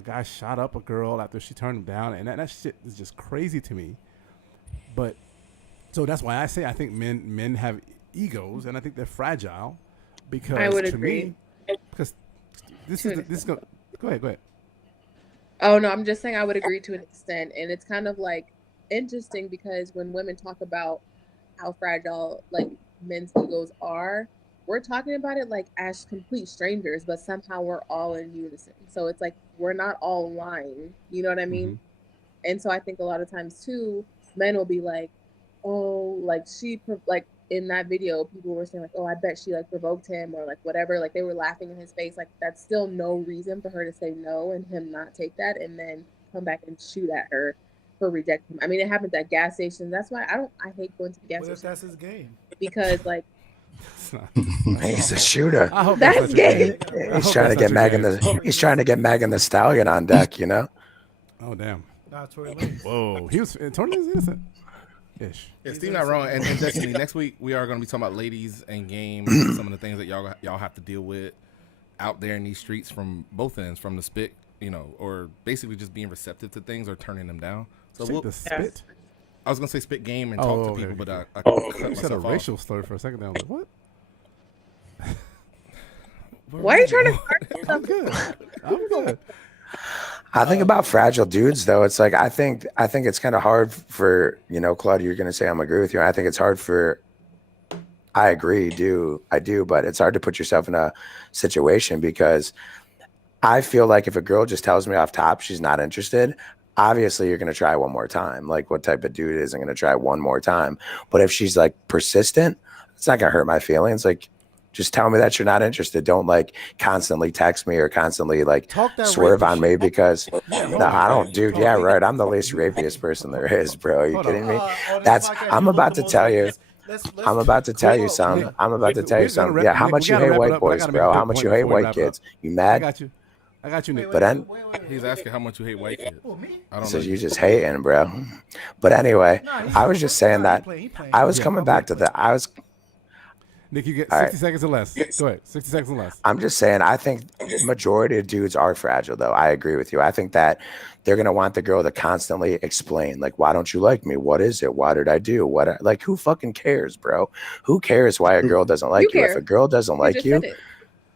guy shot up a girl after she turned him down, and that shit is just crazy to me. But so that's why I say I think men have egos, and I think they're fragile, because I would to agree. me, because this is go ahead. Oh no, I'm just saying I would agree to an extent, and it's kind of like interesting because when women talk about how fragile like men's egos are, we're talking about it like as complete strangers, but somehow we're all in unison. So it's like we're not all lying. You know what I mean? Mhm. And so I think a lot of times too, men will be like, "Oh, like like in that video, people were saying like, oh, I bet she like provoked him or like whatever." Like they were laughing in his face. Like that's still no reason for her to say no and him not take that and then come back and shoot at her for rejecting him. I mean, it happens at gas stations. That's why I hate going to the gas What if station that's his game? because like It's not- He's a shooter. I hope That's not your gay. game. I He's hope trying to that's get not your Megan game. he's trying to get Megan the Stallion on deck, you know? Oh damn! Nah, Tory Lanez. Whoa, he was totally innocent. Ish. Yeah, Steve not wrong. And Destiny, next week we are going to be talking about ladies and games, and some of the things that y'all have to deal with out there in these streets from both ends, from the spit, or basically just being receptive to things or turning them down. So Say the spit. I was going to say spit game and Oh, talk to okay, people, okay. but I cut You said a myself off. racial slur for a second. There, I was like, what? Why are you trying to start I'm yourself? good. I'm good. I think about fragile dudes though. It's like I think it's kind of hard for Claudia. You're gonna say I'm agree with you. I think it's hard for. I agree, I do, but it's hard to put yourself in a situation because I feel like if a girl just tells me off top she's not interested, obviously you're gonna try one more time. Like what type of dude isn't gonna try one more time? But if she's like persistent, it's not gonna hurt my feelings. Like just tell me that you're not interested. Don't like constantly text me or constantly like Talk that swerve rapey on me shit. because Yeah, no, I don't, dude. Yeah, right. I'm the least rapiest person there is, bro. Are you Hold kidding me? On this That's podcast, I'm you look about the to most tell you. rapist. Let's I'm about to tell you grow up, something. nigga. I'm about to tell you something. Yeah, how much you hate white boys, bro? How much you hate white kids? You I mad? got you. Nick. But then He's asking how much you hate white kids. Who, me? I don't so know. you just hating, bro. But anyway, Nah, I was just saying that he playing. I was Yeah, coming back to the. Nick, you get All 60 right. seconds or less. Go ahead. 60 seconds or less. I'm just saying, I think majority of dudes are fragile, though. I agree with you. I think that they're going to want the girl to constantly explain, like, why don't you like me? What is it? What did I do? Like, who fucking cares, bro? Who cares why a girl doesn't like you? If care. a girl doesn't You like just you, said it.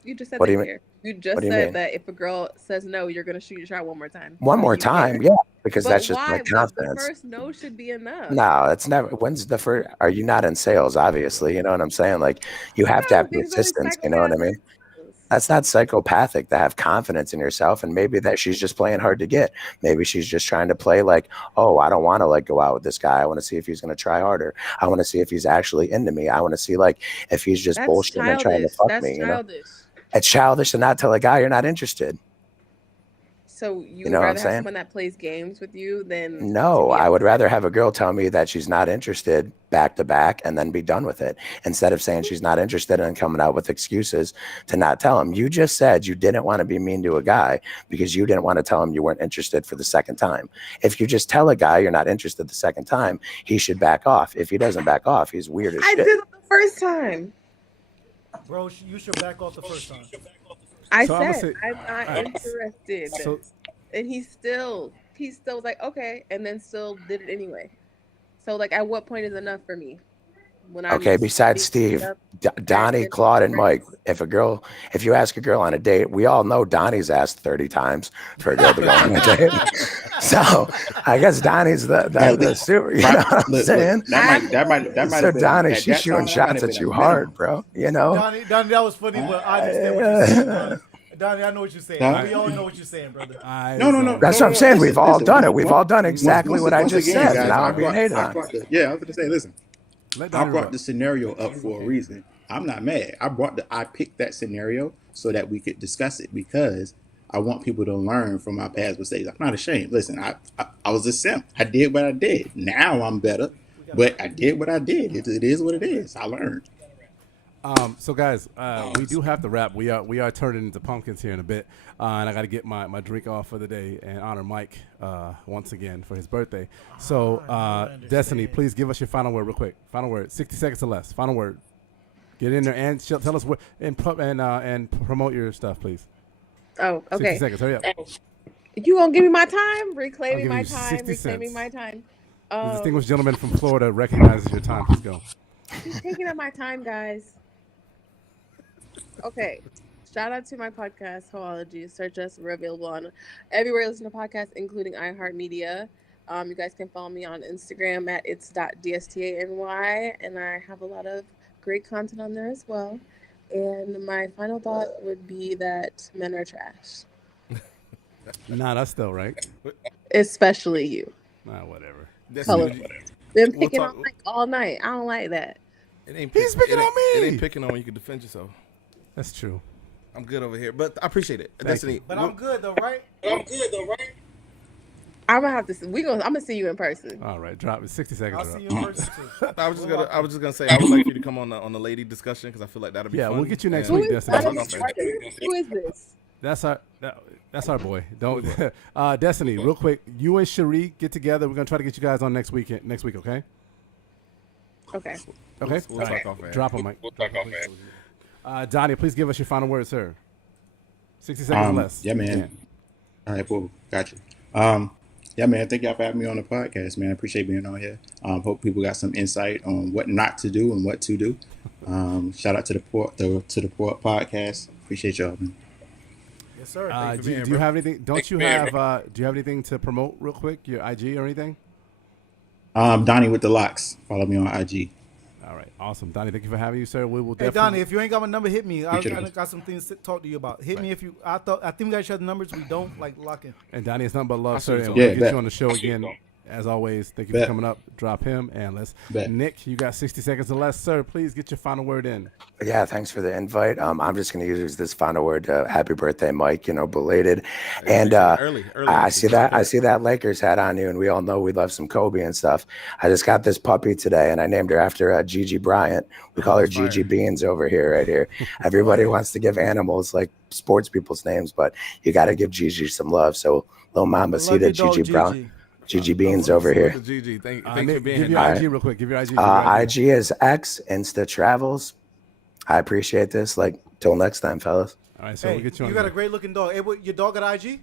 You just said What do that you here. You just what do you said mean? that if a girl says no, you're gonna shoot your shot one more time. one So more you time, care. yeah, because But that's just why? my But the confidence. first no should be enough. No, it's never. When's the first? Are you not in sales? Obviously, you know what I'm saying. Like, you have to No, have these are persistence. You know what I mean? psychopaths. That's not psychopathic to have confidence in yourself, and maybe that she's just playing hard to get. Maybe she's just trying to play like, oh, I don't want to like go out with this guy. I want to see if he's going to try harder. I want to see if he's actually into me. I want to see like if he's just That's bullshitting and trying to childish. fuck That's me. childish. It's childish to not tell a guy you're not interested. So you You would know what I'm rather have saying? someone that plays games with you than No, to be I would upset? rather have a girl tell me that she's not interested back to back and then be done with it instead of saying she's not interested and coming out with excuses to not tell him. You just said you didn't want to be mean to a guy because you didn't want to tell him you weren't interested for the second time. If you just tell a guy you're not interested the second time, he should back off. If he doesn't back off, he's weird as I shit. did it the first time. Bro, you should back off the first time. I So I'ma said say- I'm not Alright. interested, So and he still was like okay, and then still did it anyway. So like, at what point is enough for me? when I'm Okay, besides being picked Steve, up at Donnie, different Claude, and Mike. places. If you ask a girl on a date, we all know Donnie's asked 30 times for a girl to go on a date. So I guess Donnie's the super. You know what I'm Look, saying? that might So have been Donnie, at she's that time. shooting That might shots have at been a you hard, minimum. bro. You know. Donnie, that was funny, but I understand what you're saying, bro. Donnie, I know what you're saying. Huh? We all know what you're saying, brother. No. That's what I'm saying. We've all done it. We've all done Once exactly what I just again, said. guys, Now I'm being hated I on. brought the, yeah, I was going to say, listen, Let I Donnie brought rebut. the scenario up for a reason. I'm not mad. I picked that scenario so that we could discuss it because I want people to learn from my past mistakes. I'm not ashamed. Listen, I was a simp. I did what I did. Now I'm better, but I did what I did. It is what it is. I learned. So guys, we do have to wrap. We are turning into pumpkins here in a bit, and I got to get my drink off for the day and honor Mike once again for his birthday. So Destiny, please give us your final word real quick. Final word, 60 seconds or less. Final word. Get in there and tell us what and promote your stuff, please. Oh, 60 okay. seconds. Hurry up. You gonna give me my time? I'll Reclaiming give my you time. 60 Reclaiming cents. my time. The distinguished gentleman from Florida recognizes your time. Please go. She's taking up my time, guys. Okay. Shout out to my podcast, Hoology. Search us. We're available on everywhere you listen to podcasts, including iHeartMedia. You guys can follow me on Instagram at its.dstany, and I have a lot of great content on there as well. And my final thought would be that men are trash, Nah, that's still right. especially you. Nah, whatever. Color. Destiny, Been we'll picking talk. on Mike all night. I don't like that. It ain't He's picking on It me. ain't picking on when you can defend yourself. That's true. I'm good over here, but I appreciate it. Destiny, you. But I'm good though, right? I'm gonna have to. I'm gonna see you in person. All right, drop it. 60 seconds. I'll are see up. you in person too. I was just gonna say I would like for you to come on the lady discussion because I feel like that'll be Yeah, fun. we'll get you next And- week, Destiny. Who is this? That's our boy. Don't Destiny. Real quick, you and Cherie get together. We're gonna try to get you guys on next week. Okay. Okay. Okay. We'll All talk right. off air. Drop him, Mike. Donnie, please give us your final word, sir. 60 seconds less. Yeah, man. Yeah. All right, cool. Got you. Yeah, man. Thank y'all for having me on the podcast, man. I appreciate being on here. Hope people got some insight on what not to do and what to do. Shout out to the Port podcast. Appreciate y'all, man. Yes, sir. Do you have anything? Don't you have? Do you have anything to promote real quick? Your IG or anything? Donnie with the locks. Follow me on IG. All right, awesome, Donnie. Thank you for having you, sir. We will Hey definitely. Donnie, if you ain't got my number, hit me. I Appreciate it. got some things to talk to you about. Hit me if you. I think we got each other numbers. We don't like locking. And Donnie, it's nothing but love, sir. shoot And you. we'll Yeah, get bet. you on the show again. As always, thank you Bet. for coming up. Drop him and let's. Bet. Nick, you got 60 seconds or less, sir. Please get your final word in. Yeah, thanks for the invite. I'm just going to use this final word. Happy birthday, Mike. You know, belated. And early. I see that Lakers hat on you, and we all know we love some Kobe and stuff. I just got this puppy today, and I named her after Gigi Bryant. We call her Gigi Beans over here, right here. Everybody wants to give animals like sports people's names, but you got to give Gigi some love. So, little Mamacita Gigi Brown. Gigi Beans over here. Gigi, thanks for Nick, being give here. your Nick. IG real quick. Give your IG. IG is X Insta Travels. I appreciate this. Like, till next time, fellas. All right, so Hey, we'll get you on. you got there. a great looking dog. Hey, your dog got IG?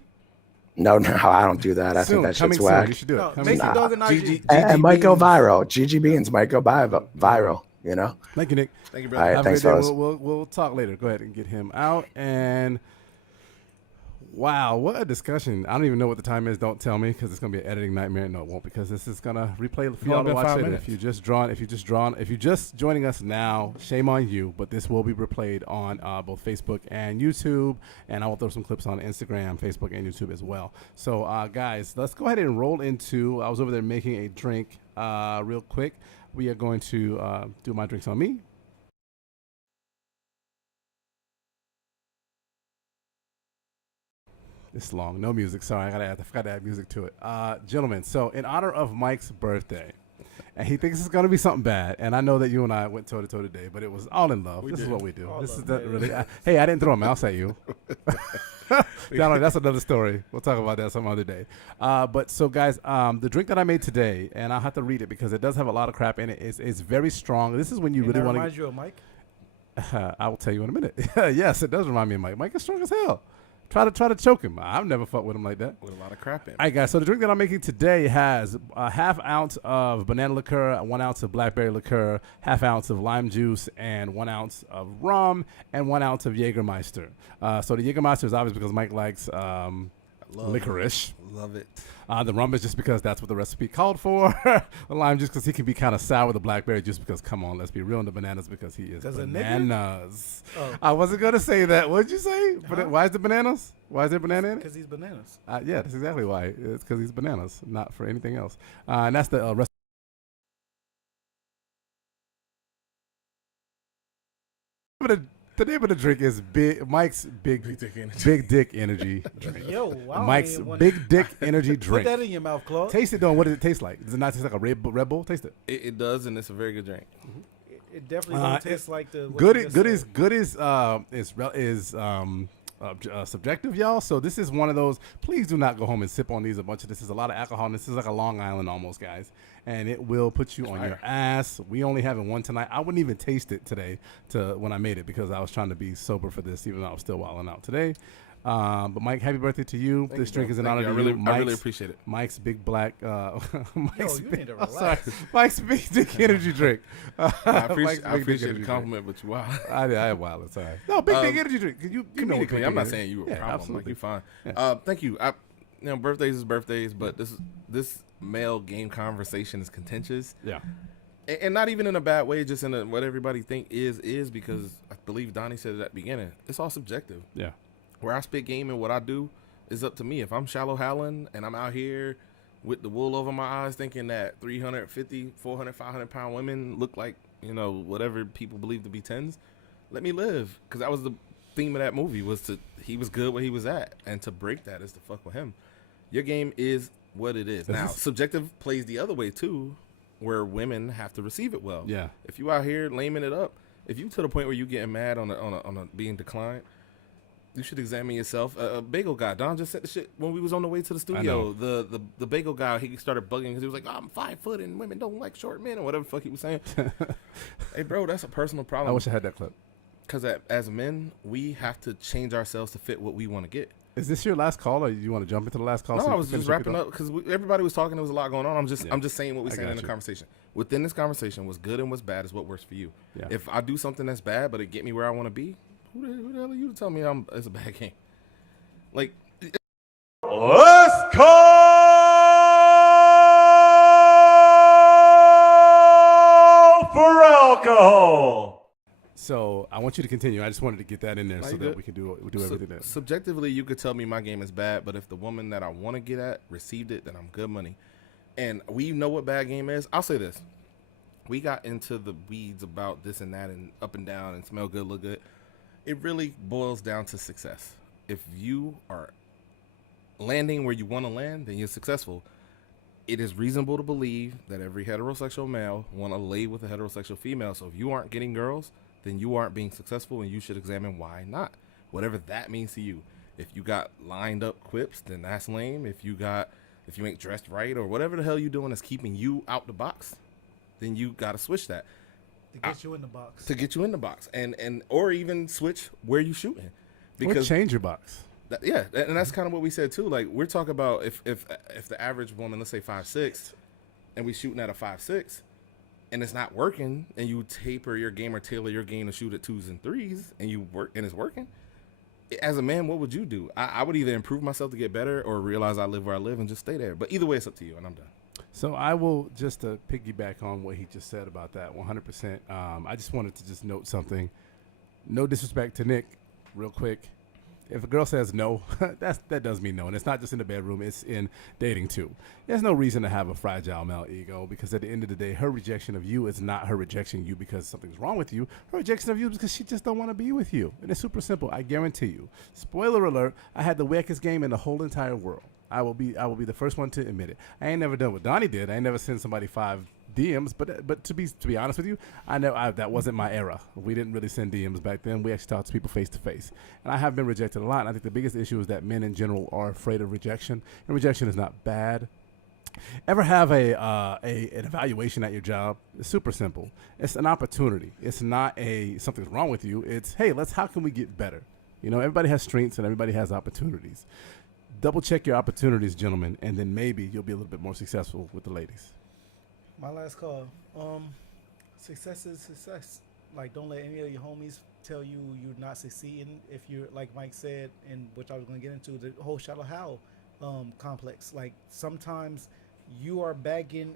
No, I don't do that. I Soon, think that coming shit's soon. whack. You should do it. No, Coming make soon. your dog an IG. Gigi And might go Beans. viral. Gigi Beans might go viral, you know? Thank you, Nick. Thank you, All brother. right, Have thanks, a good day. fellas. We'll talk later. Go ahead and get him out. And wow, what a discussion! I don't even know what the time is. Don't tell me because it's gonna be an editing nightmare. No, it won't because this is gonna replay for y'all to been watch 5 it. minutes. If you just joining us now, shame on you. But this will be replayed on both Facebook and YouTube, and I will throw some clips on Instagram, Facebook, and YouTube as well. So, guys, let's go ahead and roll into. I was over there making a drink real quick. We are going to do my drinks on me. It's long. No music. Sorry, I forgot to add music to it. Gentlemen, so in honor of Mike's birthday, and he thinks it's going to be something bad, and I know that you and I went toe-to-toe today, but it was all in love. This is what we do. This is really... hey, I didn't throw a mouse at you. Donald, that's another story. We'll talk about that some other day. But so, guys, the drink that I made today, and I'll have to read it because it does have a lot of crap in it, it's very strong. This is when you And really that want reminds you of Mike? I will tell you in a minute. Yes, it does remind me of Mike. Mike is strong as hell. Try to choke him. I've never fucked with him like that. With a lot of crap in it. All right, guys. So the drink that I'm making today has a half ounce of banana liqueur, 1 ounce of blackberry liqueur, half ounce of lime juice, and 1 ounce of rum, and 1 ounce of Jägermeister. So the Jägermeister is obvious because Mike likes licorice. Love it. The rum is just because that's what the recipe called for. The lime juice because he can be kind of sour. The blackberry juice because, come on, let's be real. And the bananas because he is bananas. Oh. I wasn't going to say that. What did you say? Huh? Why is the bananas? Why is there banana in it? Because he's bananas. Yeah, that's exactly why. It's because he's bananas, not for anything else. And that's the recipe. The name of the drink is Mike's Big Dick Energy drink. Yo, wow. Mike's Big Dick Energy Put drink. that in your mouth, Claude. Taste it, though. What does it taste like? Does it not taste like a Red Bull? Taste it. It does, and it's a very good drink. It definitely don't taste like the what Good. you just Good said. is subjective, y'all. So this is one of those. Please do not go home and sip on these. A bunch of this is a lot of alcohol. And this is like a Long Island almost, guys. And it will put you on your ass. We only having one tonight. I wouldn't even taste it today when I made it because I was trying to be sober for this, even though I was still wilding out today. But Mike, happy birthday to you. This drink is in honor of you. I really appreciate it. Mike's Big Black. Mike's you need to relax. sorry, Mike's Big Dick Energy drink. I Mike's Big appreciate Dick the Energy compliment, but you wow. I am wild. It's all right. No, Big Dick Energy drink. You know what Comedically, I'm not Dick saying you were a Yeah, problem. absolutely. Like, you're fine. Yeah. Thank you. Birthdays is birthdays, but this male game conversation is contentious. Yeah. And not even in a bad way, just in what everybody think is because I believe Donnie said it at the beginning. It's all subjective. Yeah. Where I spit game and what I do is up to me. If I'm shallow howling and I'm out here with the wool over my eyes thinking that 350, 400, 500-pound women look like, whatever people believe to be tens, let me live. Because that was the theme of that movie he was good where he was at. And to break that is to fuck with him. Your game is what it is. Now, subjective plays the other way too, where women have to receive it well. Yeah. If you out here laming it up, if you to the point where you getting mad on a being declined, you should examine yourself. A bagel guy, Don just said the shit when we was on the way to the studio. The bagel guy, he started bugging because he was like, I'm 5 foot and women don't like short men or whatever the fuck he was saying. Hey, bro, that's a personal problem. I wish I had that clip. Because as men, we have to change ourselves to fit what we want to get. Is this your last call, or you want to jump into the last call? No, I was just wrapping up because everybody was talking. There was a lot going on. I'm just saying what we said in the you. conversation. Within this conversation, what's good and what's bad is what works for you. Yeah. If I do something that's bad, but it get me where I want to be, who the hell are you to tell me it's a bad game? Like, Let's call for alcohol. So I want you to continue. I just wanted to get that in there so that good. we can do everything. That. Subjectively, you could tell me my game is bad, but if the woman that I want to get at received it, then I'm good money. And we know what bad game is. I'll say this. We got into the weeds about this and that and up and down and smell good, look good. It really boils down to success. If you are landing where you want to land, then you're successful. It is reasonable to believe that every heterosexual male want to lay with a heterosexual female. So if you aren't getting girls, then you aren't being successful, and you should examine why not. Whatever that means to you. If you got lined up quips, then that's lame. If you ain't dressed right or whatever the hell you doing is keeping you out the box, then you got to switch that. To get you in the box. To get you in the box. And or even switch where you shooting. Or change your box. And that's kind of what we said too. Like, we're talking about if the average woman, let's say 5'6", and we shooting at a 5'6", and it's not working, and you taper your game or tailor your game to shoot at 2s and 3s, and you work and it's working. As a man, what would you do? I would either improve myself to get better or realize I live where I live and just stay there. But either way, it's up to you, and I'm done. So I will just piggyback on what he just said about that 100%. I just wanted to just note something. No disrespect to Nick, real quick. If a girl says no, that does mean no. And it's not just in the bedroom, it's in dating too. There's no reason to have a fragile male ego because at the end of the day, her rejection of you is not her rejecting you because something's wrong with you. Her rejection of you is because she just don't want to be with you. And it's super simple. I guarantee you. Spoiler alert, I had the wackest game in the whole entire world. I will be the first one to admit it. I ain't never done what Donnie did. I ain't never sent somebody 5 DMs, but to be honest with you, I know that wasn't my era. We didn't really send DMs back then. We actually talked to people face to face, and I have been rejected a lot. And I think the biggest issue is that men in general are afraid of rejection, and rejection is not bad. Ever have an evaluation at your job? It's super simple. It's an opportunity. It's not something's wrong with you. It's, hey, how can we get better? You know, everybody has strengths and everybody has opportunities. Double check your opportunities, gentlemen, and then maybe you'll be a little bit more successful with the ladies. My last call. Success is success. Like, don't let any of your homies tell you you're not succeeding. If you're, like Mike said, and which I was going to get into, the whole Shallow Hal complex. Like, sometimes you are bagging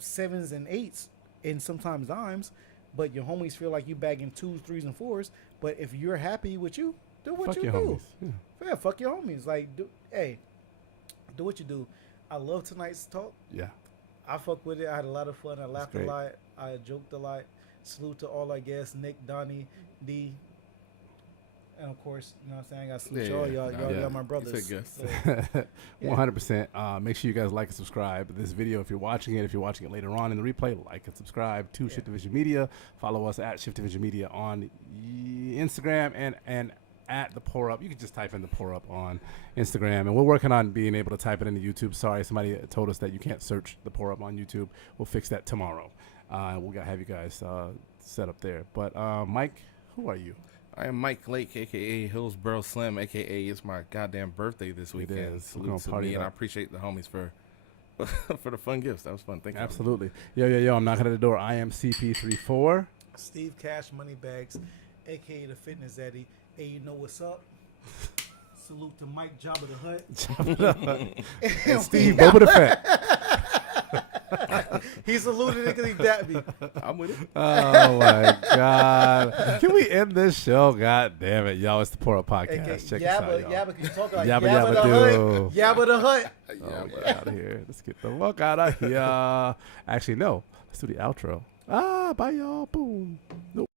7s and 8s and sometimes dimes, but your homies feel like you bagging 2s, 3s, and 4s. But if you're happy with you, do what Fuck you your do. homies. Yeah, fuck your homies. Like, do what you do. I love tonight's talk. Yeah. I fuck with it. I had a lot of fun. I laughed a great. lot. I joked a lot. Salute to all our guests, Nick, Donnie, D, and of course, you know what I'm saying? I salute y'all. Y'all my brothers. It's a So, 100%. Make sure you guys like and subscribe to this video if you're watching it. If you're watching it later on in the replay, like and subscribe to Shift Division Media. Follow us at Shift Division Media on Instagram and at the Pour Up. You can just type in the Pour Up on Instagram, and we're working on being able to type it into YouTube. Sorry, somebody told us that you can't search the Pour Up on YouTube. We'll fix that tomorrow. We'll have you guys set up there. But Mike, who are you? I am Mike Lake, a.k.a. Hillsboro Slim, a.k.a. it's my goddamn birthday this weekend. is. We're Salute gonna to party me, it and I up. appreciate the homies for for the fun gifts. That was fun. Thank you. Absolutely. Yo, I'm knocking at the door. I am CP34. Steve Cash Moneybags, aka the Fitness Daddy. Hey, you know what's up? Salute to Mike Jabba the Hutt. And Steve Boba the Fett. He saluted it because he dapped me. I'm with it. Oh my God! Can we end this show? God damn it, y'all! It's the Pour Up Podcast. Check us out, y'all. Yabba, can you talk like Yabba Yabba the do. Hutt? Yabba the Hutt. Oh, get out of here. Let's get the fuck out of here. Actually, no. Let's do the outro. Bye y'all. Boom. Nope.